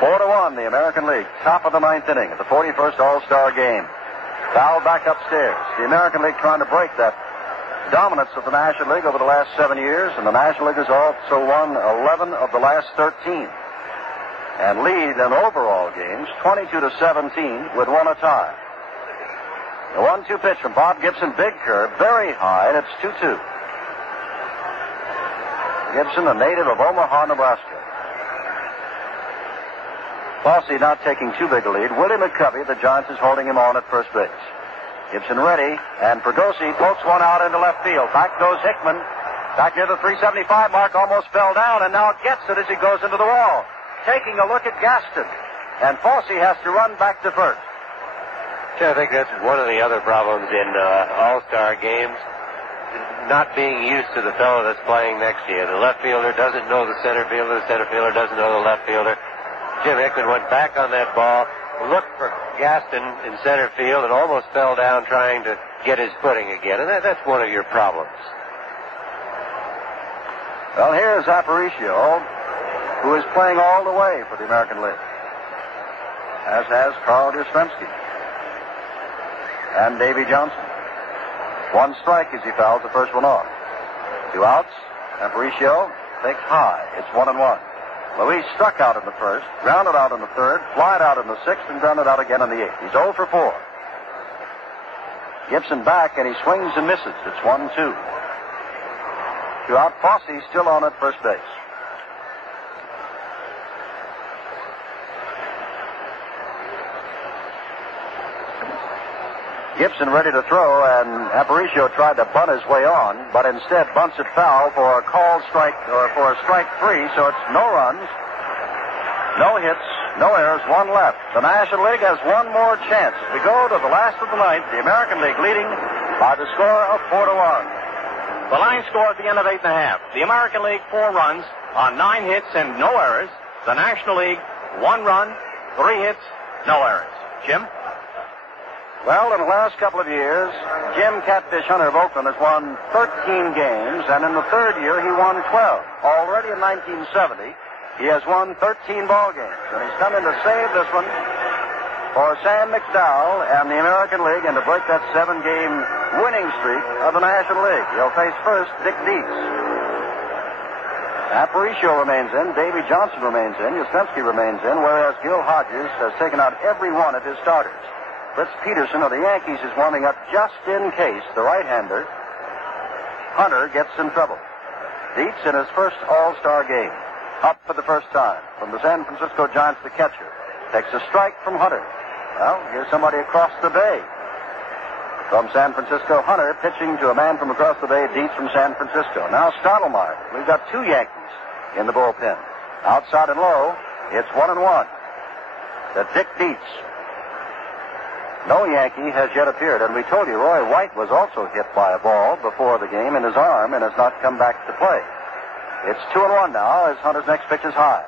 4-1, the American League, top of the 9th inning of the 41st All-Star game. Foul back upstairs. The American League trying to break that dominance of the National League over the last 7 years, and the National League has also won 11 of the last 13 and lead in overall games 22-17 with 1 a tie. The 1-2 pitch from Bob Gibson, big curve, very high, and it's 2-2. Gibson, a native of Omaha, Nebraska. Fosse not taking too big a lead. Willie McCovey, the Giants, is holding him on at first base. Gibson ready, and Fregosi pokes one out into left field. Back goes Hickman. Back near the 375 mark, almost fell down, and now gets it as he goes into the wall. Taking a look at Gaston, and Fosse has to run back to first. I think that's one of the other problems in All-Star games, not being used to the fellow that's playing next to you. The left fielder doesn't know the center fielder doesn't know the left fielder. Jim Hickman went back on that ball, looked for Gaston in center field, and almost fell down trying to get his footing again. And that's one of your problems. Well, here's Aparicio, who is playing all the way for the American League, as has Carl Yastrzemski and Davy Johnson. 1 strike as he fouls the first one off. 2 outs. Aparicio takes high. It's 1-1. Luis struck out in the first, grounded out in the 3rd, flied out in the 6th, and grounded out again in the 8th. He's 0 for 4. Gibson back, and he swings and misses. It's 1-2. 2 out. Fosse still on at first base. Gibson ready to throw, and Aparicio tried to bunt his way on, but instead bunts it foul for a called strike, or for a strike 3, so it's no runs, no hits, no errors, 1 left. The National League has 1 more chance. We go to the last of the 9th, the American League leading by the score of 4-1. The line score at the end of 8 1/2. The American League 4 runs on 9 hits and no errors. The National League 1 run, 3 hits, no errors. Jim? Well, in the last couple of years, Jim Catfish Hunter of Oakland has won 13 games, and in the 3rd year, he won 12. Already in 1970, he has won 13 ball games, and he's come in to save this one for Sam McDowell and the American League, and to break that 7-game winning streak of the National League. He'll face first Dick Dietz. Aparicio remains in, Davy Johnson remains in, Yastrzemski remains in, whereas Gil Hodges has taken out every one of his starters. Fritz Peterson of the Yankees is warming up just in case the right-hander, Hunter, gets in trouble. Dietz in his first All-Star game, up for the first time. From the San Francisco Giants, the catcher takes a strike from Hunter. Well, here's somebody across the bay. From San Francisco, Hunter pitching to a man from across the bay, Dietz from San Francisco. Now Stottlemyre. We've got 2 Yankees in the bullpen. Outside and low, it's 1-1 to Dick Dietz. No Yankee has yet appeared, and we told you Roy White was also hit by a ball before the game in his arm and has not come back to play. It's 2-1 now as Hunter's next pitch is high.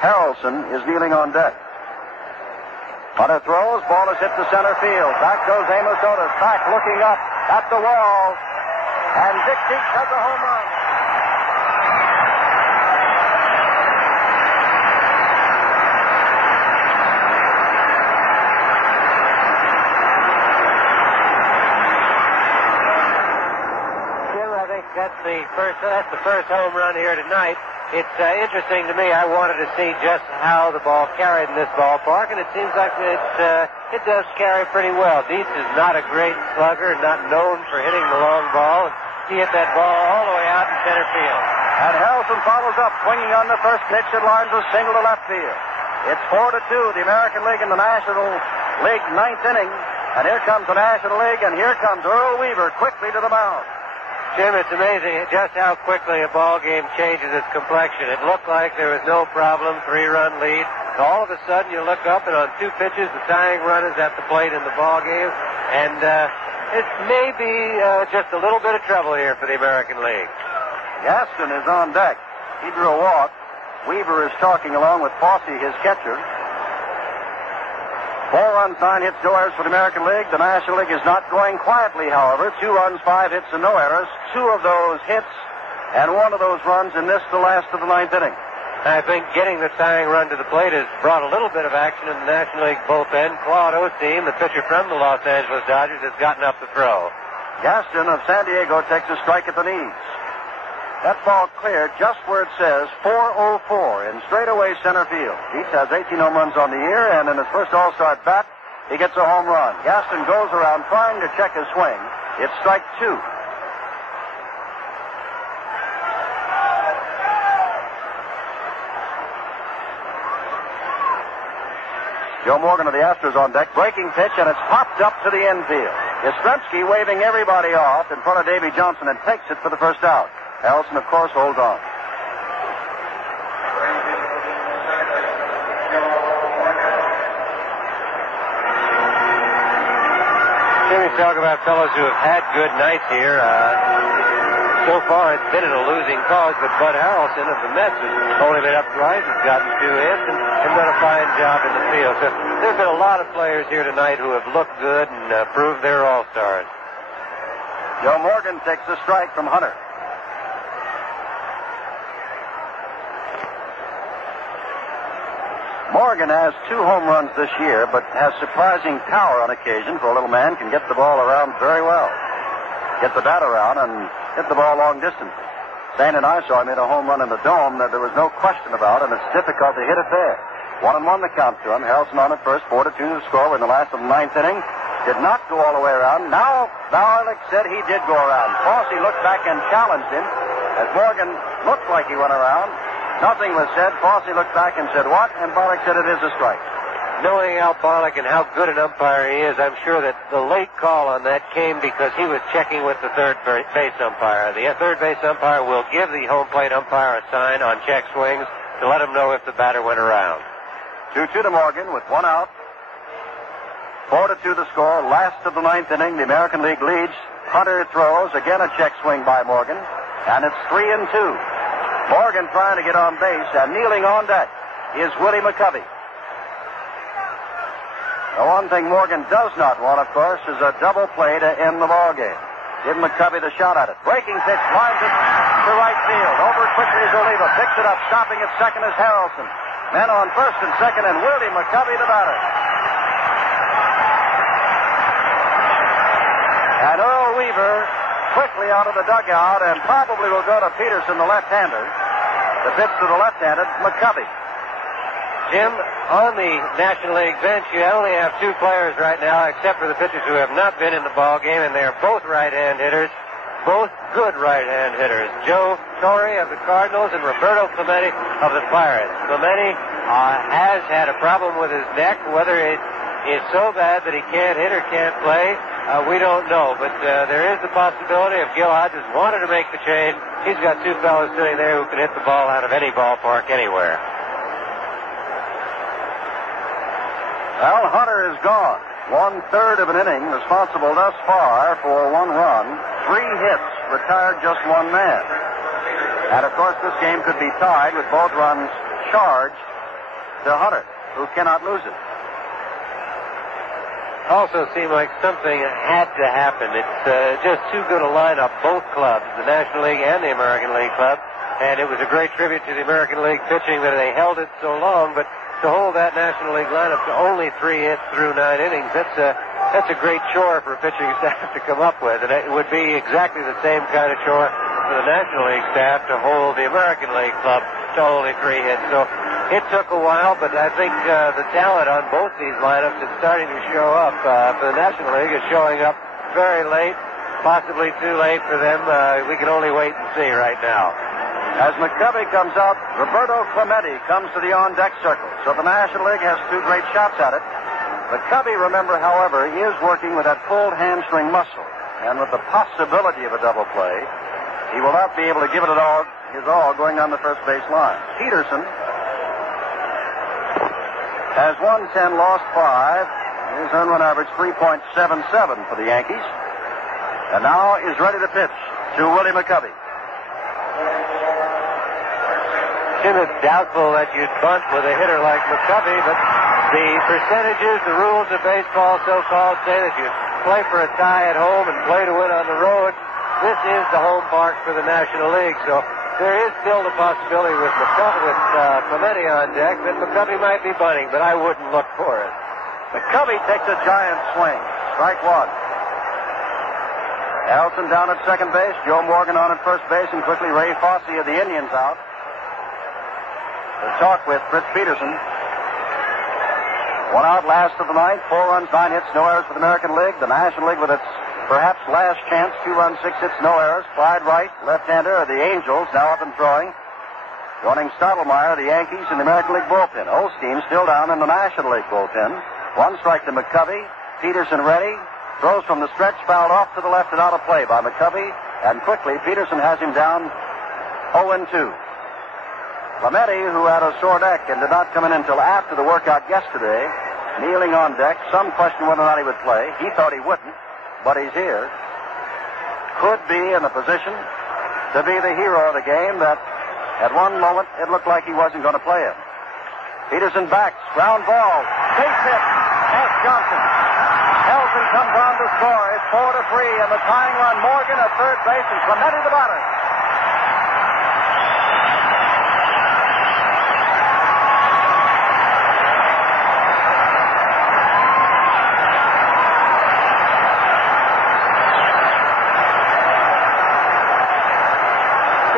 Harrelson is kneeling on deck. Hunter throws, ball is hit to center field. Back goes Amos Otis, back looking up at the wall, and Dick Dietz has a home run. That's the first home run here tonight. It's interesting to me. I wanted to see just how the ball carried in this ballpark, and it seems like it does carry pretty well. Dietz is not a great slugger, not known for hitting the long ball. He hit that ball all the way out in center field. And Harrelson follows up, swinging on the first pitch and lines a single to left field. It's 4-2, the American League and the National League ninth inning. And here comes the National League, and here comes Earl Weaver quickly to the mound. Jim, it's amazing just how quickly a ball game changes its complexion. It looked like there was no problem, 3-run lead. All of a sudden, you look up, and on 2 pitches, the tying run is at the plate in the ball game. And it may be just a little bit of trouble here for the American League. Gaston is on deck. He drew a walk. Weaver is talking along with Fosse, his catcher. 4-runs, 9 hits, no errors for the American League. The National League is not going quietly, however. 2 runs, 5 hits, and no errors. 2 of those hits and 1 of those runs in this, the last of the 9th inning. I think getting the tying run to the plate has brought a little bit of action in the National League bullpen. Claude Osteen, the pitcher from the Los Angeles Dodgers, has gotten up to throw. Gaston of San Diego takes a strike at the knees. That ball cleared just where it says 404 in straightaway center field. Dietz has 18 home runs on the year, and in his first All-Star at bat, he gets a home run. Gaston goes around trying to check his swing. It's strike 2. Joe Morgan of the Astros on deck, breaking pitch, and it's popped up to the infield. Yastrzemski waving everybody off in front of Davy Johnson and takes it for the first out. Harrelson, of course, holds on. Jimmy, talk about fellows who have had good nights here. So far, it's been in a losing cause, but Bud Harrelson of the Mets has only been up twice, has gotten 2 hits, and done a fine job in the field. So there's been a lot of players here tonight who have looked good and proved they're all-stars. Joe Morgan takes the strike from Hunter. Morgan has 2 home runs this year, but has surprising power on occasion for a little man. Can get the ball around very well. Get the bat around and hit the ball long distance. Stan and I saw him hit a home run in the Dome that there was no question about, and it's difficult to hit it there. 1-1 the count to him. Harrelson on at first, 4-2 the score in the last of the 9th inning. Did not go all the way around. Now, Barlick said he did go around. Fosse looked back and challenged him as Morgan looked like he went around. Nothing was said. Fosse looked back and said, what? And Barlick said it is a strike. Knowing Al Barlick and how good an umpire he is, I'm sure that the late call on that came because he was checking with the third base umpire. The third base umpire will give the home plate umpire a sign on check swings to let him know if the batter went around. 2-2 to Morgan with 1 out. 4-2 the score. Last of the 9th inning. The American League leads. Hunter throws. Again a check swing by Morgan. And it's 3-2. Morgan trying to get on base, and kneeling on deck is Willie McCovey. The one thing Morgan does not want, of course, is a double play to end the ball game. Give McCovey the shot at it. Breaking pitch, lines it to right field. Over quickly is Oliva. Picks it up. Stopping at second is Harrelson. Men on first and second, and Willie McCovey the batter. And Earl Weaver quickly out of the dugout, and probably will go to Peterson, the left-hander. The pitch to the left-handed McCovey. Jim, on the National League bench, you only have 2 players right now, except for the pitchers who have not been in the ball game, and they are both right-hand hitters, both good right-hand hitters. Joe Torre of the Cardinals and Roberto Clemente of the Pirates. Clemente has had a problem with his neck. Whether it is so bad that he can't hit or can't play, we don't know. But there is the possibility if Gil Hodges wanted to make the change, he's got 2 fellows sitting there who can hit the ball out of any ballpark anywhere. Al Hunter is gone. 1/3 of an inning, responsible thus far for 1 run, 3 hits, retired just 1 man. And of course, this game could be tied with both runs charged to Hunter, who cannot lose it. Also seemed like something had to happen. It's just too good a lineup, both clubs, the National League and the American League club. And it was a great tribute to the American League pitching that they held it so long, but to hold that National League lineup to only 3 hits through 9 innings, that's a great chore for a pitching staff to come up with. And it would be exactly the same kind of chore for the National League staff to hold the American League club to only 3 hits. So it took a while, but I think the talent on both these lineups is starting to show up. For the National League, is showing up very late, possibly too late for them. We can only wait and see right now. As McCovey comes out, Roberto Clemente comes to the on-deck circle. So the National League has 2 great shots at it. McCovey, remember, however, is working with that pulled hamstring muscle. And with the possibility of a double play, he will not be able to give it his all going down the first base line. Peterson has won 10, lost 5. His earned run average 3.77 for the Yankees. And now is ready to pitch to Willie McCovey. It's doubtful that you'd bunt with a hitter like McCovey, but the percentages, the rules of baseball so-called say that you play for a tie at home and play to win on the road. This is the home park for the National League, so there is still the possibility with Clemente on deck that McCovey might be bunting, but I wouldn't look for it. McCovey takes a giant swing. Strike 1. Elson down at second base, Joe Morgan on at first base, and quickly Ray Fosse of the Indians out. To talk with Fritz Peterson. 1 out, last of the ninth. 4 runs, 9 hits, no errors for the American League. The National League with its perhaps last chance. 2 runs, 6 hits, no errors. Clyde Wright, left-hander of the Angels, now up and throwing. Joining Stottlemyre, the Yankees, in the American League bullpen. Osteen still down in the National League bullpen. 1 strike to McCovey. Peterson ready. Throws from the stretch, fouled off to the left and out of play by McCovey. And quickly, Peterson has him down 0-2. Clemente, who had a sore neck and did not come in until after the workout yesterday, kneeling on deck. Some question whether or not he would play. He thought he wouldn't, but he's here. Could be in a position to be the hero of the game that at one moment it looked like he wasn't going to play him. Peterson backs, ground ball, base hit, past Johnson. Elson comes on to score. It's 4-3, and the tying run, Morgan at third base, and Clemente the batter.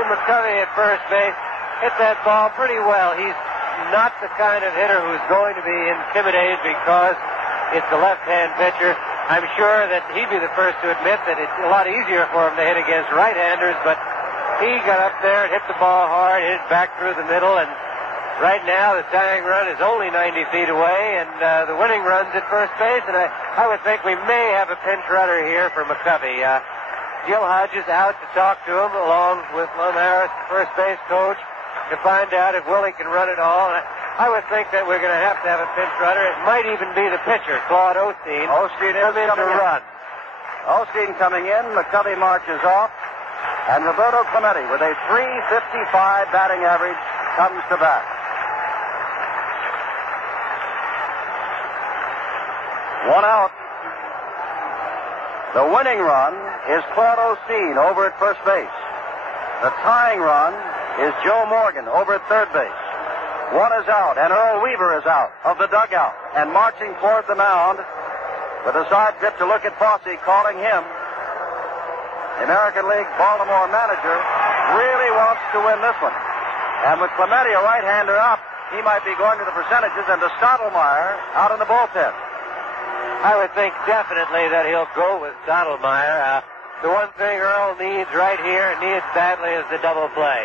McCovey at first base hit that ball pretty well. He's not the kind of hitter who's going to be intimidated because it's a left-hand pitcher. I'm sure that he'd be the first to admit that it's a lot easier for him to hit against right-handers, but he got up there and hit the ball hard, hit it back through the middle, and right now the tying run is only 90 feet away, and the winning run's at first base, and I would think we may have a pinch runner here for McCovey. Gil Hodges out to talk to him, along with Lum Harris, first base coach, to find out if Willie can run it all. And I would think that we're going to have a pinch runner. It might even be the pitcher, Claude Osteen. Osteen is coming in. Run. Osteen coming in. McCovey marches off. And Roberto Clemente, with a .355 batting average, comes to bat. 1 out. The winning run is Claude Osteen over at first base. The tying run is Joe Morgan over at third base. 1 is out, and Earl Weaver is out of the dugout. And marching toward the mound with a side trip to look at Fosse, calling him. The American League Baltimore manager really wants to win this one. And with Clemente, a right-hander up, he might be going to the percentages and to Stottlemyre out in the bullpen. I would think definitely that he'll go with Stottlemyre. The one thing Earl needs right here, needs badly, is the double play.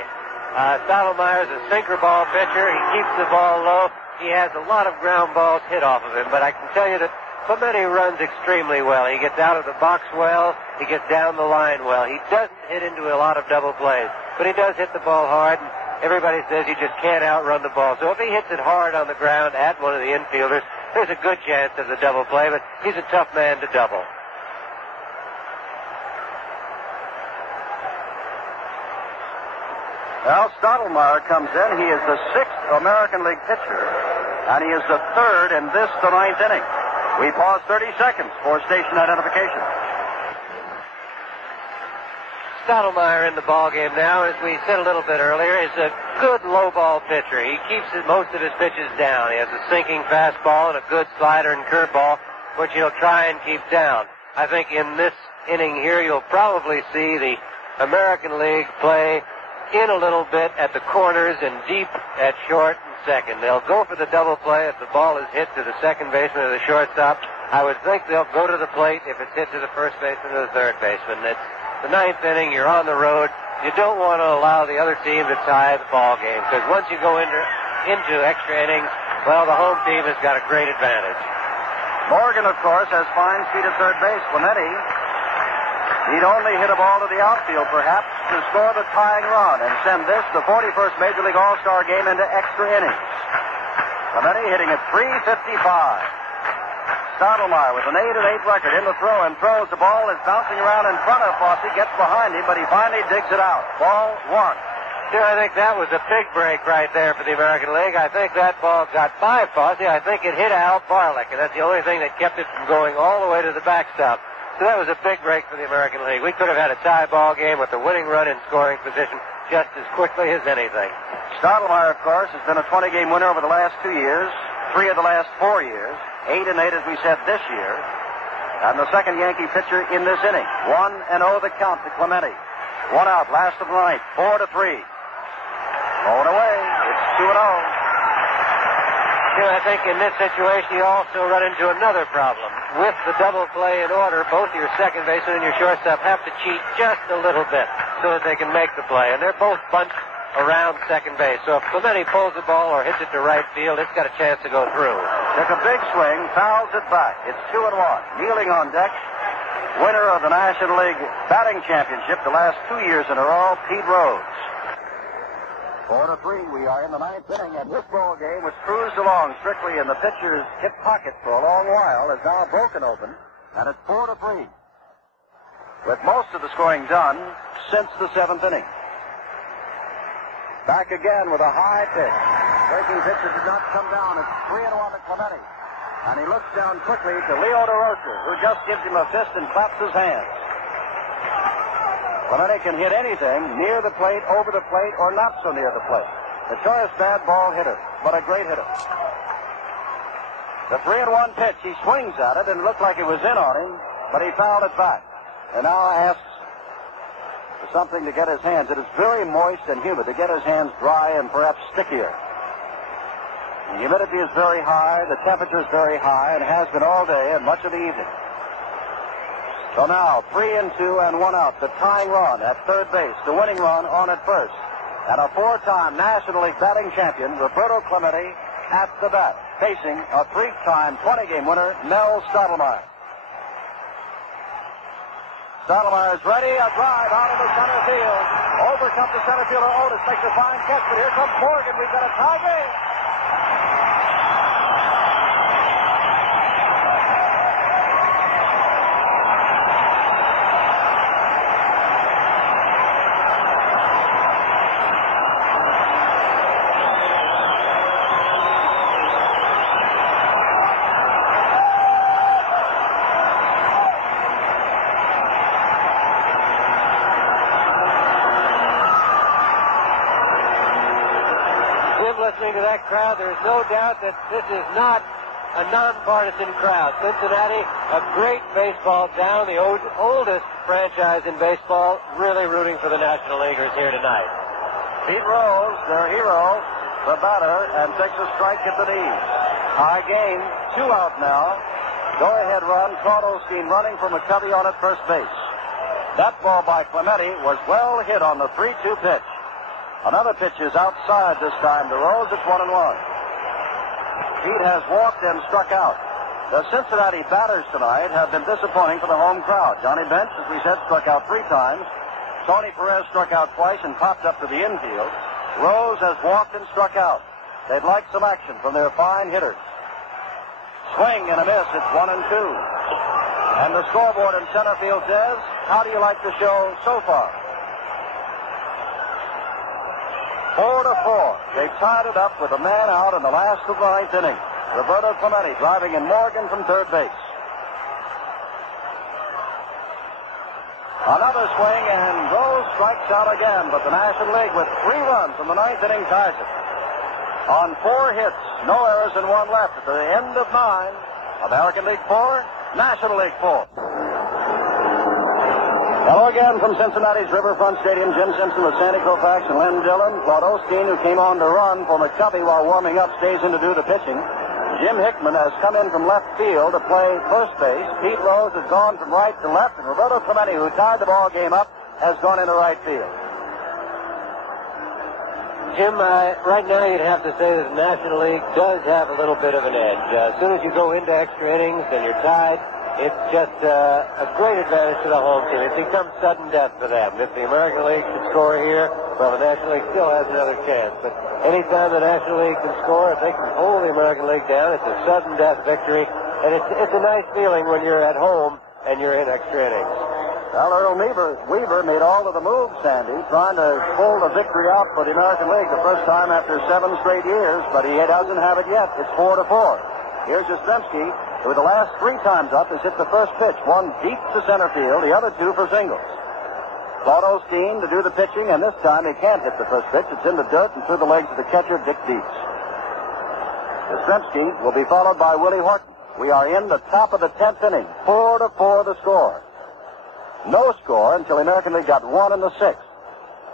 Stottlemyre's a sinker ball pitcher. He keeps the ball low. He has a lot of ground balls hit off of him, but I can tell you that Clemente runs extremely well. He gets out of the box well. He gets down the line well. He doesn't hit into a lot of double plays, but he does hit the ball hard, and everybody says he just can't outrun the ball. So if he hits it hard on the ground at one of the infielders, there's a good chance of the double play, but he's a tough man to double. Well, Stottlemyre comes in. He is the 6th American League pitcher, and he is the 3rd in this, the 9th inning. We pause 30 seconds for station identification. Stottlemyre in the ballgame now, as we said a little bit earlier, is a good low ball pitcher. He keeps most of his pitches down. He has a sinking fastball and a good slider and curveball, which he'll try and keep down. I think in this inning here, you'll probably see the American League play in a little bit at the corners and deep at short and second. They'll go for the double play if the ball is hit to the second baseman or the shortstop. I would think they'll go to the plate if it's hit to the first baseman or the third baseman. It's the ninth inning. You're on the road. You don't want to allow the other team to tie the ball game, because once you go into extra innings, well, the home team has got a great advantage. Morgan, of course, has fine speed at third base. Clemente, he'd only hit a ball to the outfield, perhaps, to score the tying run and send this, the 41st Major League All-Star game, into extra innings. Clemente hitting at .355. Stottlemyre with an 8-8 record in the throw and throws the ball. Is bouncing around in front of Fosse, gets behind him, but he finally digs it out. Ball one. Sure, I think that was a big break right there for the American League. I think that ball got by Fosse. I think it hit Al Barlick, and that's the only thing that kept it from going all the way to the backstop. So that was a big break for the American League. We could have had a tie ball game with the winning run in scoring position just as quickly as anything. Stottlemyre, of course, has been a 20-game winner over the last 2 years, 3 of the last 4 years, 8-8, as we said, this year. And the second Yankee pitcher in this inning. 1-0 the count to Clemente. 1 out, last of the ninth, 4-3. Blown away. It's 2-0. Sure, I think in this situation you also run into another problem. With the double play in order, both your second baseman and your shortstop have to cheat just a little bit so that they can make the play. And they're both bunched around second base. So if Clemente pulls the ball or hits it to right field, it's got a chance to go through. Took a big swing, fouls it back. It's 2-1. Kneeling on deck, winner of the National League batting championship the last 2 years in a row, Pete Rose. 4-3, we are in the ninth inning, and this ball game, which cruised along strictly in the pitcher's hip pocket for a long while, is now broken open, and it's 4-3. With most of the scoring done since the seventh inning. Back again with a high pitch. Breaking pitch did not come down. It's 3-1 to Clemente. And he looks down quickly to Leo DeRocher, who just gives him a fist and claps his hands. Clemente can hit anything near the plate, over the plate, or not so near the plate. Notorious bad ball hitter, but a great hitter. The 3-1 pitch, he swings at it, and it looked like it was in on him, but he fouled it back. And now asks for something to get his hands. It is very moist and humid, to get his hands dry and perhaps stickier. The humidity is very high, the temperature is very high, and has been all day and much of the evening. So now, 3-2 and 1 out, the tying run at third base, the winning run on at first. And a 4-time National League batting champion, Roberto Clemente, at the bat, facing a 3-time 20-game winner, Mel Stottlemyre. Stottlemyre is ready, a drive out of the center field. Over comes the center fielder, Otis makes a fine catch, but here comes Morgan. We've got a tie game. Listening to that crowd, there's no doubt that this is not a nonpartisan crowd. Cincinnati, a great baseball town, the oldest franchise in baseball, really rooting for the National Leaguers here tonight. Pete Rose, their hero, the batter, and takes a strike at the knees. High game, 2 out now. Go-ahead run, Claude Osteen running from McCovey on at first base. That ball by Clemente was well hit on the 3-2 pitch. Another pitch is outside this time to Rose. It's 1-1. Pete has walked and struck out. The Cincinnati batters tonight have been disappointing for the home crowd. Johnny Bench, as we said, struck out 3 times. Tony Perez struck out twice and popped up to the infield. Rose has walked and struck out. They'd like some action from their fine hitters. Swing and a miss. It's 1-2. And the scoreboard in center field says, how do you like the show so far? 4-4. They tied it up with a man out in the last of the ninth inning. Roberto Clemente driving in Morgan from third base. Another swing, and Rose strikes out again, but the National League with 3 runs in the ninth inning ties it. On 4 hits, no errors and 1 left. At the end of 9, American League 4, National League 4. Hello again from Cincinnati's Riverfront Stadium. Jim Simpson with Sandy Koufax and Len Dillon. Claude Osteen, who came on to run for McCovey while warming up, stays in to do the pitching. Jim Hickman has come in from left field to play first base. Pete Rose has gone from right to left, and Roberto Clemente, who tied the ball game up, has gone into right field. Jim, right now you'd have to say that the National League does have a little bit of an edge. As soon as you go into extra innings and you're tied, it's just a great advantage to the home team. It becomes sudden death for them. If the American League can score here, well, the National League still has another chance. But anytime the National League can score, if they can hold the American League down, it's a sudden death victory. And it's a nice feeling when you're at home and you're in extra innings. Well, Earl Weaver made all of the moves, Sandy, trying to pull the victory out for the American League the first time after 7 straight years, but he doesn't have it yet. It's 4-4. Here's Yastrzemski, who the last 3 times up has hit the first pitch, one deep to center field, the other 2 for singles. Claude Osteen to do the pitching, and this time he can't hit the first pitch. It's in the dirt and through the legs of the catcher, Dick Dietz. Yastrzemski will be followed by Willie Horton. We are in the top of the 10th inning. 4-4 the score. No score until the American League got 1 in the 6th.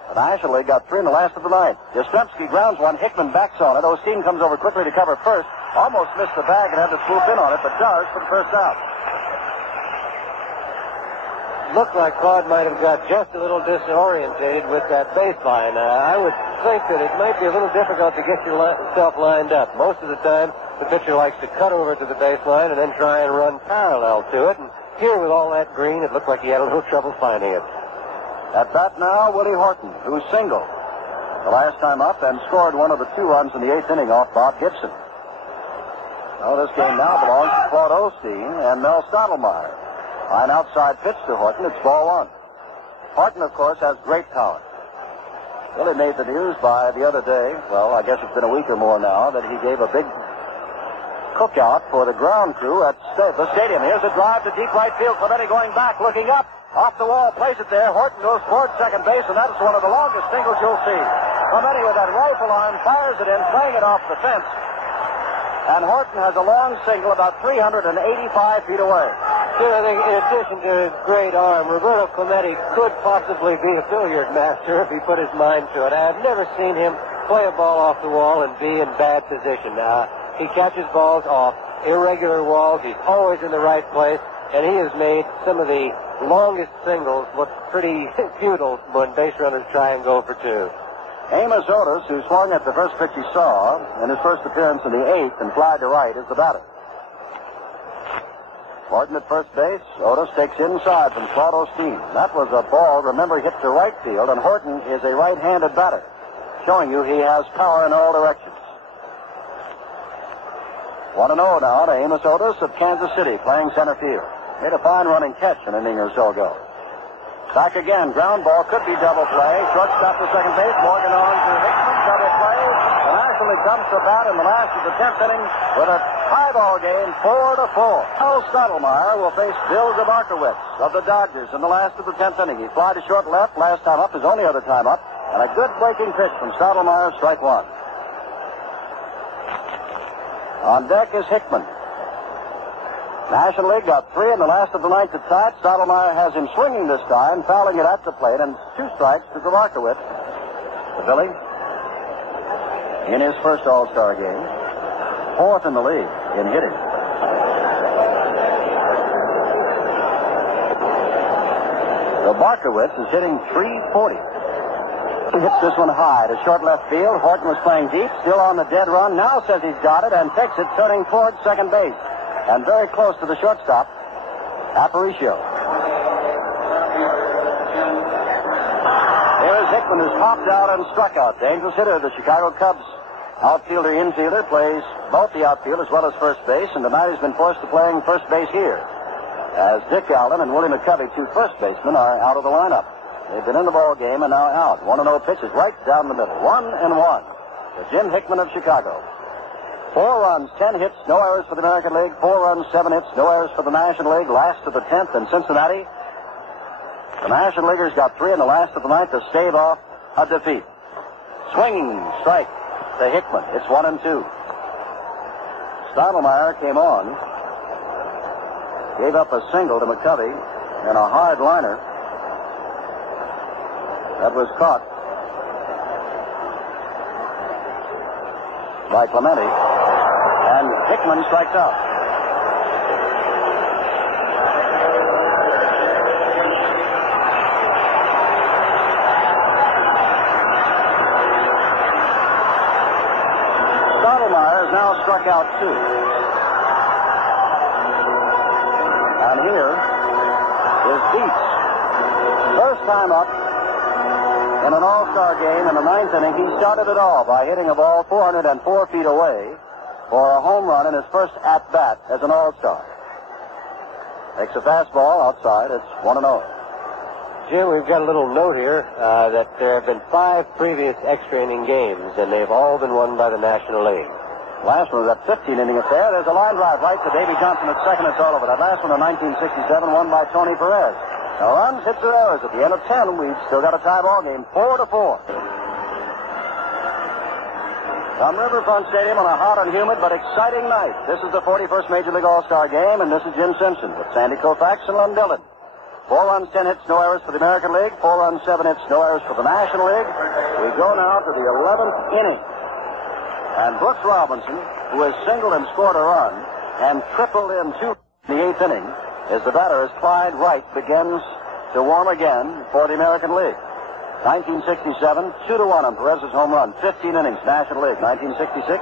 The National League got 3 in the last of the 9th. Yastrzemski grounds one. Hickman backs on it. Osteen comes over quickly to cover first. Almost missed the bag and had to swoop in on it, but does for the first out. Looked like Claude might have got just a little disorientated with that baseline. I would think that it might be a little difficult to get yourself lined up. Most of the time, the pitcher likes to cut over to the baseline and then try and run parallel to it. And here, with all that green, it looked like he had a little trouble finding it. At bat now, Willie Horton, who singled the last time up and scored one of the 2 runs in the 8th inning off Bob Gibson. Well, this game now belongs to Claude Osteen and Mel Stottlemyre. An outside pitch to Horton. It's ball 1. Horton, of course, has great power. Willie made the news by the other day, well, I guess it's been a week or more now, that he gave a big cookout for the ground crew at the stadium. Here's a drive to deep right field. Clemente going back, looking up. Off the wall, plays it there. Horton goes toward second base, and that's one of the longest singles you'll see. Clemente with that rifle arm fires it in, playing it off the fence. And Horton has a long single about 385 feet away. Sure, I think in addition to his great arm, Roberto Clemente could possibly be a billiard master if he put his mind to it. I've never seen him play a ball off the wall and be in bad position. He catches balls off irregular walls. He's always in the right place, and he has made some of the longest singles look pretty futile when base runners try and go for 2. Amos Otis, who swung at the first pitch he saw in his first appearance in the 8th and fly to right, is the batter. Horton at first base. Otis takes inside from Claude Osteen. That was a ball, remember, hit to right field, and Horton is a right-handed batter, showing you he has power in all directions. 1-0 now to Amos Otis of Kansas City, playing center field. Made a fine running catch an inning or so ago. Back again. Ground ball. Could be double play. Shortstop to second base. Morgan on to Hickman. Double play. The National League dumps the bat in the last of the 10th inning with a tie-ball game, 4-4. Mel Stottlemyre will face Bill Zabarkowitz of the Dodgers in the last of the 10th inning. He flied to short left last time up, his only other time up, and a good breaking pitch from Stottlemyre, strike 1. On deck is Hickman. National League got 3 in the last of the 9th at bat. Stottlemyre has him swinging this time, fouling it at the plate, and 2 strikes to Zabarkowitz. The Billy, in his first All-Star game, 4th in the league in hitting. Zabarkowitz is hitting .340. He hits this one high to short left field. Horton was playing deep, still on the dead run. Now says he's got it and takes it, turning towards second base. And very close to the shortstop, Aparicio. Here's Hickman, who's popped out and struck out. Dangerous hitter, the Chicago Cubs outfielder, infielder, plays both the outfield as well as first base, and tonight he's been forced to playing first base here, as Dick Allen and Willie McCovey, 2 first basemen, are out of the lineup. They've been in the ball game and now out. 1-0 pitches right down the middle. 1-1 to Jim Hickman of Chicago. 4 runs, 10 hits, no errors for the American League. 4 runs, 7 hits, no errors for the National League. Last of the 10th in Cincinnati. The National Leaguers got 3 in the last of the 9th to stave off a defeat. Swinging strike to Hickman. It's 1-2. Stottlemyre came on, gave up a single to McCovey and a hard liner. That was caught by Clemente. And Hickman strikes out. Stottlemyre is now struck out 2. And here is Dietz. First time up in an all-star game in the 9th inning. He started it all by hitting a ball 404 feet away for a home run in his first at-bat as an all-star. Makes a fastball outside. It's 1-0. Jim, we've got a little note here that there have been 5 previous extra inning games, and they've all been won by the National League. Last one was that 15-inning affair. There's a line drive right to Davy Johnson at second. It's all over. That last one in 1967 won by Tony Perez. No runs, hits, or errors. At the end of 10, we've still got a tie ball game, 4-4. From Riverfront Stadium on a hot and humid but exciting night. This is the 41st Major League All-Star Game, and this is Jim Simpson with Sandy Koufax and Lund Dillon. 4 runs, 10 hits, no errors for the American League. 4 runs, 7 hits, no errors for the National League. We go now to the 11th inning. And Brooks Robinson, who has singled and scored a run and tripled in 2 in the 8th inning, is the batter as Clyde Wright begins to warm again for the American League. 1967, 2-1 on Perez's home run, 15 innings, National League. 1966, 10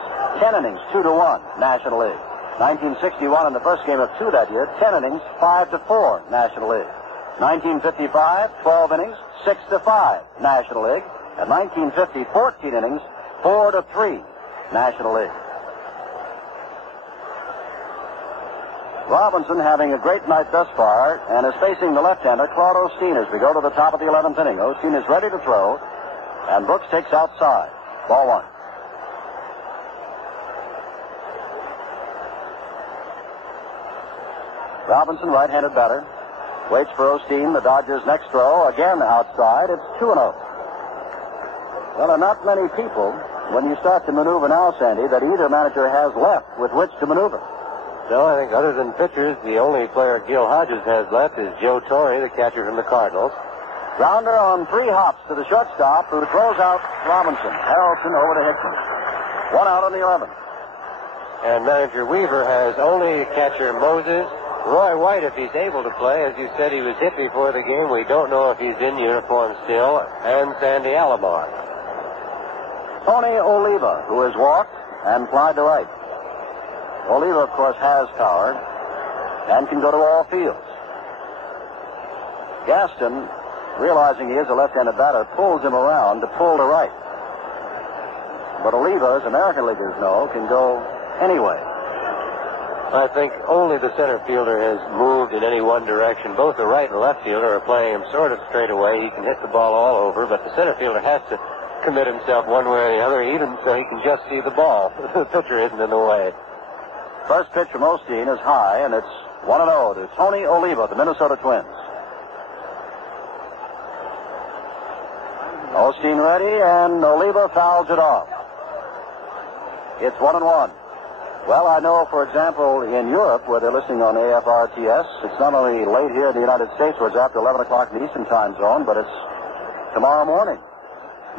innings, 2-1, National League. 1961 in the first game of 2 that year, 10 innings, 5-4, National League. 1955, 12 innings, 6-5, National League. And 1950, 14 innings, 4-3, National League. Robinson having a great night thus far and is facing the left-hander, Claude Osteen, as we go to the top of the 11th inning. Osteen is ready to throw, and Brooks takes outside. Ball 1. Robinson, right-handed batter, waits for Osteen. The Dodgers' next throw, again outside. It's 2-0. Well, there are not many people, when you start to maneuver now, Sandy, that either manager has left with which to maneuver. No, I think other than pitchers, the only player Gil Hodges has left is Joe Torre, the catcher from the Cardinals. Grounder on 3 hops to the shortstop, who throws out Robinson. Harrelson over to Hickman. 1 out on the 11th. And manager Weaver has only catcher Moses. Roy White, if he's able to play, as you said, he was hit before the game. We don't know if he's in uniform still. And Sandy Alomar. Tony Oliva, who has walked and flied to right. Oliva, of course, has power and can go to all fields. Gaston, realizing he is a left-handed batter, pulls him around to pull to right. But Oliva, as American Leaguers know, can go anyway. I think only the center fielder has moved in any one direction. Both the right and left fielder are playing him sort of straight away. He can hit the ball all over, but the center fielder has to commit himself one way or the other, even so he can just see the ball. The pitcher isn't in the way. First pitch from Osteen is high, and it's 1-0 to Tony Oliva, the Minnesota Twins. Osteen ready, and Oliva fouls it off. It's 1-1. Well, I know, for example, in Europe, where they're listening on AFRTS, it's not only late here in the United States, where it's after 11 o'clock in the Eastern Time Zone, but it's tomorrow morning.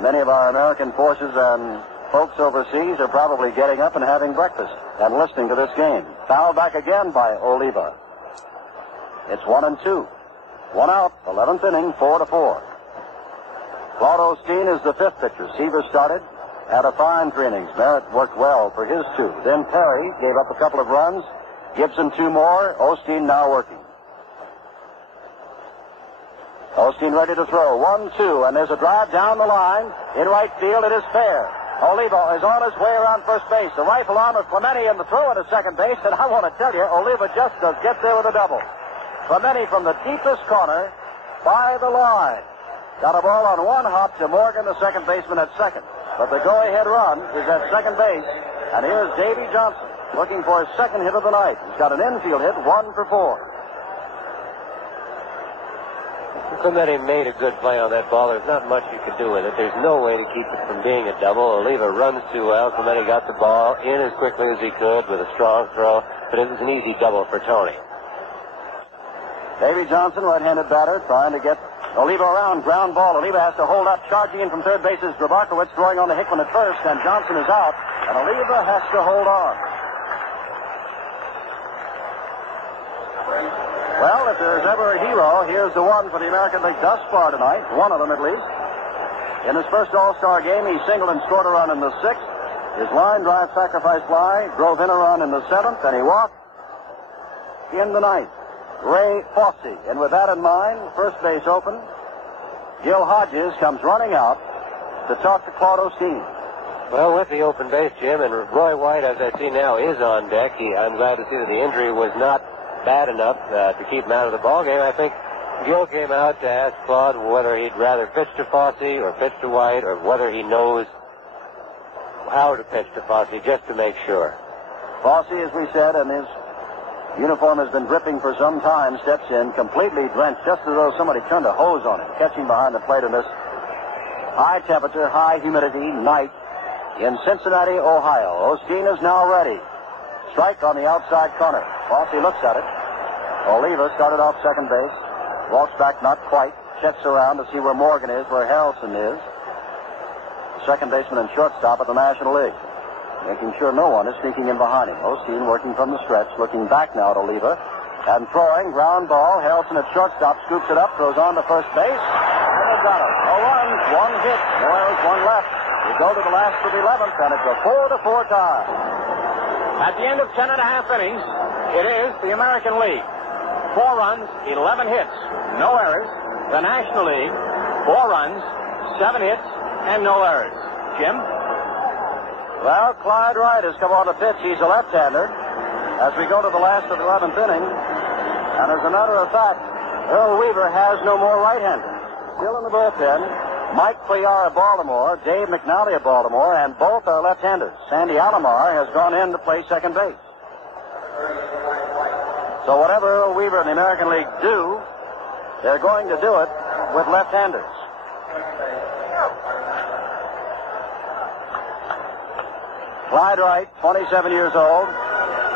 Many of our American forces and folks overseas are probably getting up and having breakfast and listening to this game. Fouled back again by Oliva. It's 1-2. 1 out, 11th inning, 4-4. Claude Osteen is the 5th pitcher. Seaver started, had a fine 3 innings. Merritt worked well for his 2. Then Perry gave up a couple of runs. Gibson 2 more. Osteen now working. Osteen ready to throw. 1-2, and there's a drive down the line. In right field, it is fair. Oliva is on his way around first base. The rifle arm of Clemente in the throw into second base, and I want to tell you, Oliva just does get there with a double. Clemente from the deepest corner by the line. Got a ball on 1 hop to Morgan, the second baseman, at second. But the go-ahead run is at second base, and here's Davy Johnson looking for his second hit of the night. He's got an infield hit, 1 for 4. Clemente made a good play on that ball. There's not much you can do with it. There's no way to keep it from being a double. Oliva runs too well. Clemente got the ball in as quickly as he could with a strong throw, but it was an easy double for Tony. Davy Johnson, right-handed batter, trying to get Oliva around, ground ball. Oliva has to hold up. Charging in from third base is Grabarkowitz, throwing on the Hickman at first, and Johnson is out, and Oliva has to hold on. Well, if there's ever a hero, here's the one for the American League thus far tonight, one of them at least. In his first All-Star game, he singled and scored a run in the 6th. His line drive sacrifice fly drove in a run in the 7th, and he walked in the 9th. Ray Fossey. And with that in mind, first base open. Gil Hodges comes running out to talk to Claude Osteen. Well, with the open base, Jim, and Roy White, as I see now, is on deck. I'm glad to see that the injury was not bad enough to keep him out of the ball game. I think Gil came out to ask Claude whether he'd rather pitch to Fossey or pitch to White, or whether he knows how to pitch to Fossey, just to make sure. Fossey, as we said, and his uniform has been dripping for some time, steps in completely drenched, just as though somebody turned a hose on him, catching behind the plate in this high temperature, high humidity night in Cincinnati, Ohio. Osteen is now ready. Strike on the outside corner. Fossey looks at it. Oliva started off second base. Walks back not quite. Checks around to see where Morgan is, where Harrelson is. Second baseman and shortstop at the National League. Making sure no one is sneaking in behind him. Osteen working from the stretch, looking back now at Oliva. And throwing, ground ball. Harrelson at shortstop scoops it up, throws on to first base. And they got him. No runs, one hit. No errors, one left. We go to the last of the 11th, and it's a 4-4 tie. At the end of 10 and a half innings, it is the American League. 4 runs, 11 hits, no errors. The National League, 4 runs, 7 hits, and no errors. Jim? Well, Clyde Wright has come on to pitch. He's a left-hander as we go to the last of the 11th inning. And as a matter of fact, Earl Weaver has no more right-handers. Still in the bullpen, Mike Cuellar of Baltimore, Dave McNally of Baltimore, and both are left-handers. Sandy Alomar has gone in to play second base. So whatever Earl Weaver and the American League do, they're going to do it with left-handers. Clyde Wright, 27 years old,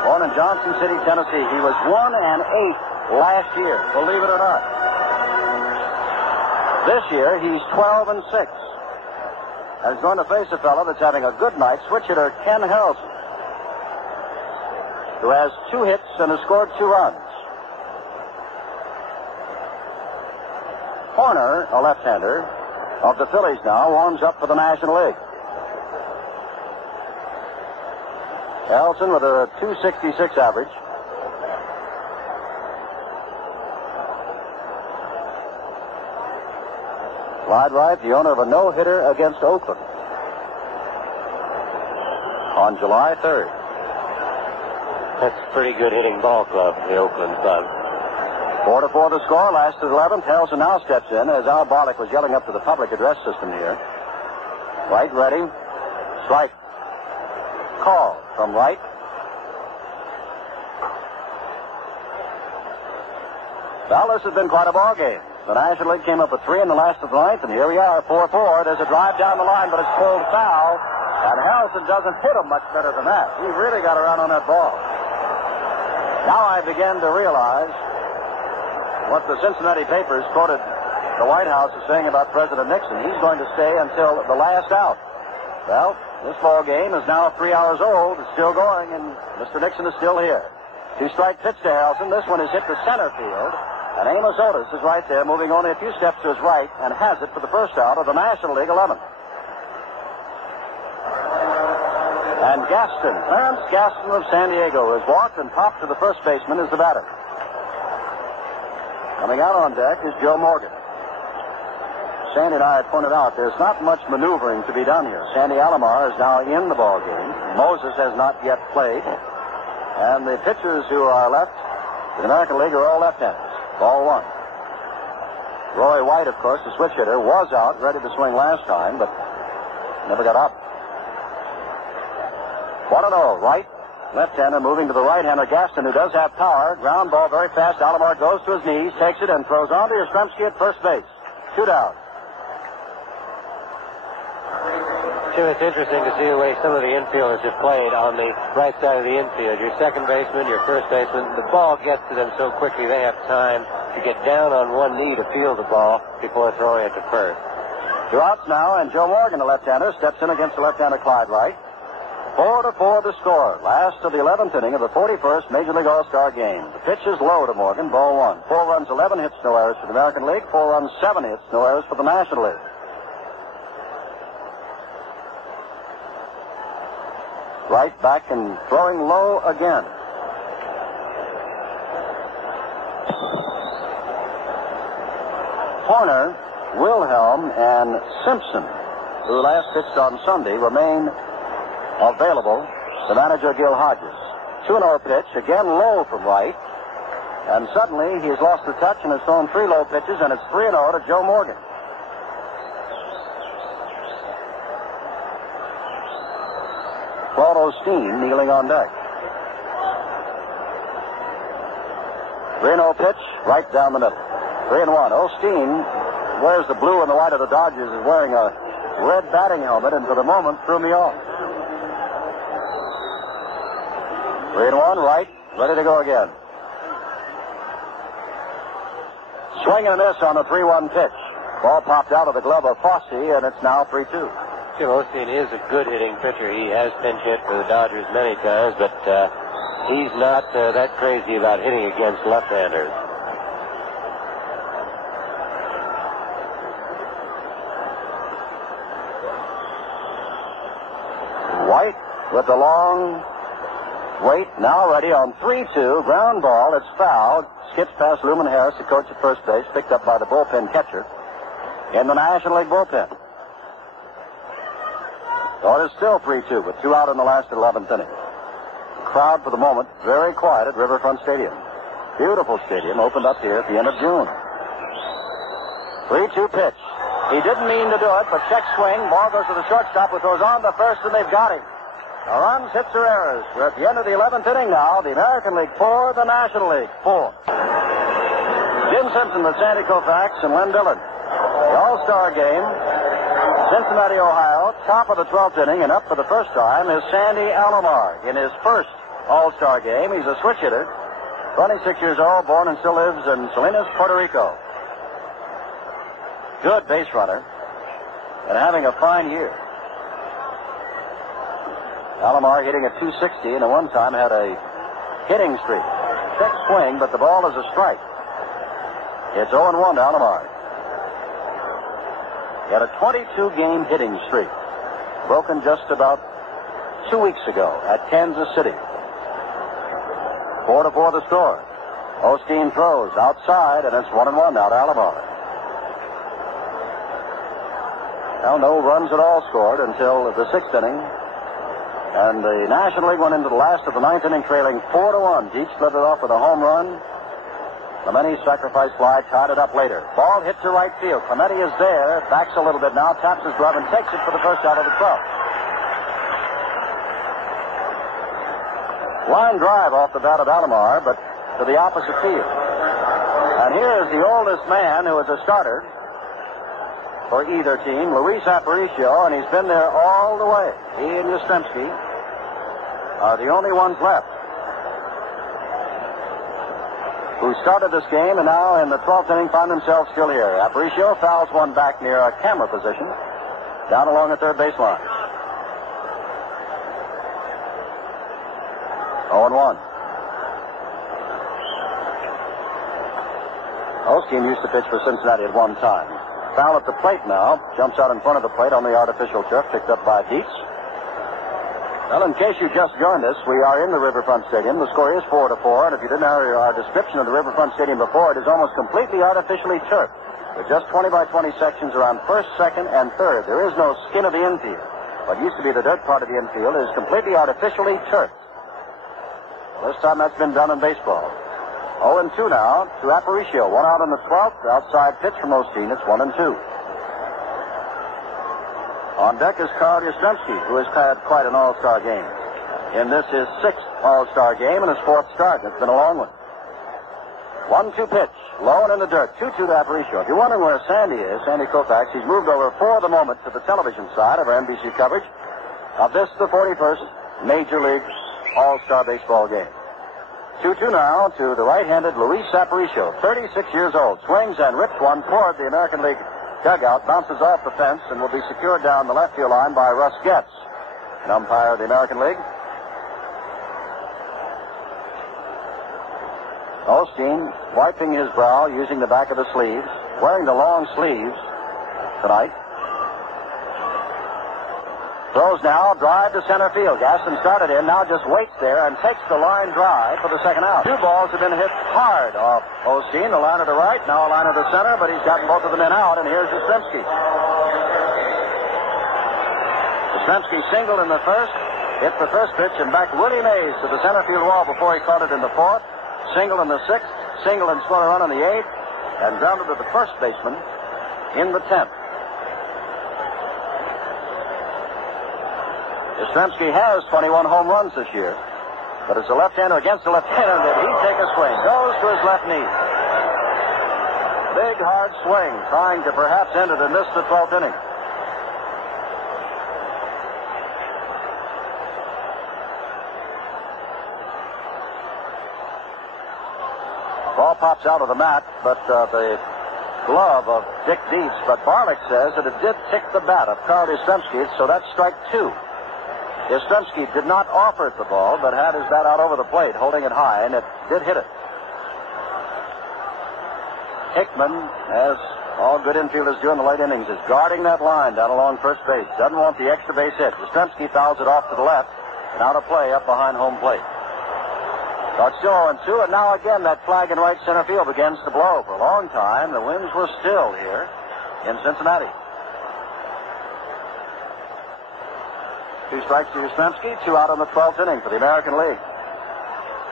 born in Johnson City, Tennessee. He was 1-8 last year, believe it or not. This year, he's 12-6. And he's going to face a fellow that's having a good night, switch hitter Ken Harrelson, who has 2 hits and has scored 2 runs. Horner, a left-hander of the Phillies now, warms up for the National League. Harrelson with a .266 average. Clyde Wright, the owner of a no-hitter against Oakland on July 3rd. That's a pretty good hitting ball club, the Oakland Club. 4-4 the score, last to the 11th. Harrelson now steps in as Al Barlick was yelling up to the public address system here. Wright ready. Strike. Call from Wright. Well, this has been quite a ball game. The National League came up with 3 in the last of the 9th, and here we are, 4-4. There's a drive down the line, but it's pulled foul. And Harrelson doesn't hit him much better than that. He really got around on that ball. Now I begin to realize what the Cincinnati papers quoted the White House as saying about President Nixon. He's going to stay until the last out. Well, this ball game is now 3 hours old. It's still going, and Mr. Nixon is still here. 2-strike pitch to Harrelson. This one is hit to center field. And Amos Otis is right there, moving only a few steps to his right, and has it for the first out of the National League 11. And Gaston, Clarence Gaston of San Diego, has walked and popped to the first baseman as the batter. Coming out on deck is Joe Morgan. Sandy and I had pointed out there's not much maneuvering to be done here. Sandy Alomar is now in the ball game. Moses has not yet played. And the pitchers who are left in the American League are all left-handers. Ball 1. Roy White, of course, the switch hitter, was out, ready to swing last time, but never got up. 1-0. Wright, left-hander, moving to the right-hander, Gaston, who does have power. Ground ball very fast. Alomar goes to his knees, takes it, and throws on to Yastrzemski at first base. 2 down. Jim, it's interesting to see the way some of the infielders have played on the right side of the infield. Your second baseman, your first baseman, the ball gets to them so quickly they have time to get down on one knee to field the ball before throwing it to first. 2 outs now, and Joe Morgan, the left-hander, steps in against the left-hander Clyde Wright. 4-4 the score. Last of the 11th inning of the 41st Major League All-Star game. The pitch is low to Morgan, ball 1. 4 runs, 11 hits, no errors for the American League. 4 runs, 7 hits, no errors for the National League. Right back and throwing low again. Horner, Wilhelm, and Simpson, who last pitched on Sunday, remain available. The manager, Gil Hodges. 2-0 pitch, again low from Wright. And suddenly he's lost the touch and has thrown 3 low pitches, and it's 3-0 to Joe Morgan. Claude Osteen kneeling on deck. 3-0 pitch, right down the middle. 3-1. Osteen wears the blue and the white of the Dodgers, is wearing a red batting helmet, and for the moment threw me off. 3-1, right, ready to go again. Swing and a miss on the 3-1 pitch. Ball popped out of the glove of Fosse, and it's now 3-2. Jim, Osteen is a good hitting pitcher. He has pinch hit for the Dodgers many times, but he's not that crazy about hitting against left-handers. White with the long wait, now ready on 3-2. Ground ball, it's fouled. Skips past Luman Harris, the coach at first base, picked up by the bullpen catcher in the National League bullpen. So it is still 3-2 with 2 out in the last 11th inning. The crowd for the moment very quiet at Riverfront Stadium. Beautiful stadium, opened up here at the end of June. 3-2 pitch. He didn't mean to do it, but check swing. Ball goes to the shortstop, who throws on to first, and they've got him. No runs, hits, or errors. We're at the end of the 11th inning now. The American League 4, the National League 4. Jim Simpson with Sandy Koufax and Len Dillard. The All-Star game, Cincinnati, Ohio, top of the 12th inning, and up for the first time is Sandy Alomar. In his first All-Star game, he's a switch hitter, 26 years old, born and still lives in Salinas, Puerto Rico. Good base runner, and having a fine year. Alomar hitting at 260, and at one time had a hitting streak. Check swing, but the ball is a strike. It's 0-1 to Alomar. He had a 22-game hitting streak, broken just about 2 weeks ago at Kansas City. 4-4 the score. Osteen throws outside, and it's 1-1 now to Alomar. Well, no runs at all scored until the 6th inning. And the National League went into the last of the 9th inning trailing 4-1. Dietz led it off with a home run. Clemente sacrifice fly, tied it up later. Ball hit to right field. Clemente is there, backs a little bit now, taps his glove, and takes it for the first out of the 12th. Line drive off the bat of Alomar, but to the opposite field. And here is the oldest man who is a starter for either team, Luis Aparicio, and he's been there all the way. He and Yastrzemski are the only ones left who started this game and now in the 12th inning find themselves still here. Aparicio fouls one back near a camera position down along the third baseline. 0-1. Osteen used to pitch for Cincinnati at one time. Foul at the plate now. Jumps out in front of the plate on the artificial turf, picked up by Dietz. Well, in case you just joined us, we are in the Riverfront Stadium. The score is 4-4, and if you didn't hear our description of the Riverfront Stadium before, it is almost completely artificially turfed, with just 20 by 20 sections around first, second, and third. There is no skin of the infield. What used to be the dirt part of the infield is completely artificially turfed. Well, this time that's been done in baseball. 0-2 now to Aparicio. 1 out in the 12th. Outside pitch from Osteen. It's 1-2. On deck is Carl Yastrzemski, who has had quite an all-star game. In this, his 6th all-star game and his 4th start. It's been a long one. 1-2 pitch. Low and in the dirt. 2-2 to Aparicio. If you're wondering where Sandy is, Sandy Koufax, he's moved over for the moment to the television side of our NBC coverage of this, the 41st Major League All-Star Baseball game. 2-2 now to the right-handed Luis Aparicio, 36 years old. Swings and rips one toward the American League dugout. Bounces off the fence and will be secured down the left field line by Russ Getz, an umpire of the American League. Osteen wiping his brow using the back of the sleeves, wearing the long sleeves tonight. Throws now, drive to center field. Gaston started in, now just waits there and takes the line drive for the second out. 2 balls have been hit hard off Osteen, a liner to right, now a liner to center, but he's gotten both of them in out, and here's Yastrzemski. Yastrzemski singled in the first, hit the first pitch, and back Willie Mays to the center field wall before he caught it in the fourth. Singled in the sixth, singled and scored a run in the eighth, and grounded to the first baseman in the 10th. Yastrzemski has 21 home runs this year, but it's a left-hander against a left-hander that he take a swing. Goes to his left knee. Big, hard swing, trying to perhaps end it and miss the 12th inning. Ball pops out of the mat, but the glove of Dick Dietz. But Barlick says that it did tick the bat of Carl Yastrzemski, so that's strike 2. Yastrzemski did not offer it the ball, but had his bat out over the plate, holding it high, and it did hit it. Hickman, as all good infielders do in the late innings, is guarding that line down along first base. Doesn't want the extra base hit. Yastrzemski fouls it off to the left, and out of play up behind home plate. So it's still 0-2, and now again that flag in right center field begins to blow. For a long time, the winds were still here in Cincinnati. 2 strikes to Yastrzemski, 2 out in the 12th inning for the American League.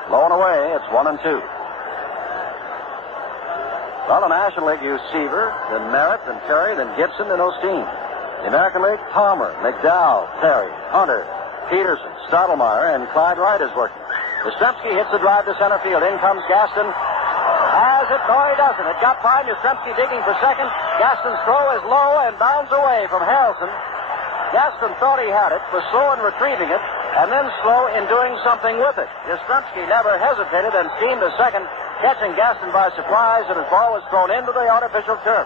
Low and away, it's 1-2. Well, the National League used Seaver, then Merritt, then Terry, then Gibson, then Osteen. The American League, Palmer, McDowell, Terry, Hunter, Peterson, Stottlemyre, and Clyde Wright is working. Yastrzemski hits the drive to center field. In comes Gaston. Has it? No, he doesn't. It got by. Yastrzemski digging for second. Gaston's throw is low and bounds away from Harrelson. Gaston thought he had it, was slow in retrieving it, and then slow in doing something with it. Yastrzemski never hesitated and steamed to second, catching Gaston by surprise, and his ball was thrown into the artificial turf.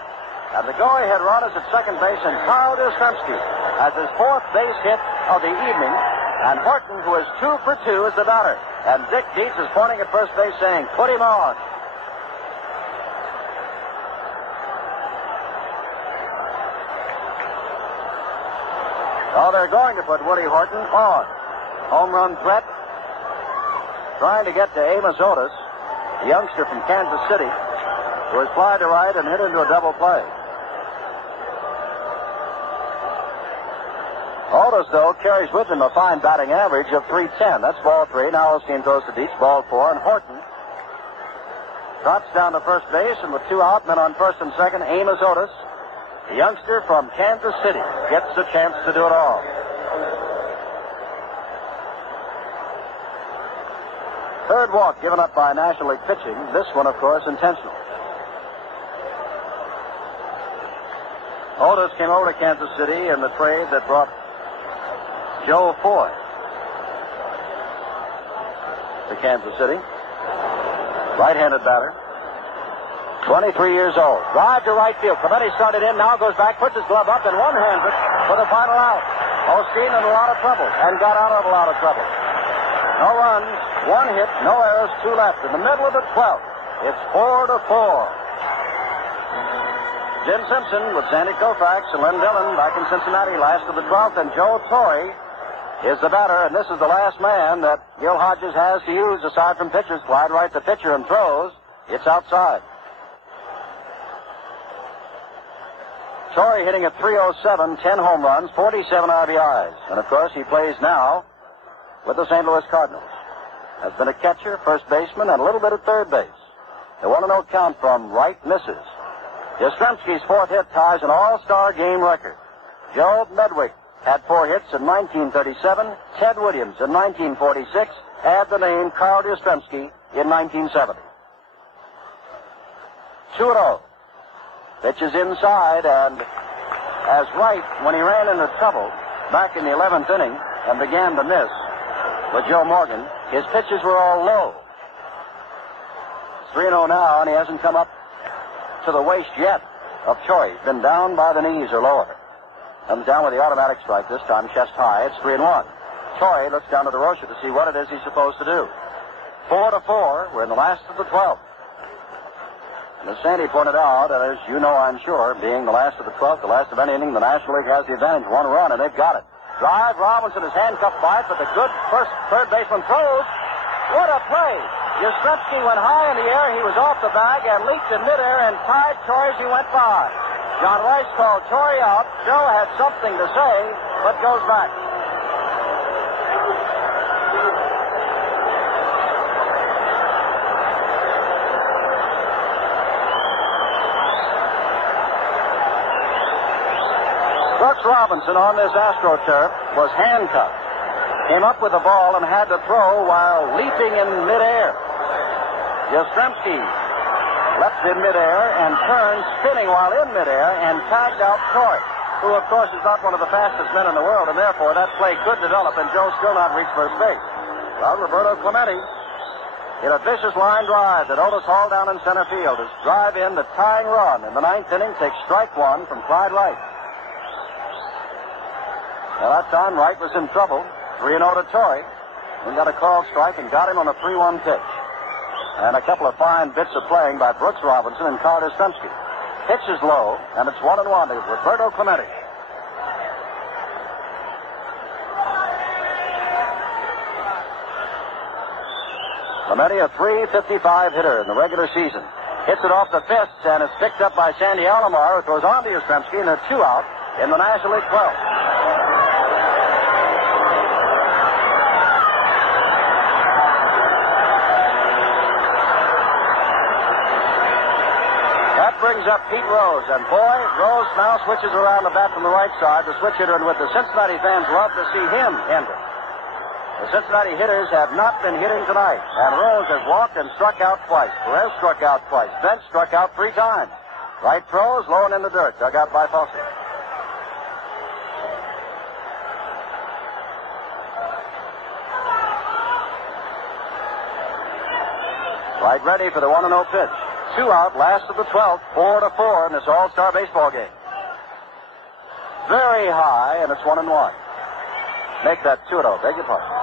And the go-ahead run is at second base, and Carl Yastrzemski has his 4th base hit of the evening, and Horton, who is 2 for 2, is the batter. And Dick Dietz is pointing at first base saying, put him on. Oh, they're going to put Woody Horton on. Home run threat. Trying to get to Amos Otis, the youngster from Kansas City, who has flied to right and hit into a double play. Otis, though, carries with him a fine batting average of .310. That's ball 3. Now Osteen throws to Dietz, ball 4, and Horton trots down to first base, and with 2 out, men on first and second, Amos Otis, the youngster from Kansas City, gets a chance to do it all. Third walk given up by National League pitching. This one, of course, intentional. Otis came over to Kansas City in the trade that brought Joe Foy to Kansas City. Right-handed batter. 23 years old. Drive to right field. Clemente started in, now goes back, puts his glove up, and one-hands it for the final out. Osteen in a lot of trouble, and got out of a lot of trouble. No runs, 1 hit, no errors, 2 left. In the middle of the 12th, it's 4-4. Jim Simpson with Sandy Koufax and Len Dillon back in Cincinnati, last of the 12th, and Joe Torre is the batter, and this is the last man that Gil Hodges has to use aside from pitchers. Clyde Wright, the pitcher, and throws. It's outside. Torre hitting at .307, 10 home runs, 47 RBIs. And, of course, he plays now with the St. Louis Cardinals. Has been a catcher, first baseman, and a little bit at third base. The 1-0 count from Wright misses. Yastrzemski's 4th hit ties an all-star game record. Joe Medwick had 4 hits in 1937. Ted Williams in 1946. Add the name Carl Yastrzemski in 1970. 2-0. Pitches inside, and as Wright, when he ran into trouble back in the 11th inning and began to miss with Joe Morgan, his pitches were all low. It's 3-0 now, and he hasn't come up to the waist yet of Choi. He's been down by the knees or lower. Comes down with the automatic strike this time, chest high. It's 3-1. Choi looks down to DeRocher to see what it is he's supposed to do. 4-4. We're in the last of the 12th. And as Sandy pointed out, and as you know, I'm sure, being the last of the 12th, the last of any inning, the National League has the advantage. 1 run, and they've got it. Drive. Robinson is handcuffed by it, but the good third baseman throws. What a play. Yastrzemski went high in the air. He was off the bag and leaped in midair and tied Choi as he went by. John Rice called Choi out. Joe had something to say, but goes back. Brooks Robinson on this AstroTurf was handcuffed. Came up with the ball and had to throw while leaping in midair. Yastrzemski leapt in midair and turned, spinning while in midair, and tagged out Choi, who, of course, is not one of the fastest men in the world, and therefore that play could develop, and Joe still not reach first base. Well, Roberto Clemente hit a vicious line drive that Otis hauled down in center field. His drive in, the tying run in the 9th inning, takes strike 1 from Clyde Wright. Now, that time, Wright was in trouble. 3-0 to Torrey. We got a called strike and got him on a 3-1 pitch. And a couple of fine bits of playing by Brooks Robinson and Carl Yastrzemski. Pitch is low, and it's 1-1 to Roberto Clemente. Clemente, a .355 hitter in the regular season. Hits it off the fists, and it's picked up by Sandy Alomar, who throws on to Yastrzemski, and a 2-out in the National League 12th. Brings up Pete Rose, and boy, Rose now switches around the bat from the right side, the switch hitter, and with the Cincinnati fans love to see him enter. The Cincinnati hitters have not been hitting tonight, and Rose has walked and struck out twice. Perez struck out twice. Bench struck out 3 times. Right throws, low and in the dirt, dug out by Fawcett. Right ready for the 1-0 pitch. 2 out, last of the 12th, 4-4 in this all-star baseball game. Very high, and it's 1-1. Make that 2-0. Beg your pardon.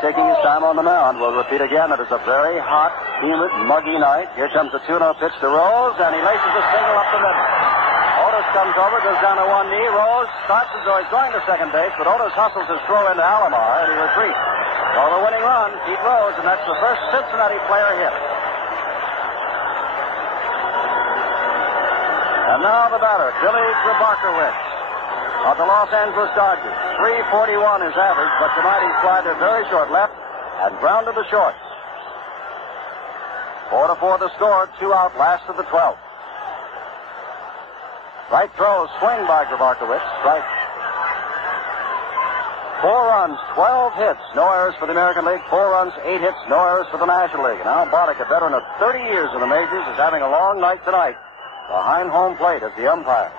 Taking his time on the mound. We'll repeat again. It is a very hot, humid, muggy night. Here comes the 2-0 pitch to Rose, and he laces a single up the middle. Otis comes over, goes down to one knee. Rose starts as though he's going to second base, but Otis hustles his throw into Alomar, and he retreats. So the winning run, Pete Rose, and that's the first Cincinnati player hit. And now the batter, Billy Grabarkowitz of the Los Angeles Dodgers. 341 is average, but tonight he slided very short left and grounded to short. 4-4 the score, 2 out, last of the 12th. Right throw, swing by Grabarkowitz, strike. 4 runs, 12 hits, no errors for the American League. 4 runs, 8 hits, no errors for the National League. And Al Bartek, a veteran of 30 years in the majors, is having a long night tonight behind home plate as the umpire.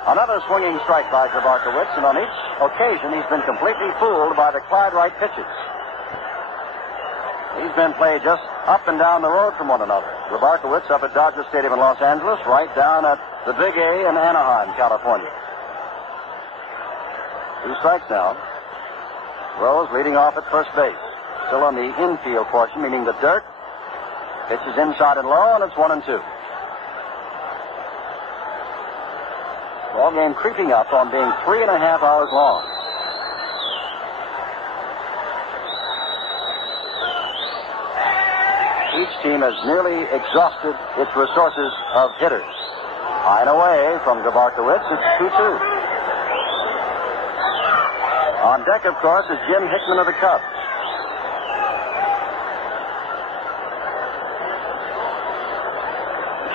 Another swinging strike by Grabarkowitz, and on each occasion he's been completely fooled by the Clyde Wright pitches. These men play just up and down the road from one another. Grabarkowitz up at Dodger Stadium in Los Angeles, Wright down at the Big A in Anaheim, California. 2 strikes now. Rose leading off at first base. Still on the infield portion, meaning the dirt. Pitch is inside and low, and it's 1-2. Ball game creeping up on being 3.5 hours long. Each team has nearly exhausted its resources of hitters. High and away from Grabarkowitz, it's 2-2. On deck, of course, is Jim Hickman of the Cubs.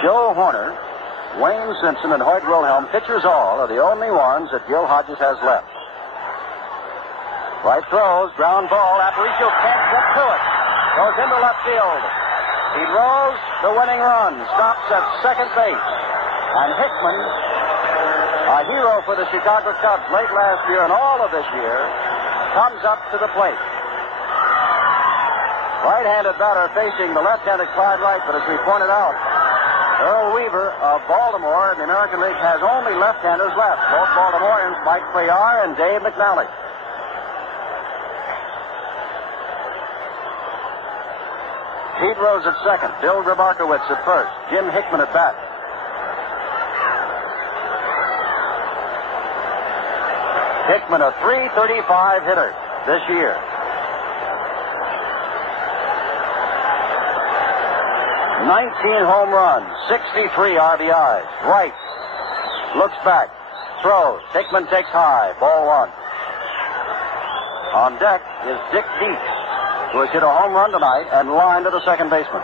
Joe Horner, Wayne Simpson, and Hoyt Wilhelm, pitchers all, are the only ones that Gil Hodges has left. Right throws, ground ball. Aparicio can't get to it. Goes into left field. He throws the winning run. Stops at second base. And Hickman, a hero for the Chicago Cubs late last year and all of this year, comes up to the plate. Right-handed batter facing the left-handed Clyde Wright, but as we pointed out, Earl Weaver of Baltimore in the American League has only left-handers left. Both Baltimoreans, Mike Cuellar and Dave McNally. Pete Rose at second. Bill Grabarkowitz at first. Jim Hickman at bat. Hickman, a .335 hitter this year. 19 home runs, 63 RBIs. Right. Looks back. Throws. Hickman takes high. Ball one. On deck is Dick Dietz, who has hit a home run tonight and lined to the second baseman.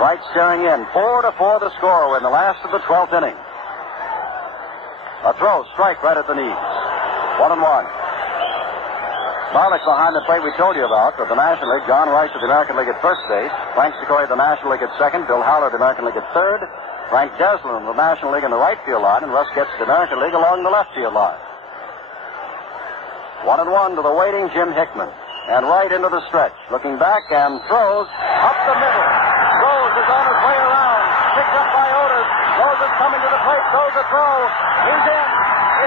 Wright staring in. 4-4 the score in the last of the 12th inning. A throw, strike right at the knees. 1-1. Barlick behind the plate we told you about of the National League. John Rice of the American League at first base. Frank Secoy of the National League at second. Bill Howler of the American League at third. Frank Deslin of the National League in the right field line. And Russ gets the American League along the left field line. 1-1 to the waiting Jim Hickman. And right into the stretch. Looking back and throws up the middle. Rose is on his way around. Picked up by Otis. Rose is coming to the plate. Throws a throw. He's in.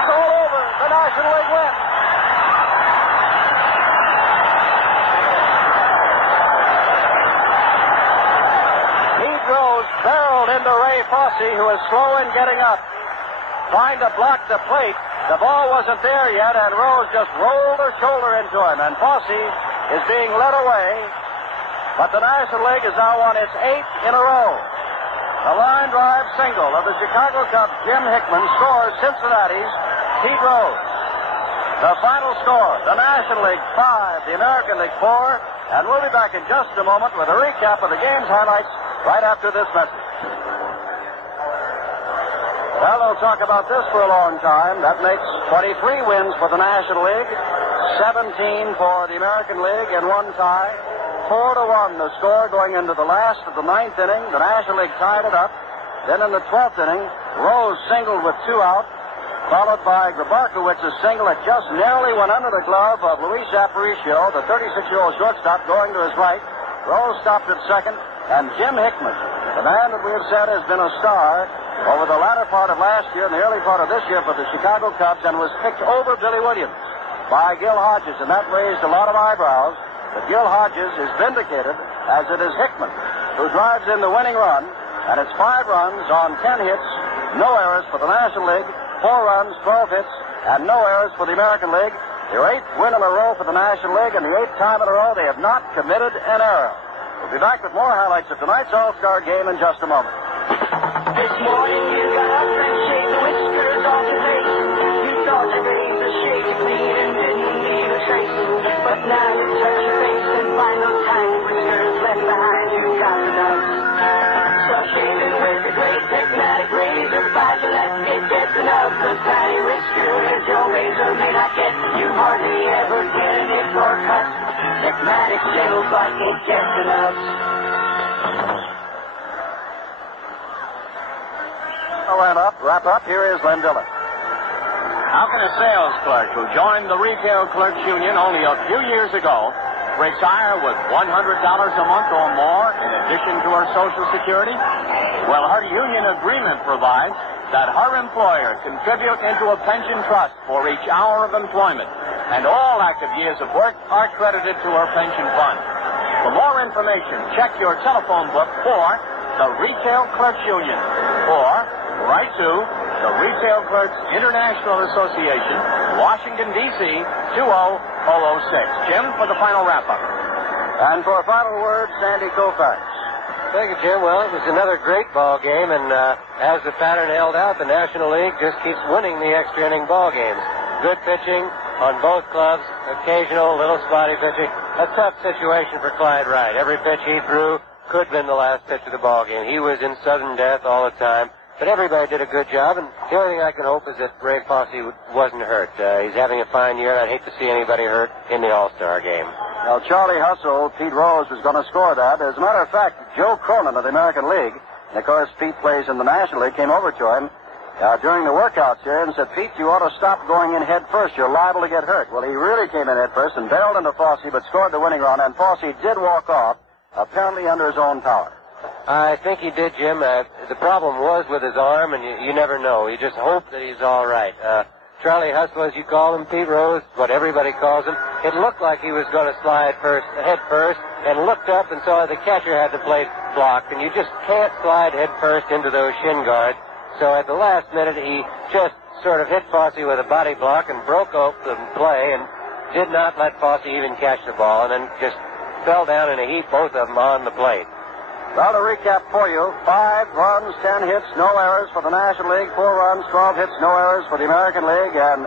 It's all over. The National League wins. Pete Rose barreled into Ray Fosse, who is slow in getting up. Trying to block the plate. The ball wasn't there yet, and Rose just rolled her shoulder into him, and Fosse is being led away. But the National League has now won its 8th in a row. The line drive single of the Chicago Cubs, Jim Hickman, scores Cincinnati's Pete Rose. The final score, the National League 5, the American League 4, and we'll be back in just a moment with a recap of the game's highlights right after this message. Well, they'll talk about this for a long time. That makes 23 wins for the National League, 17 for the American League, and one tie. 4-1 the score going into the last of the 9th inning. The National League tied it up. Then in the 12th inning, Rose singled with 2 out, followed by Grabarkowitz's single that just narrowly went under the glove of Luis Aparicio, the 36-year-old shortstop, going to his right. Rose stopped at second, and Jim Hickman, the man that we have said has been a star over the latter part of last year and the early part of this year for the Chicago Cubs, and was picked over Billy Williams by Gil Hodges, and that raised a lot of eyebrows. But Gil Hodges is vindicated, as it is Hickman, who drives in the winning run, and it's 5 runs on 10 hits, no errors for the National League, 4 runs, 12 hits, and no errors for the American League. Their 8th win in a row for the National League, and the 8th time in a row they have not committed an error. We'll be back with more highlights of tonight's All-Star game in just a moment. This morning you got up and shaved the whiskers off your face. You thought your face was shaved clean and didn't leave a trace. But now you touch your face and find those tiny whiskers left behind. You got the nuts. So shaving with the great Techmatic razor by Gillette, it gets enough. The tiny whiskers your razor may not get. You hardly ever get an itch or cut. Techmatic shingles like it gets enough. Wrap up. Here is Len Dillon. How can a sales clerk who joined the Retail Clerks Union only a few years ago retire with $100 a month or more in addition to her Social Security? Well, her union agreement provides that her employer contribute into a pension trust for each hour of employment, and all active years of work are credited to her pension fund. For more information, check your telephone book for the Retail Clerks Union, or write to the Retail Clerks International Association, Washington, D.C., 20006. Jim, for the final wrap-up. And for a final word, Sandy Koufax. Thank you, Jim. Well, it was another great ball game, and as the pattern held out, the National League just keeps winning the extra inning ball games. Good pitching on both clubs, occasional little spotty pitching. A tough situation for Clyde Wright. Every pitch he threw could have been the last pitch of the ball game. He was in sudden death all the time. But everybody did a good job, and the only thing I can hope is that Ray Fosse wasn't hurt. He's having a fine year, and I'd hate to see anybody hurt in the All-Star game. Well, Charlie Hustle, Pete Rose was going to score that. As a matter of fact, Joe Cronin of the American League, and of course Pete plays in the National League, came over to him during the workouts here and said, Pete, you ought to stop going in head first. You're liable to get hurt. Well, he really came in head first and barreled into Fosse, but scored the winning run, and Fosse did walk off, apparently under his own power. I think he did, Jim. The problem was with his arm, and you never know. You just hope that he's all right. Charlie Hustle, as you call him, Pete Rose, what everybody calls him, it looked like he was going to slide head first, and looked up and saw the catcher had the plate blocked, and you just can't slide head first into those shin guards. So at the last minute, he just sort of hit Fosse with a body block and broke off the play and did not let Fosse even catch the ball, and then just fell down in a heap, both of them on the plate. Well, to recap for you, 5 runs, 10 hits, no errors for the National League, 4 runs, 12 hits, no errors for the American League, and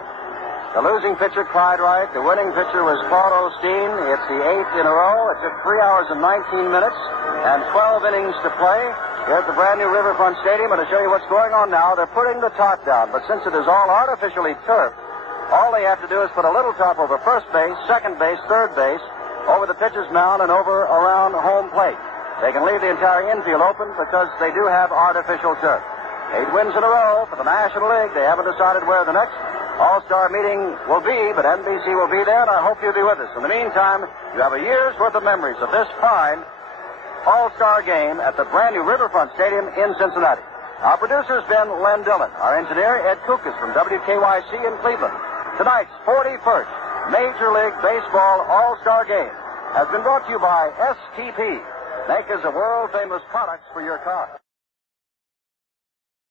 the losing pitcher, Clyde Wright. The winning pitcher was Paul Osteen. It's the 8th in a row. It took 3 hours and 19 minutes and 12 innings to play here at the brand new Riverfront Stadium. And to show you what's going on now, they're putting the top down, but since it is all artificially turfed, all they have to do is put a little top over first base, second base, third base, over the pitcher's mound, and over around home plate. They can leave the entire infield open because they do have artificial turf. 8 wins in a row for the National League. They haven't decided where the next All-Star meeting will be, but NBC will be there, and I hope you'll be with us. In the meantime, you have a year's worth of memories of this fine All-Star game at the brand new Riverfront Stadium in Cincinnati. Our producer's been Len Dillon. Our engineer, Ed Koufax from WKYC in Cleveland. Tonight's 41st Major League Baseball All-Star game has been brought to you by STP, makers of world-famous products for your car.